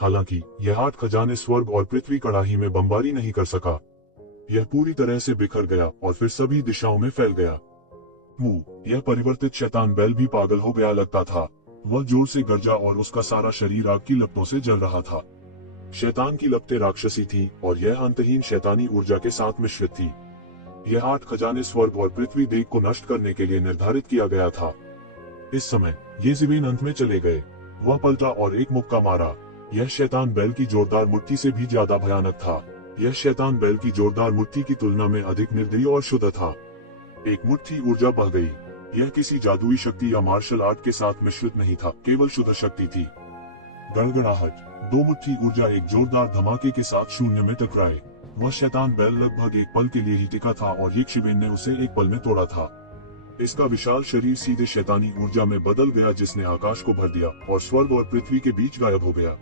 हालांकि यह 8 खजाने स्वर्ग और पृथ्वी कड़ाही में बमबारी नहीं कर सका। यह पूरी तरह से बिखर गया और फिर सभी दिशाओं में फैल गया। यह परिवर्तित शैतान बैल भी पागल हो गया लगता था। वह जोर से गरजा और उसका सारा शरीर आग की लपटों से जल रहा था। शैतान की लपटें राक्षसी थी और यह अंतहीन शैतानी ऊर्जा के साथ मिश्रित थी। यह 8 खजाने स्वर्ग और पृथ्वी देग को नष्ट करने के लिए निर्धारित किया गया था। इस समय येजिवेन अंत में चले गए। वह पलटा और एक मुक्का मारा। यह शैतान बैल की जोरदार मुट्ठी से भी ज्यादा भयानक था। यह शैतान बैल की जोरदार मुट्ठी की तुलना में अधिक निर्दयी और शुद्ध था। एक मुट्ठी ऊर्जा बह गई। यह किसी जादुई शक्ति या मार्शल आर्ट के साथ मिश्रित नहीं था, केवल शुद्ध शक्ति थी। गड़गड़ाहट, दो मुट्ठी ऊर्जा एक जोरदार धमाके के साथ शून्य में टकराए। वह शैतान बैल लगभग एक पल के लिए ही टिका था और यक्षिवेन ने उसे एक पल में तोड़ा था। इसका विशाल शरीर सीधे शैतानी ऊर्जा में बदल गया जिसने आकाश को भर दिया और स्वर्ग और पृथ्वी के बीच गायब हो गया।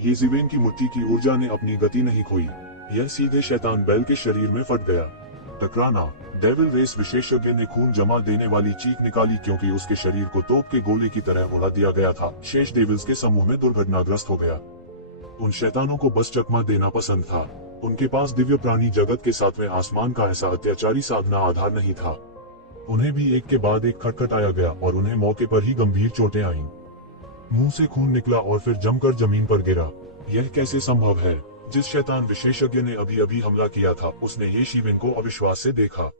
येजिवेन की मुट्ठी की ऊर्जा ने अपनी गति नहीं खोई, यह सीधे शैतान बैल के शरीर में फट गया। टकराना, डेविल रेस विशेषज्ञ ने खून जमा देने वाली चीख निकाली क्योंकि उसके शरीर को तोप के गोले की तरह उड़ा दिया गया था। शेष डेविल्स के समूह में दुर्घटनाग्रस्त हो गया। उन शैतानों को बस चकमा देना पसंद था। उनके पास दिव्य प्राणी जगत के सातवें आसमान का ऐसा अत्याचारी साधना आधार नहीं था। उन्हें भी एक के बाद एक खटखटाया गया और उन्हें मौके पर ही गंभीर चोटें आईं। मुंह से खून निकला और फिर जमकर जमीन पर गिरा। यह कैसे संभव है? जिस शैतान विशेषज्ञ ने अभी अभी हमला किया था उसने येशिवेन को अविश्वास से देखा।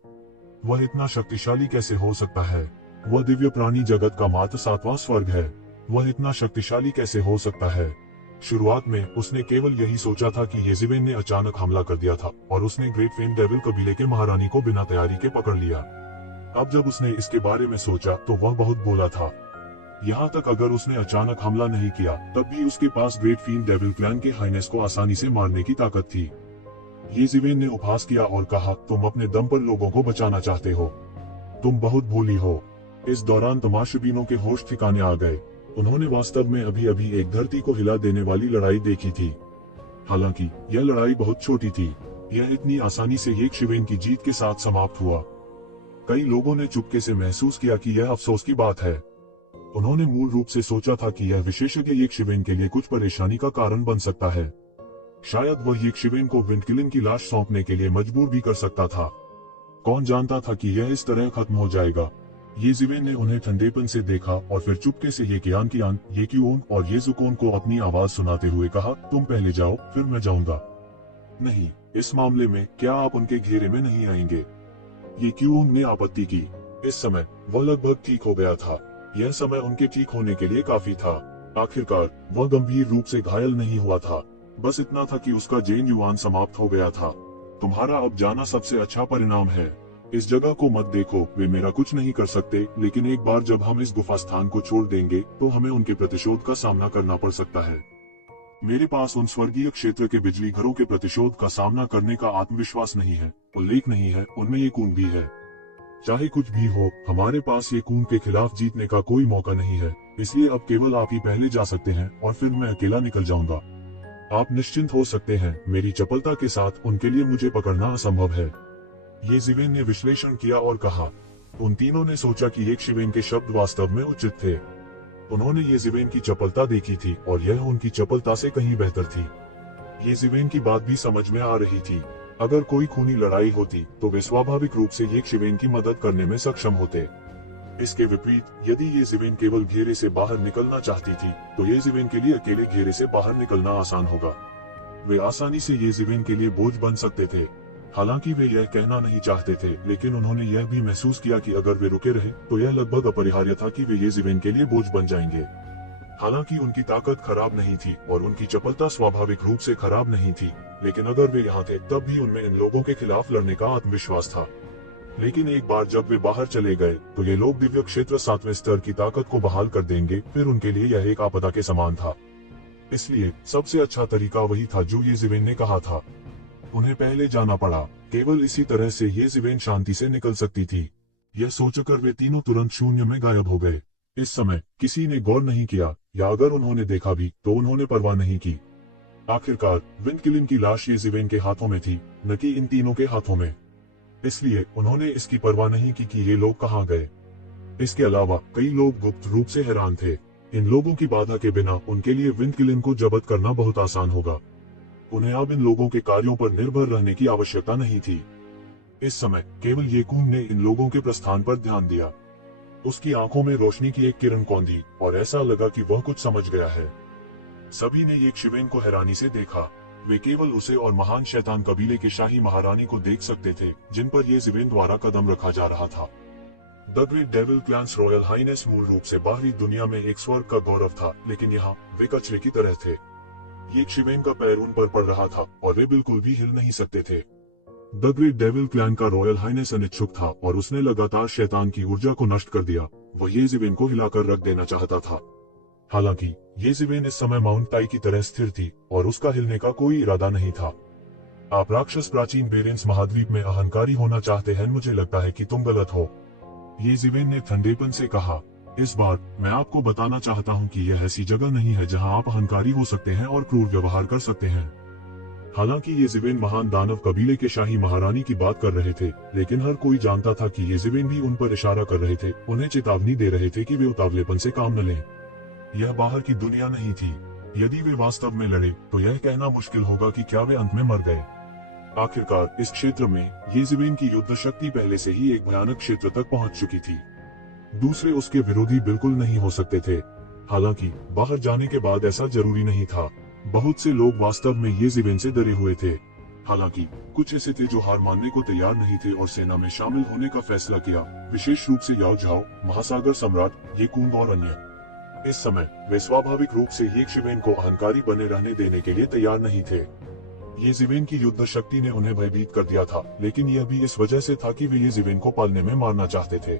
वह इतना शक्तिशाली कैसे हो सकता है? वह दिव्य प्राणी जगत का मात्र सातवां स्वर्ग है। वह इतना शक्तिशाली कैसे हो सकता है? शुरुआत में उसने केवल यही सोचा था कि येजिवेन ने अचानक हमला कर दिया था और उसने ग्रेट फेन डेविल कबीले के महारानी को बिना तैयारी के पकड़ लिया। अब जब उसने इसके बारे में सोचा तो वह बहुत बोला था। यहाँ तक अगर उसने अचानक हमला नहीं किया तब भी उसके पास ग्रेट फीन डेविल क्लैन के हाइनेस को आसानी से मारने की ताकत थी। येजिवेन ने उपहास किया और कहा, तुम अपने दम पर लोगों को बचाना चाहते हो। तुम बहुत भोली हो। इस दौरान तमाशबीनों के होश ठिकाने आ गए। उन्होंने वास्तव में अभी अभी एक धरती को हिला देने वाली लड़ाई देखी थी। हालांकि यह लड़ाई बहुत छोटी थी। यह इतनी आसानी से येशिवेन की जीत के साथ समाप्त हुआ। कई लोगों ने चुपके से महसूस किया कि यह अफसोस की बात है। उन्होंने मूल रूप से सोचा था कि यह विशेषज्ञ येशिवेन के लिए कुछ परेशानी का कारण बन सकता है। शायद वह येशिवेन को विंडकिलिन की लाश सौंपने के लिए मजबूर भी कर सकता था। कौन जानता था कि यह इस तरह खत्म हो जाएगा। येजिवेन ने उन्हें ठंडेपन से देखा और फिर चुपके से येकियान, येक्यूओन और येजुकोन को अपनी आवाज सुनाते हुए कहा, तुम पहले जाओ फिर मैं जाऊंगा। नहीं, इस मामले में क्या आप उनके घेरे में नहीं आएंगे? येक्यूओन ने आपत्ति की। इस समय वह लगभग ठीक हो गया था। यह समय उनके ठीक होने के लिए काफी था। आखिरकार वह गंभीर रूप से घायल नहीं हुआ था। बस इतना था कि उसका जेन समाप्त हो गया था। तुम्हारा अब जाना सबसे अच्छा परिणाम है। इस जगह को मत देखो, वे मेरा कुछ नहीं कर सकते, लेकिन एक बार जब हम इस गुफा स्थान को छोड़ देंगे तो हमें उनके प्रतिशोध का सामना करना पड़ सकता है। मेरे पास उन स्वर्गीय क्षेत्र के बिजली घरों के प्रतिशोध का सामना करने का आत्मविश्वास नहीं है। उल्लेख नहीं है, उनमें ये खून भी है। चाहे कुछ भी हो, हमारे पास ये खून के खिलाफ जीतने का कोई मौका नहीं है। इसलिए अब केवल आप ही पहले जा सकते हैं और फिर मैं अकेला निकल जाऊंगा। आप निश्चिंत हो सकते हैं, मेरी चपलता के साथ उनके लिए मुझे पकड़ना असंभव है। येजिवेन ने विश्लेषण किया और कहा। उन तीनों ने सोचा कि येशिवेन के शब्द वास्तव में उचित थे। उन्होंने येजिवेन की चपलता देखी थी और यह उनकी चपलता से कहीं बेहतर थी। येजिवेन की बात भी समझ में आ रही थी। अगर कोई खूनी लड़ाई होती तो वे स्वाभाविक रूप से येशिवेन की मदद करने में सक्षम होते। इसके विपरीत, यदि येजिवेन केवल घेरे से बाहर निकलना चाहती थी तो येजिवेन के लिए अकेले घेरे से बाहर निकलना आसान होगा। वे आसानी से येजिवेन के लिए बोझ बन सकते थे। हालांकि वे यह कहना नहीं चाहते थे, लेकिन उन्होंने यह भी महसूस किया कि अगर वे रुके रहे तो यह लगभग अपरिहार्य था कि वे येजिवेन के लिए बोझ बन जाएंगे। हालांकि उनकी ताकत खराब नहीं थी और उनकी चपलता स्वाभाविक रूप से खराब नहीं थी, लेकिन अगर वे यहाँ थे तब भी उनमें इन लोगों के खिलाफ लड़ने का आत्मविश्वास था। लेकिन एक बार जब वे बाहर चले गए तो ये लोग दिव्य क्षेत्र 7वें स्तर की ताकत को बहाल कर देंगे। फिर उनके लिए यह एक आपदा के समान था। इसलिए सबसे अच्छा तरीका वही था जो येजिवेन ने कहा था। उन्हें पहले जाना पड़ा। केवल इसी तरह से येजिवेन शांति से निकल सकती थी। यह सोचकर वे तीनों तुरंत शून्य में गायब हो गए। इस समय किसी ने गौर नहीं किया, या अगर उन्होंने देखा भी तो उन्होंने परवाह नहीं की। आखिरकार विंडकिलिन की लाश येजिवेन के हाथों में थी, न कि इन तीनों के हाथों में। इसलिए उन्होंने इसकी परवाह नहीं की कि ये लोग कहाँ गए। इसके अलावा कई लोग गुप्त रूप से हैरान थे। इन लोगों की बाधा के बिना उनके लिए विंडकिलिन को जब्त करना बहुत आसान होगा। उन्हें अब इन लोगों के कार्यों पर निर्भर रहने की आवश्यकता नहीं थी। इस समय केवल येकून ने इन लोगों के प्रस्थान पर ध्यान दिया। उसकी आंखों में रोशनी की एक किरण कौंधी और ऐसा लगा कि वह कुछ समझ गया है। सभी ने येशिवेन को हैरानी से देखा। वे केवल उसे और महान शैतान कबीले के शाही महारानी को देख सकते थे, जिन पर येजिवेन द्वारा कदम रखा जा रहा था। The great devil clans royal highness मूल रूप से बाहरी दुनिया में एक स्वर्ग का गौरव था, लेकिन यहाँ वे कचरे की तरह थे। येशिवेन का पैर उन पर पड़ रहा था और वे बिल्कुल भी हिल नहीं सकते थे। द ग्रेट डेविल क्लैन का रॉयल हाइनेस अनिच्छुक था और उसने लगातार शैतान की ऊर्जा को नष्ट कर दिया। वह येजिवेन को हिलाकर रख देना चाहता था। हालांकि येज़ेबेल इस समय माउंट ताई की तरह स्थिर थी और उसका हिलने का कोई इरादा नहीं था। आप राक्षस प्राचीन बेरेंस महाद्वीप में अहंकारी होना चाहते हैं, मुझे लगता है कि तुम गलत हो, येज़ेबेल ने ठंडेपन से कहा। इस बार मैं आपको बताना चाहता हूँ कि यह ऐसी जगह नहीं है जहाँ आप अहंकारी हो सकते हैं और क्रूर व्यवहार कर सकते हैं। हालांकि येज़ेबेल महान दानव कबीले के शाही महारानी की बात कर रहे थे, लेकिन हर कोई जानता था कि येज़ेबेल भी उन पर इशारा कर रहे थे, उन्हें चेतावनी दे रहे थे कि वे उतावलेपन से काम न लें। यह बाहर की दुनिया नहीं थी। यदि वे वास्तव में लड़े तो यह कहना मुश्किल होगा कि क्या वे अंत में मर गए। आखिरकार इस क्षेत्र में येज़ेबेल की युद्ध शक्ति पहले से ही एक भयानक क्षेत्र तक पहुंच चुकी थी। दूसरे उसके विरोधी बिल्कुल नहीं हो सकते थे। हालांकि बाहर जाने के बाद ऐसा जरूरी नहीं था। बहुत से लोग वास्तव में येज़ेबेल से डरे हुए थे। हालांकि कुछ ऐसे थे जो हार मानने को तैयार नहीं थे और सेना में शामिल होने का फैसला किया, विशेष रूप से याओ झाओ, महासागर सम्राट, ये कुंग और अन्य। इस समय वे स्वाभाविक रूप से येज़ेबेल को अहंकारी बने रहने देने के लिए तैयार नहीं थे। येज़ेबेल की युद्ध शक्ति ने उन्हें भयभीत कर दिया था, लेकिन यह भी इस वजह से था कि वे येज़ेबेल को पालने में मारना चाहते थे।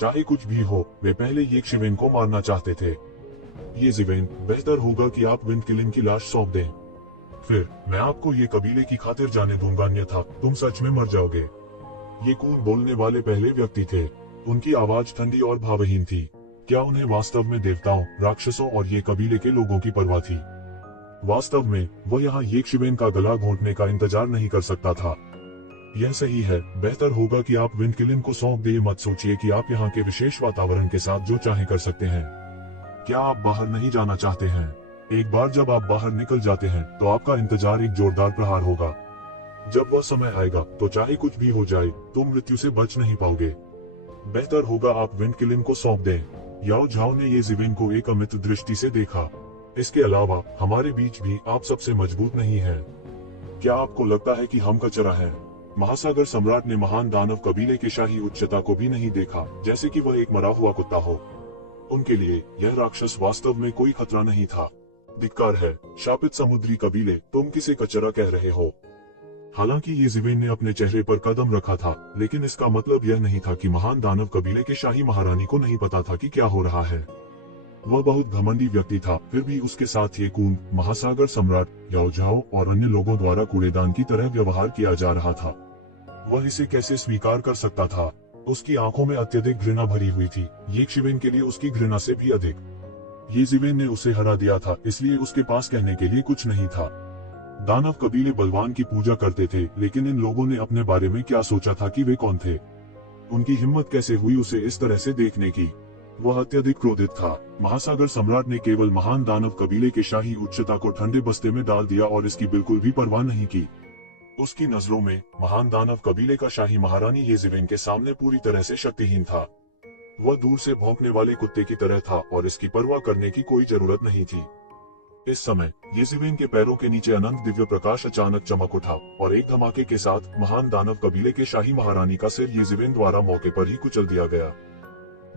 चाहे कुछ भी हो, वे पहले येज़ेबेल को मारना चाहते थे। येज़ेबेल, बेहतर होगा कि आप विंडकिलिन की लाश सौंप दें। फिर मैं आपको ये कबीले की खातिर जाने दूंगा, अन्यथा तुम सच में मर जाओगे। ये कून बोलने वाले पहले व्यक्ति थे। उनकी आवाज ठंडी और भावहीन थी। क्या उन्हें वास्तव में देवताओं, राक्षसों और ये कबीले के लोगों की परवाह थी? वास्तव में वह यहाँ येज़ेबेल का गला घोंटने का इंतजार नहीं कर सकता था। यह सही है, बेहतर होगा कि आप विंडकिलिन को सौंप दें। मत सोचिए कि आप यहाँ के विशेष वातावरण के साथ जो चाहे कर सकते हैं। क्या आप बाहर नहीं जाना चाहते हैं? एक बार जब आप बाहर निकल जाते हैं तो आपका इंतजार एक जोरदार प्रहार होगा। जब वह समय आएगा तो चाहे कुछ भी हो जाए, तुम मृत्यु से बच नहीं पाओगे। बेहतर होगा आप विंडकिलिन को सौंप दें। याओ झाओ ने येज़ेबेल को एक अमित दृष्टि से देखा। इसके अलावा हमारे बीच भी आप सबसे मजबूत नहीं हैं। क्या आपको लगता है कि हम कचरा हैं? महासागर सम्राट ने महान दानव कबीले के शाही उच्चता को भी नहीं देखा, जैसे कि वह एक मरा हुआ कुत्ता हो। उनके लिए यह राक्षस वास्तव में कोई खतरा नहीं था। धिक्कार है, शापित समुद्री कबीले, तुम किसे कचरा कह रहे हो? हालांकि येज़ेबेल ने अपने चेहरे पर कदम रखा था, लेकिन इसका मतलब यह नहीं था कि महान दानव कबीले के शाही महारानी को नहीं पता था कि क्या हो रहा है। वह बहुत घमंडी व्यक्ति था, फिर भी उसके साथ ये कून, महासागर सम्राट, याओ झाओ और अन्य लोगों द्वारा कूड़ेदान की तरह व्यवहार किया जा रहा था। वह इसे कैसे स्वीकार कर सकता था? उसकी आंखों में अत्यधिक घृणा भरी हुई थी, येज़ेबेल के लिए उसकी घृणा से भी अधिक। येज़ेबेल ने उसे हरा दिया था, इसलिए उसके पास कहने के लिए कुछ नहीं था। दानव कबीले बलवान की पूजा करते थे, लेकिन इन लोगों ने अपने बारे में क्या सोचा था कि वे कौन थे? उनकी हिम्मत कैसे हुई उसे इस तरह से देखने की? वह अत्यधिक क्रोधित था। महासागर सम्राट ने केवल महान दानव कबीले के शाही उच्चता को ठंडे बस्ते में डाल दिया और इसकी बिल्कुल भी परवाह नहीं की। उसकी नजरों में महान दानव कबीले का शाही महारानी येज़ेबेल के सामने पूरी तरह से शक्तिहीन था। वह दूर से भौंकने वाले कुत्ते की तरह था और इसकी परवाह करने की कोई जरूरत नहीं थी। इस समय येज़ेबेल के पैरों के नीचे अनंत दिव्य प्रकाश अचानक चमक उठा और एक धमाके के साथ महान दानव कबीले के शाही महारानी का सिर येज़ेबेल द्वारा मौके पर ही कुचल दिया गया।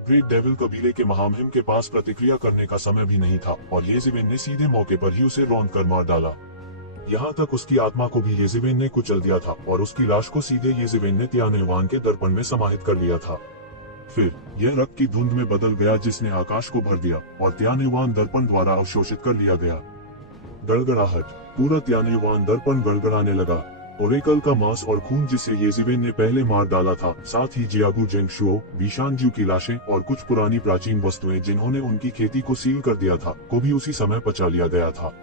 ग्रेट डेविल कबीले के महामहिम के पास प्रतिक्रिया करने का समय भी नहीं था और येज़ेबेल ने सीधे मौके पर ही उसे रौंद कर मार डाला। यहाँ तक उसकी आत्मा को भी येज़ेबेल ने कुचल दिया था और उसकी लाश को सीधे येज़ेबेल ने त्यानेवान के दर्पण में समाहित कर लिया था। फिर यह रक्त की धुंध में बदल गया जिसने आकाश को भर दिया और त्यानेवान दर्पण द्वारा अवशोषित कर लिया गया। गड़गड़ाहट, पूरा त्यानेवान दर्पण गड़गड़ाने लगा। ओरेकल का मांस और खून जिसे येज़ेबेल ने पहले मार डाला था, साथ ही जियागू जेंगशुओ, बीशानजू की लाशें और कुछ पुरानी प्राचीन वस्तुएं जिन्होंने उनकी खेती को सील कर दिया था, को भी उसी समय पचा लिया गया था।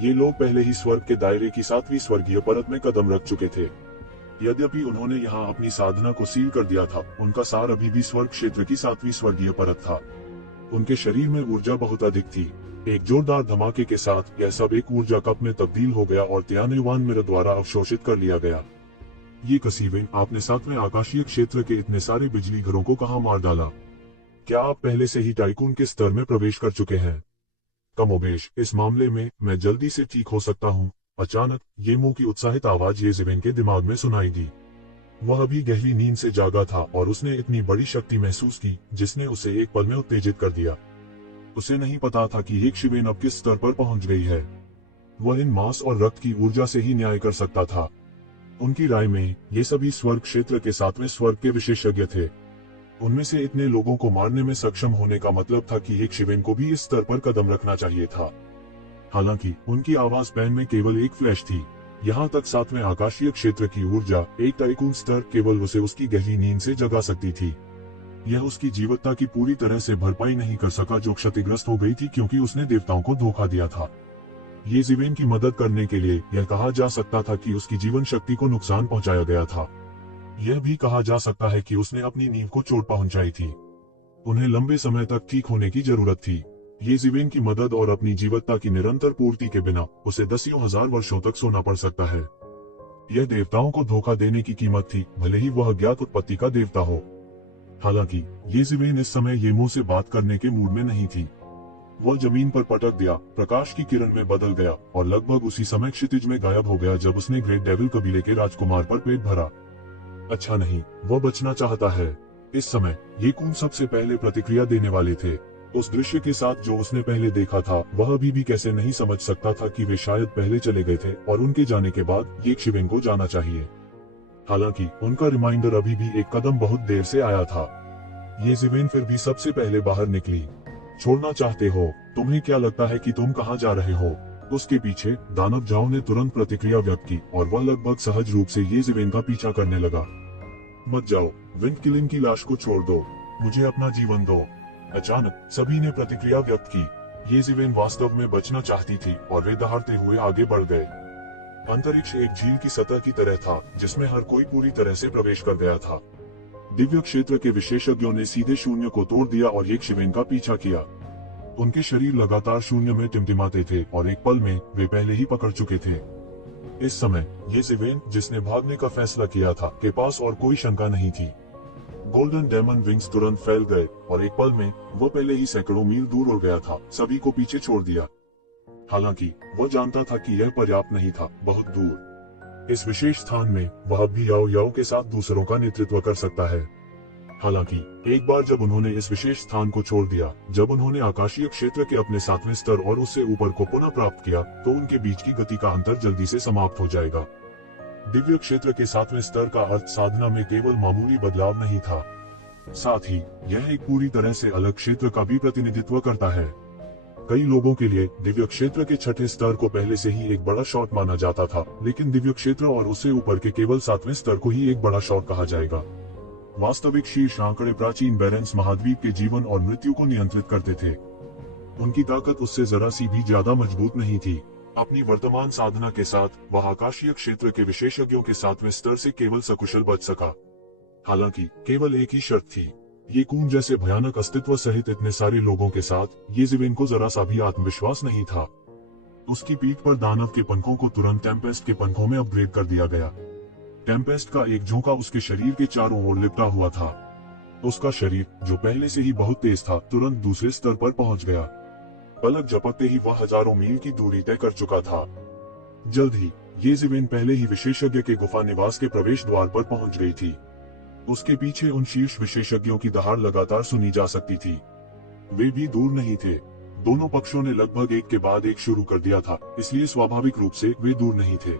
ये लोग पहले ही स्वर्ग के दायरे की 7वीं स्वर्गीय परत में कदम रख चुके थे। यद्यपि उन्होंने यहाँ अपनी साधना को सील कर दिया था, उनका सार अभी भी स्वर्ग क्षेत्र की 7वीं स्वर्गीय परत था। उनके शरीर में ऊर्जा बहुत अधिक थी। एक जोरदार धमाके के साथ यह सब एक ऊर्जा कप में तब्दील हो गया और त्यानेवान मेरे द्वारा अवशोषित कर लिया गया। ये कसीबे, आपने 7वें आकाशीय क्षेत्र के इतने सारे बिजली घरों को कहाँ मार डाला? क्या आप पहले से ही टाइकून के स्तर में प्रवेश कर चुके हैं? कमोबेश, इस मामले में मैं जल्दी से ठीक हो सकता हूँ। अचानक ये मुंह की उत्साहित आवाज येज़ेबेल के दिमाग में सुनाई दी। वह अभी गहरी नींद से जागा था और उसने इतनी बड़ी शक्ति महसूस की जिसने उसे एक पल में उत्तेजित कर दिया। उसे नहीं पता था कि येज़ेबेल अब किस स्तर पर पहुंच गई है। वह इन मांस और रक्त की ऊर्जा से ही न्याय कर सकता था। उनकी राय में ये सभी स्वर्ग क्षेत्र के 7वें स्वर्ग के विशेषज्ञ थे। उनमें से इतने लोगों को मारने में सक्षम होने का मतलब था कि एक शिवेन को भी इस स्तर पर कदम रखना चाहिए था। हालांकि उनकी आवाज पैन में केवल एक फ्लैश थी। यहाँ तक 7वें आकाशीय क्षेत्र की ऊर्जा, एक टाइकून स्तर, केवल उसे उसकी गहरी नींद से जगा सकती थी। यह उसकी जीवत्ता की पूरी तरह से भरपाई नहीं कर सका जो क्षतिग्रस्त हो गई थी क्योंकि उसने देवताओं को धोखा दिया था। ये जिवेन की मदद करने के लिए यह कहा जा सकता था कि उसकी जीवन शक्ति को नुकसान पहुंचाया गया था। यह भी कहा जा सकता है कि उसने अपनी नींव को चोट पहुंचाई थी। उन्हें लंबे समय तक ठीक होने की जरूरत थी। ये जिवेन की मदद और अपनी जीवत्ता की निरंतर पूर्ति के बिना उसे दसियों हजार वर्षों तक सोना पड़ सकता है। यह देवताओं को धोखा देने की कीमत थी, भले ही वह अज्ञात उत्पत्ति का देवता हो। हालांकि ये जिवेन इस समय ये मुंह से बात करने के मूड में नहीं थी। वह जमीन पर पटक दिया, प्रकाश की किरण में बदल गया और लगभग उसी समय क्षितिज में गायब हो गया जब उसने ग्रेट डेविल कबीले के राजकुमार पर पेट भरा। अच्छा नहीं, वह बचना चाहता है। इस समय ये कून सबसे पहले प्रतिक्रिया देने वाले थे। उस दृश्य के साथ जो उसने पहले देखा था, वह अभी भी कैसे नहीं समझ सकता था कि वे शायद पहले चले गए थे और उनके जाने के बाद ये शिवेन को जाना चाहिए। हालांकि उनका रिमाइंडर अभी भी एक कदम बहुत देर से आया था। ये जिवेन फिर भी सबसे पहले बाहर निकली। छोड़ना चाहते हो? तुम्हें क्या लगता है कि तुम कहाँ जा रहे हो? उसके पीछे दानव जाओ ने तुरंत प्रतिक्रिया व्यक्त की और वह लगभग सहज रूप से ये जिवेन का पीछा करने लगा। मत जाओ, विंड किलिंग की लाश को छोड़ दो, मुझे अपना जीवन दो। अचानक सभी ने प्रतिक्रिया व्यक्त की। ये जिवेन वास्तव में बचना चाहती थी और वे दहाड़ते हुए आगे बढ़ गए। अंतरिक्ष एक झील की सतह की तरह था जिसमें हर कोई पूरी तरह से प्रवेश कर गया था। दिव्य क्षेत्र के विशेषज्ञों ने सीधे शून्य को तोड़ दिया और एक शिवेन का पीछा किया। उनके शरीर लगातार शून्य में टिमटिमाते थे और एक पल में वे पहले ही पकड़ चुके थे। इस समय ये जिवेन, जिसने भागने का फैसला किया था, के पास और कोई शंका नहीं थी। गोल्डन डेमन विंग्स तुरंत फैल गए और एक पल में वो पहले ही सैकड़ों मील दूर उड़ गया था, सभी को पीछे छोड़ दिया। हालांकि वह जानता था कि यह पर्याप्त नहीं था, बहुत दूर। इस विशेष स्थान में वह अब भी याओ याओ के साथ दूसरों का नेतृत्व कर सकता है। हालांकि एक बार जब उन्होंने इस विशेष स्थान को छोड़ दिया, जब उन्होंने आकाशीय क्षेत्र के अपने 7वें स्तर और उससे ऊपर को पुनः प्राप्त किया, तो उनके बीच की गति का अंतर जल्दी से समाप्त हो जाएगा। दिव्य क्षेत्र के 7वें स्तर का अर्थ साधना में केवल मामूली बदलाव नहीं था, साथ ही यह एक पूरी तरह से अलग क्षेत्र का भी प्रतिनिधित्व करता है। कई लोगों के लिए दिव्य क्षेत्र के 6ठे स्तर को पहले से ही एक बड़ा शॉट माना जाता था, लेकिन दिव्य क्षेत्र और उससे ऊपर के केवल 7वें स्तर को ही एक बड़ा शॉट कहा जाएगा। वास्तविक शीर्ष आंकड़े प्राचीन बेरेंस महाद्वीप के जीवन और मृत्यु को नियंत्रित करते थे। उनकी ताकत उससे जरा सी भी ज्यादा मजबूत नहीं थी। अपनी वर्तमान साधना के साथ वह आकाशीय क्षेत्र के विशेषज्ञों के 7वें स्तर से केवल सकुशल बच सका। हालांकि केवल एक ही शर्त थी, ये कून जैसे भयानक अस्तित्व सहित इतने सारे लोगों के साथ ये जिवेन को जरा सा भी आत्मविश्वास नहीं था। उसकी पीठ पर दानव के पंखों को तुरंत टेम्पेस्ट के पंखों में अपग्रेड कर दिया गया। टेम्पेस्ट का एक झोंका उसके शरीर के चारों ओर लिपटा हुआ था। उसका शरीर, जो पहले से ही बहुत तेज था, तुरंत दूसरे स्तर पर पहुंच गया। पलक झपकते ही वह हजारों मील की दूरी तय कर चुका था। जल्द ही ये जिवेन पहले ही विशेषज्ञ के गुफा निवास के प्रवेश द्वार पर पहुंच गई थी। उसके पीछे उन शीर्ष विशेषज्ञों की दहाड़ लगातार सुनी जा सकती थी। वे भी दूर नहीं थे। दोनों पक्षों ने लगभग एक के बाद एक शुरू कर दिया था, इसलिए स्वाभाविक रूप से वे दूर नहीं थे।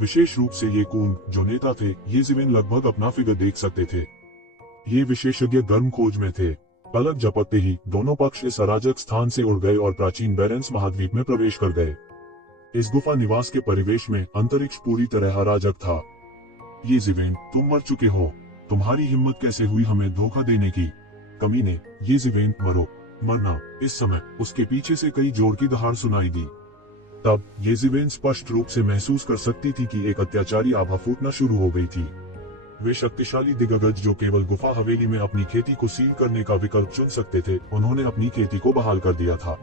विशेष रूप से ये कून, जो नेता थे, ये जिवेन लगभग अपना फिगर देख सकते थे। ये विशेषज्ञ गर्म खोज में थे। पलक झपकते ही दोनों पक्ष इस अराजक स्थान से उड़ गए और प्राचीन बेरेंस महाद्वीप में प्रवेश कर गए। इस गुफा निवास के परिवेश में अंतरिक्ष पूरी तरह अराजक था। ये जिवेन, तुम मर चुके हो। तुम्हारी हिम्मत कैसे हुई हमें धोखा देने की? कमीने, ये जिवेन, मरो। मरना। इस समय उसके पीछे से कई जोर की दहाड़ सुनाई दी। तब ये जिवेन स्पष्ट रूप से महसूस कर सकती थी कि एक अत्याचारी आभा फूटना शुरू हो गई थी। वे शक्तिशाली दिग्गज जो केवल गुफा हवेली में अपनी खेती को सील करने का विकल्प चुन सकते थे, उन्होंने अपनी खेती को बहाल कर दिया था।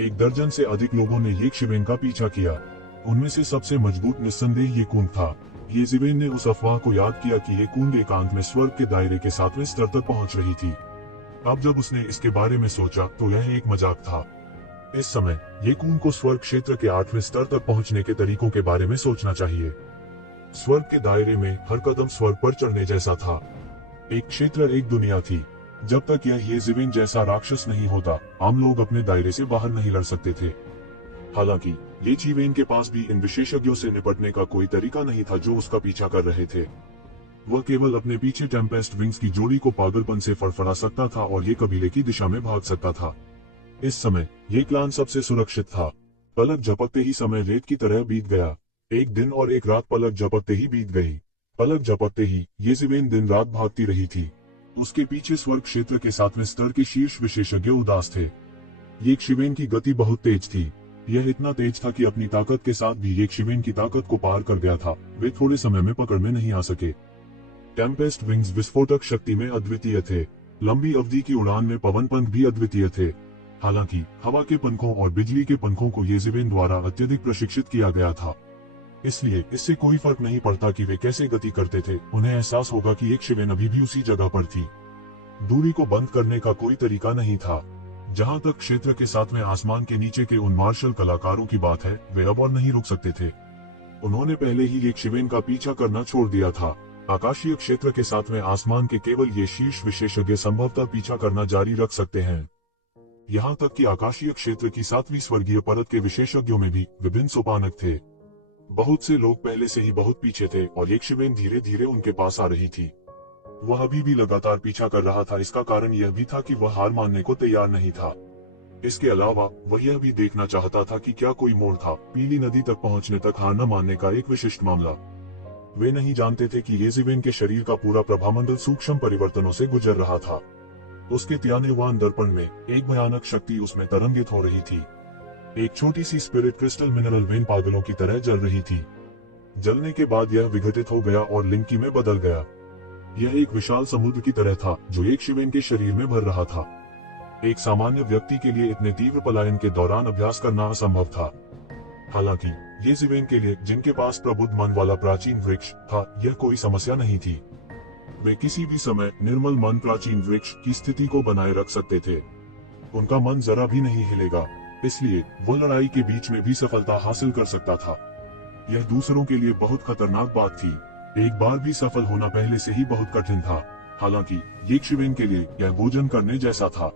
1 दर्जन से अधिक लोगों ने ये शिवेन का पीछा किया। उनमें से सबसे मजबूत निस्संदेह ये कून था। ये जिवेन ने उस अफवाह को याद किया कि ये कून एकांत में स्वर्ग के दायरे के 7वें स्तर तक पहुंच रही थी। अब जब उसने इसके बारे में सोचा तो यह एक मजाक था। इस समय ये कून को स्वर्ग क्षेत्र के 8वें स्तर तक पहुंचने के तरीकों के बारे में सोचना चाहिए। स्वर्ग के दायरे में हर कदम स्वर्ग पर चढ़ने जैसा था। एक क्षेत्र, एक दुनिया थी। जब तक यह ये जिवेन जैसा राक्षस नहीं होता, आम लोग अपने दायरे से बाहर नहीं लड़ सकते थे। हालांकि ये जिवेन के पास भी इन विशेषज्ञों से निपटने का कोई तरीका नहीं था जो उसका पीछा कर रहे थे। वह केवल अपने पीछे टेम्पेस्ट विंग्स की जोड़ी को पागलपन से फड़फड़ा सकता था और ये कबीले की दिशा में भाग सकता था। इस समय ये प्लान सबसे सुरक्षित था। पलक झपकते ही समय रेत की तरह बीत गया। एक दिन और एक रात पलक झपकते ही बीत गई। पलक झपकते ही येज़ेबेल दिन रात भागती रही थी। उसके पीछे स्वर्ग क्षेत्र के 7वें स्तर के शीर्ष विशेषज्ञ उदास थे। येज़ेबेल की गति बहुत तेज थी। यह इतना तेज था कि अपनी ताकत के साथ भी येज़ेबेल की ताकत को पार कर गया था। वे थोड़े समय में पकड़ में नहीं आ सके। टेम्पेस्ट विंग्स विस्फोटक शक्ति में अद्वितीय थे। लंबी अवधि की उड़ान में पवन पंख भी अद्वितीय थे। हालांकि हवा के पंखों और बिजली के पंखों को येज़ेबेल द्वारा अत्यधिक प्रशिक्षित किया गया था, इसलिए इससे कोई फर्क नहीं पड़ता कि वे कैसे गति करते थे। उन्हें एहसास होगा कि येज़ेबेल अभी भी उसी जगह पर थी। दूरी को बंद करने का कोई तरीका नहीं था। जहां तक क्षेत्र के 7वें आसमान के नीचे के उन मार्शल कलाकारों की बात है, वे अब और नहीं रुक सकते थे। उन्होंने पहले ही येज़ेबेल का पीछा करना छोड़ दिया था। आकाशीय क्षेत्र के 7वें आसमान के केवल ये शीर्ष विशेषज्ञ संभवतः पीछा करना जारी रख सकते हैं। यहाँ तक कि आकाशीय क्षेत्र की 7वीं स्वर्गीय परत के विशेषज्ञों में भी विभिन्न सोपानक थे। बहुत से लोग पहले से ही बहुत पीछे थे और येज़ेबेल धीरे धीरे उनके पास आ रही थी। वह अभी भी लगातार पीछा कर रहा था। इसका कारण यह भी था कि वह हार मानने को तैयार नहीं था। इसके अलावा वह यह भी देखना चाहता था कि क्या कोई मोड़ था। पीली नदी तक पहुंचने तक हार न मानने का एक विशिष्ट मामला। वे नहीं जानते थे कि येज़ेबेल के शरीर का पूरा प्रभामंडल सूक्ष्म परिवर्तनों से गुजर रहा था। उसके त्यागवान दर्पण में एक भयानक शक्ति उसमें तरंगित हो रही थी। एक छोटी सी स्पिरिट क्रिस्टल मिनरल वेन पागलों की तरह जल रही थी। जलने के बाद यह विघटित हो गया और लिंकी में बदल गया। यह एक विशाल समुद्र की तरह था जो येज़ेबेल के शरीर में भर रहा था। एक सामान्य व्यक्ति के लिए इतने तीव्र पलायन के दौरान अभ्यास करना असंभव था। हालांकि येज़ेबेल के लिए, जिनके पास प्रबुद्ध मन वाला प्राचीन वृक्ष था, यह कोई समस्या नहीं थी। वे किसी भी समय निर्मल मन प्राचीन वृक्ष की स्थिति को बनाए रख सकते थे। उनका मन जरा भी नहीं हिलेगा, इसलिए वह लड़ाई के बीच में भी सफलता हासिल कर सकता था। यह दूसरों के लिए बहुत खतरनाक बात थी। एक बार भी सफल होना पहले से ही बहुत कठिन था। हालांकि येज़ेबेल के लिए यह भोजन करने जैसा था।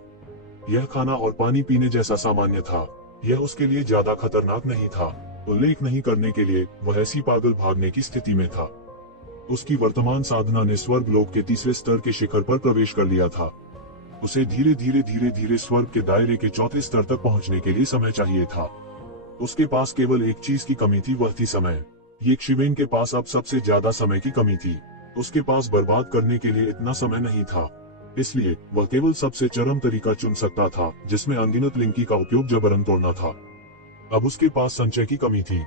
यह खाना और पानी पीने जैसा सामान्य था। यह उसके लिए ज्यादा खतरनाक नहीं था। उल्लेख नहीं करने के लिए वह ऐसी पागल भागने की स्थिति में था। उसकी वर्तमान साधना ने स्वर्ग लोक के 3वें स्तर के शिखर पर प्रवेश कर लिया था। उसे धीरे धीरे स्वर्ग के दायरे के 4थे स्तर तक पहुंचने के लिए समय चाहिए था। उसके पास केवल एक चीज की कमी थी, वह थी समय। येज़ेबेल के पास अब सबसे ज्यादा समय की कमी थी। उसके पास बर्बाद करने के लिए इतना समय नहीं था, इसलिए वह केवल सबसे चरम तरीका चुन सकता था, जिसमें अनगिनत लिंकी का उपयोग जबरन तोड़ना था। अब उसके पास संचय की कमी थी।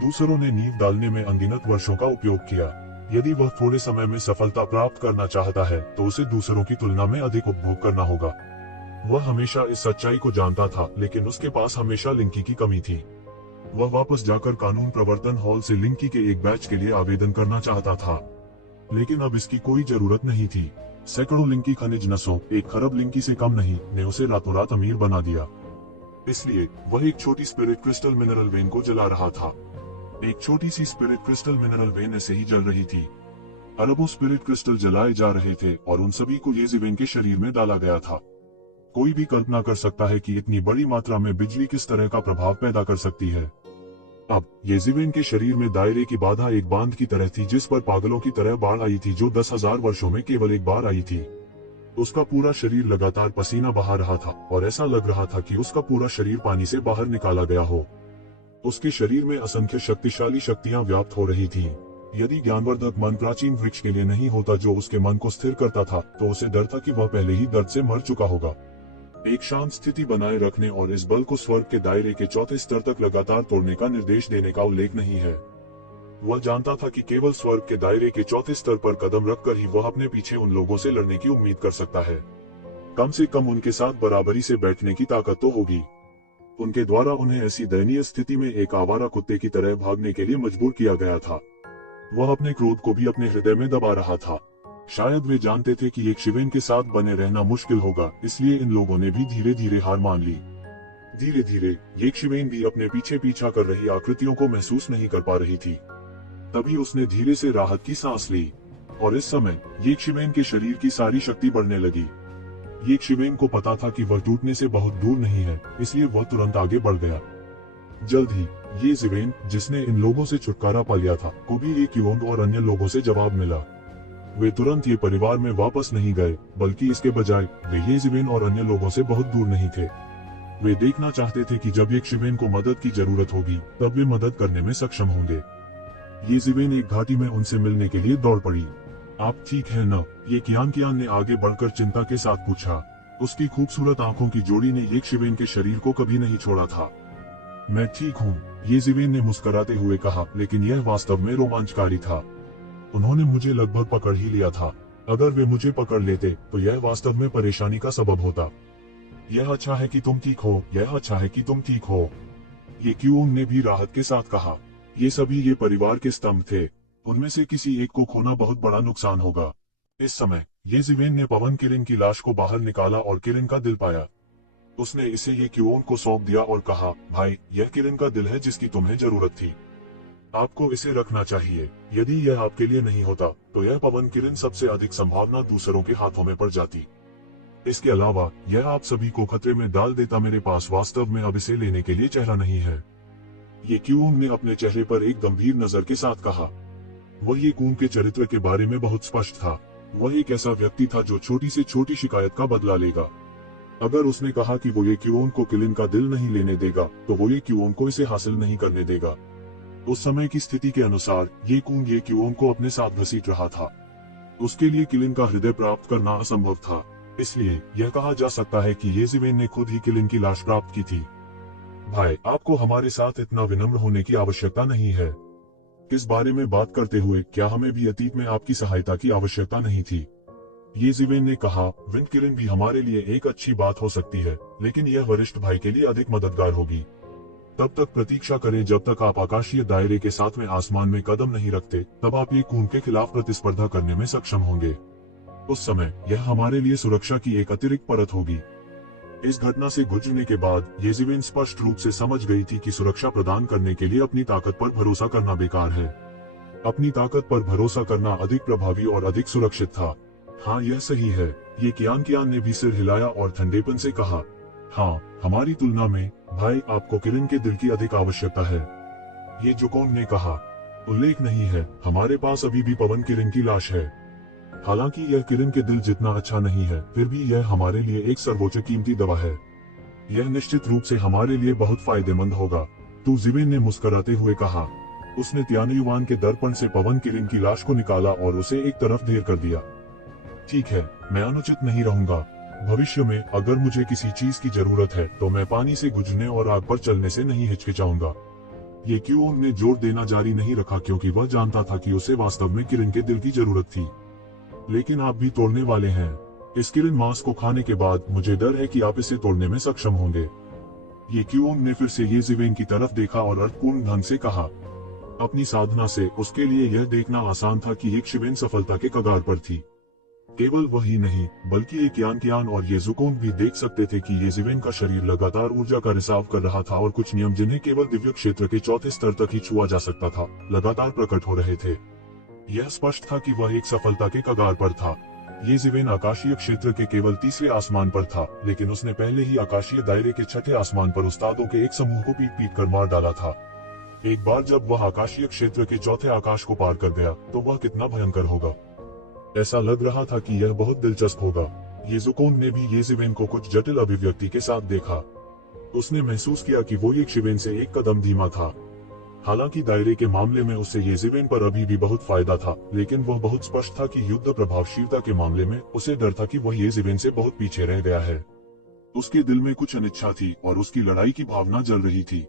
दूसरों ने नींव डालने में अनगिनत वर्षों का उपयोग किया। यदि वह थोड़े समय में सफलता प्राप्त करना चाहता है, तो उसे दूसरों की तुलना में अधिक उपभोग करना होगा। वह हमेशा इस सच्चाई को जानता था, लेकिन उसके पास हमेशा लिंकी की कमी थी। वह वापस जाकर कानून प्रवर्तन हॉल से लिंकी के एक बैच के लिए आवेदन करना चाहता था, लेकिन अब इसकी कोई जरूरत नहीं थी। सैकड़ों लिंकी खनिज नसों, 1 खरब लिंकी से कम नहीं, ने उसे रातों रात अमीर बना दिया। इसलिए वह एक छोटी स्पिरिट क्रिस्टल मिनरल वेन को जला रहा था। एक छोटी सी स्पिरिट क्रिस्टल मिनरल वेन ऐसे ही जल रही थी। अरबों स्पिरिट क्रिस्टल जलाए जा रहे थे और उन सभी को येज़ेबेल के शरीर में डाला गया था। कोई भी कल्पना कर सकता है कि इतनी बड़ी मात्रा में बिजली किस तरह का प्रभाव पैदा कर सकती है। अब येज़ेबेल के शरीर में दायरे की बाधा एक बांध की तरह थी, जिस पर पागलों की तरह बाढ़ आई थी, जो 10,000 वर्षों में केवल एक बार आई थी। उसका पूरा शरीर लगातार पसीना बहा रहा था और ऐसा लग रहा था कि उसका पूरा शरीर पानी से बाहर निकाला गया हो। उसके शरीर में असंख्य शक्तिशाली शक्तियां व्याप्त हो रही थीं। यदि ज्ञानवर्धक मन प्राचीन वृक्ष के लिए नहीं होता जो उसके मन को स्थिर करता था, तो उसे डर था कि वह पहले ही दर्द से मर चुका होगा। एक शांत स्थिति बनाए रखने और इस बल को स्वर्ग के दायरे के 4थे स्तर तक लगातार तोड़ने का निर्देश देने का उल्लेख नहीं है। वह जानता था कि केवल स्वर्ग के दायरे के 4थे स्तर पर कदम रखकर ही वह अपने पीछे उन लोगों से लड़ने की उम्मीद कर सकता है। कम से कम उनके साथ बराबरी से बैठने की ताकत तो होगी। उनके द्वारा उन्हें ऐसी दयनीय स्थिति में एक आवारा कुत्ते की तरह भागने के लिए मजबूर किया गया था। वह अपने क्रोध को भी अपने हृदय में दबा रहा था। शायद वे जानते थे कि येज़ेबेल के साथ बने रहना मुश्किल होगा, इसलिए इन लोगों ने भी धीरे धीरे हार मान ली। धीरे धीरे येज़ेबेल भी अपने पीछे पीछा कर रही आकृतियों को महसूस नहीं कर पा रही थी। तभी उसने धीरे से राहत की सांस ली और इस समय येज़ेबेल के शरीर की सारी शक्ति बढ़ने लगी। येज़ेबेल को पता था कि वह टूटने से बहुत दूर नहीं है, इसलिए वह तुरंत आगे बढ़ गया। जल्द ही येज़ेबेल, जिसने इन लोगों से छुटकारा पा लिया था, को भी एक युवक और अन्य लोगों से जवाब मिला। वे तुरंत ये परिवार में वापस नहीं गए, बल्कि इसके बजाय वे येज़ेबेल और अन्य लोगों से बहुत दूर नहीं थे। वे देखना चाहते थे कि जब येज़ेबेल को मदद की जरूरत होगी तब वे मदद करने में सक्षम होंगे। येज़ेबेल एक घाटी में उनसे मिलने के लिए दौड़ पड़ी। आप ठीक है न? ये कियान ने आगे बढ़कर चिंता के साथ पूछा। उसकी खूबसूरत आंखों की जोड़ी ने येज़ेबेल के शरीर को कभी नहीं छोड़ा था। मैं ठीक हूँ, येज़ेबेल ने मुस्कुराते हुए कहा, लेकिन यह वास्तव में रोमांचकारी था। उन्होंने मुझे लगभग पकड़ ही लिया था। अगर वे मुझे पकड़ लेते तो यह वास्तव में परेशानी का सबब होता। यह अच्छा है कि तुम ठीक हो, यह अच्छा है कि तुम ठीक हो, ये क्यूओंग ने भी राहत के साथ कहा। ये सभी ये परिवार के स्तंभ थे। उनमें से किसी एक को खोना बहुत बड़ा नुकसान होगा। इस समय येज़ेबेल ने पवन किरण की लाश को बाहर निकाला और किरण का दिल पाया। उसने इसे ये क्यूओंग को सौंप दिया और कहा, भाई, यह किरण का दिल है जिसकी तुम्हें जरूरत थी। आपको इसे रखना चाहिए। यदि यह आपके लिए नहीं होता तो यह पवन किरण सबसे अधिक संभावना दूसरों के हाथों में पड़ जाती। इसके अलावा यह आप सभी को खतरे में डाल देता। मेरे पास वास्तव में अब इसे लेने के लिए चेहरा नहीं है, ये क्यूओंग ने अपने चेहरे पर एक गंभीर नजर के साथ कहा। वह ये कून के चरित्र के बारे में बहुत स्पष्ट था। वह एक ऐसा व्यक्ति था जो छोटी से छोटी शिकायत का बदला लेगा। अगर उसने कहा कि वो ये क्यूओंग को किरण का दिल नहीं लेने देगा तो वो ये क्यूओंग को इसे हासिल नहीं करने देगा। उस समय की स्थिति के अनुसार ये कून ये क्यूओंग को अपने साथ घसीट रहा था। उसके लिए किलिन का हृदय प्राप्त करना असंभव था। इसलिए यह कहा जा सकता है कि येज़ेबेल ने खुद ही किलिन की लाश प्राप्त की थी। भाई, आपको हमारे साथ इतना विनम्र होने की आवश्यकता नहीं है। इस बारे में बात करते हुए क्या हमें भी अतीत में आपकी सहायता की आवश्यकता नहीं थी? येज़ेबेल ने कहा, विंड किरण भी हमारे लिए एक अच्छी बात हो सकती है, लेकिन यह वरिष्ठ भाई के लिए अधिक मददगार होगी। तब तक प्रतीक्षा करें जब तक आप आकाशीय दायरे के साथ में आसमान में कदम नहीं रखते, तब आप ये खून के खिलाफ प्रतिस्पर्धा करने में सक्षम होंगे। उस समय यह हमारे लिए सुरक्षा की एक अतिरिक्त परत होगी। इस घटना से गुजरने के बाद येज़ेबेल स्पष्ट रूप से समझ गई थी कि सुरक्षा प्रदान करने के लिए अपनी ताकत पर भरोसा करना बेकार है। अपनी ताकत पर भरोसा करना अधिक प्रभावी और अधिक सुरक्षित था। हाँ, यह सही है, ये कियान ने भी सिर हिलाया और ठंडेपन से कहा। हाँ, हमारी तुलना में भाई, आपको किरण के दिल की अधिक आवश्यकता है, ये जुकोंग ने कहा। उल्लेख नहीं है, हमारे पास अभी भी पवन किरण की लाश है। हालांकि यह किरण के दिल जितना अच्छा नहीं है, फिर भी यह हमारे लिए एक सर्वोच्च कीमती दवा है। यह निश्चित रूप से हमारे लिए बहुत फायदेमंद होगा, तू ज़िवेन ने मुस्कुराते हुए कहा। उसने त्यानुयुआन के दर्पण से पवन किरण की लाश को निकाला और उसे एक तरफ ढेर कर दिया। ठीक है, मैं अनुचित नहीं रहूंगा। भविष्य में अगर मुझे किसी चीज की जरूरत है तो मैं पानी से गुजरने और आग पर चलने से नहीं हिचकिचाऊंगा। ये क्यूओंग ने जोर देना जारी नहीं रखा, क्योंकि वह जानता था कि उसे वास्तव में किरण के दिल की जरूरत थी। लेकिन आप भी तोड़ने वाले हैं। इस किरण मांस को खाने के बाद मुझे डर है कि आप इसे तोड़ने में सक्षम होंगे। ये क्यूओंग ने फिर से येज़ेबेल की तरफ देखा और अर्थपूर्ण ढंग से कहा। अपनी साधना से उसके लिए यह देखना आसान था कि येज़ेबेल सफलता के कगार पर थी। केवल वही नहीं, बल्कि ये कियान और ये जुकोंग भी देख सकते थे कि येज़ेबेल का शरीर लगातार ऊर्जा का रिसाव कर रहा था और कुछ नियम जिन्हें केवल दिव्य क्षेत्र के चौथे स्तर तक ही छुआ जा सकता था, लगातार प्रकट हो रहे थे। यह स्पष्ट था कि वह एक सफलता के कगार पर था। येज़ेबेल आकाशीय क्षेत्र के केवल तीसरे आसमान पर था, लेकिन उसने पहले ही आकाशीय दायरे के छठे आसमान पर उस्तादों के एक समूह को पीट कर मार डाला था। एक बार जब वह आकाशीय क्षेत्र के चौथे आकाश को पार कर गया तो वह कितना भयंकर होगा। ऐसा लग रहा था कि यह बहुत दिलचस्प होगा। ये जुकोंग ने भी येज़ेबेल को कुछ जटिल अभिव्यक्ति के साथ देखा। उसने महसूस किया कि वो येज़ेबेल से एक कदम धीमा था। हालांकि दायरे के मामले में उससे येज़ेबेल पर अभी भी बहुत फायदा था, लेकिन वह बहुत स्पष्ट था कि युद्ध प्रभावशीलता के मामले में उसे डर था कि वह येज़ेबेल से बहुत पीछे रह गया है। उसके दिल में कुछ अनिच्छा थी और उसकी लड़ाई की भावना जल रही थी।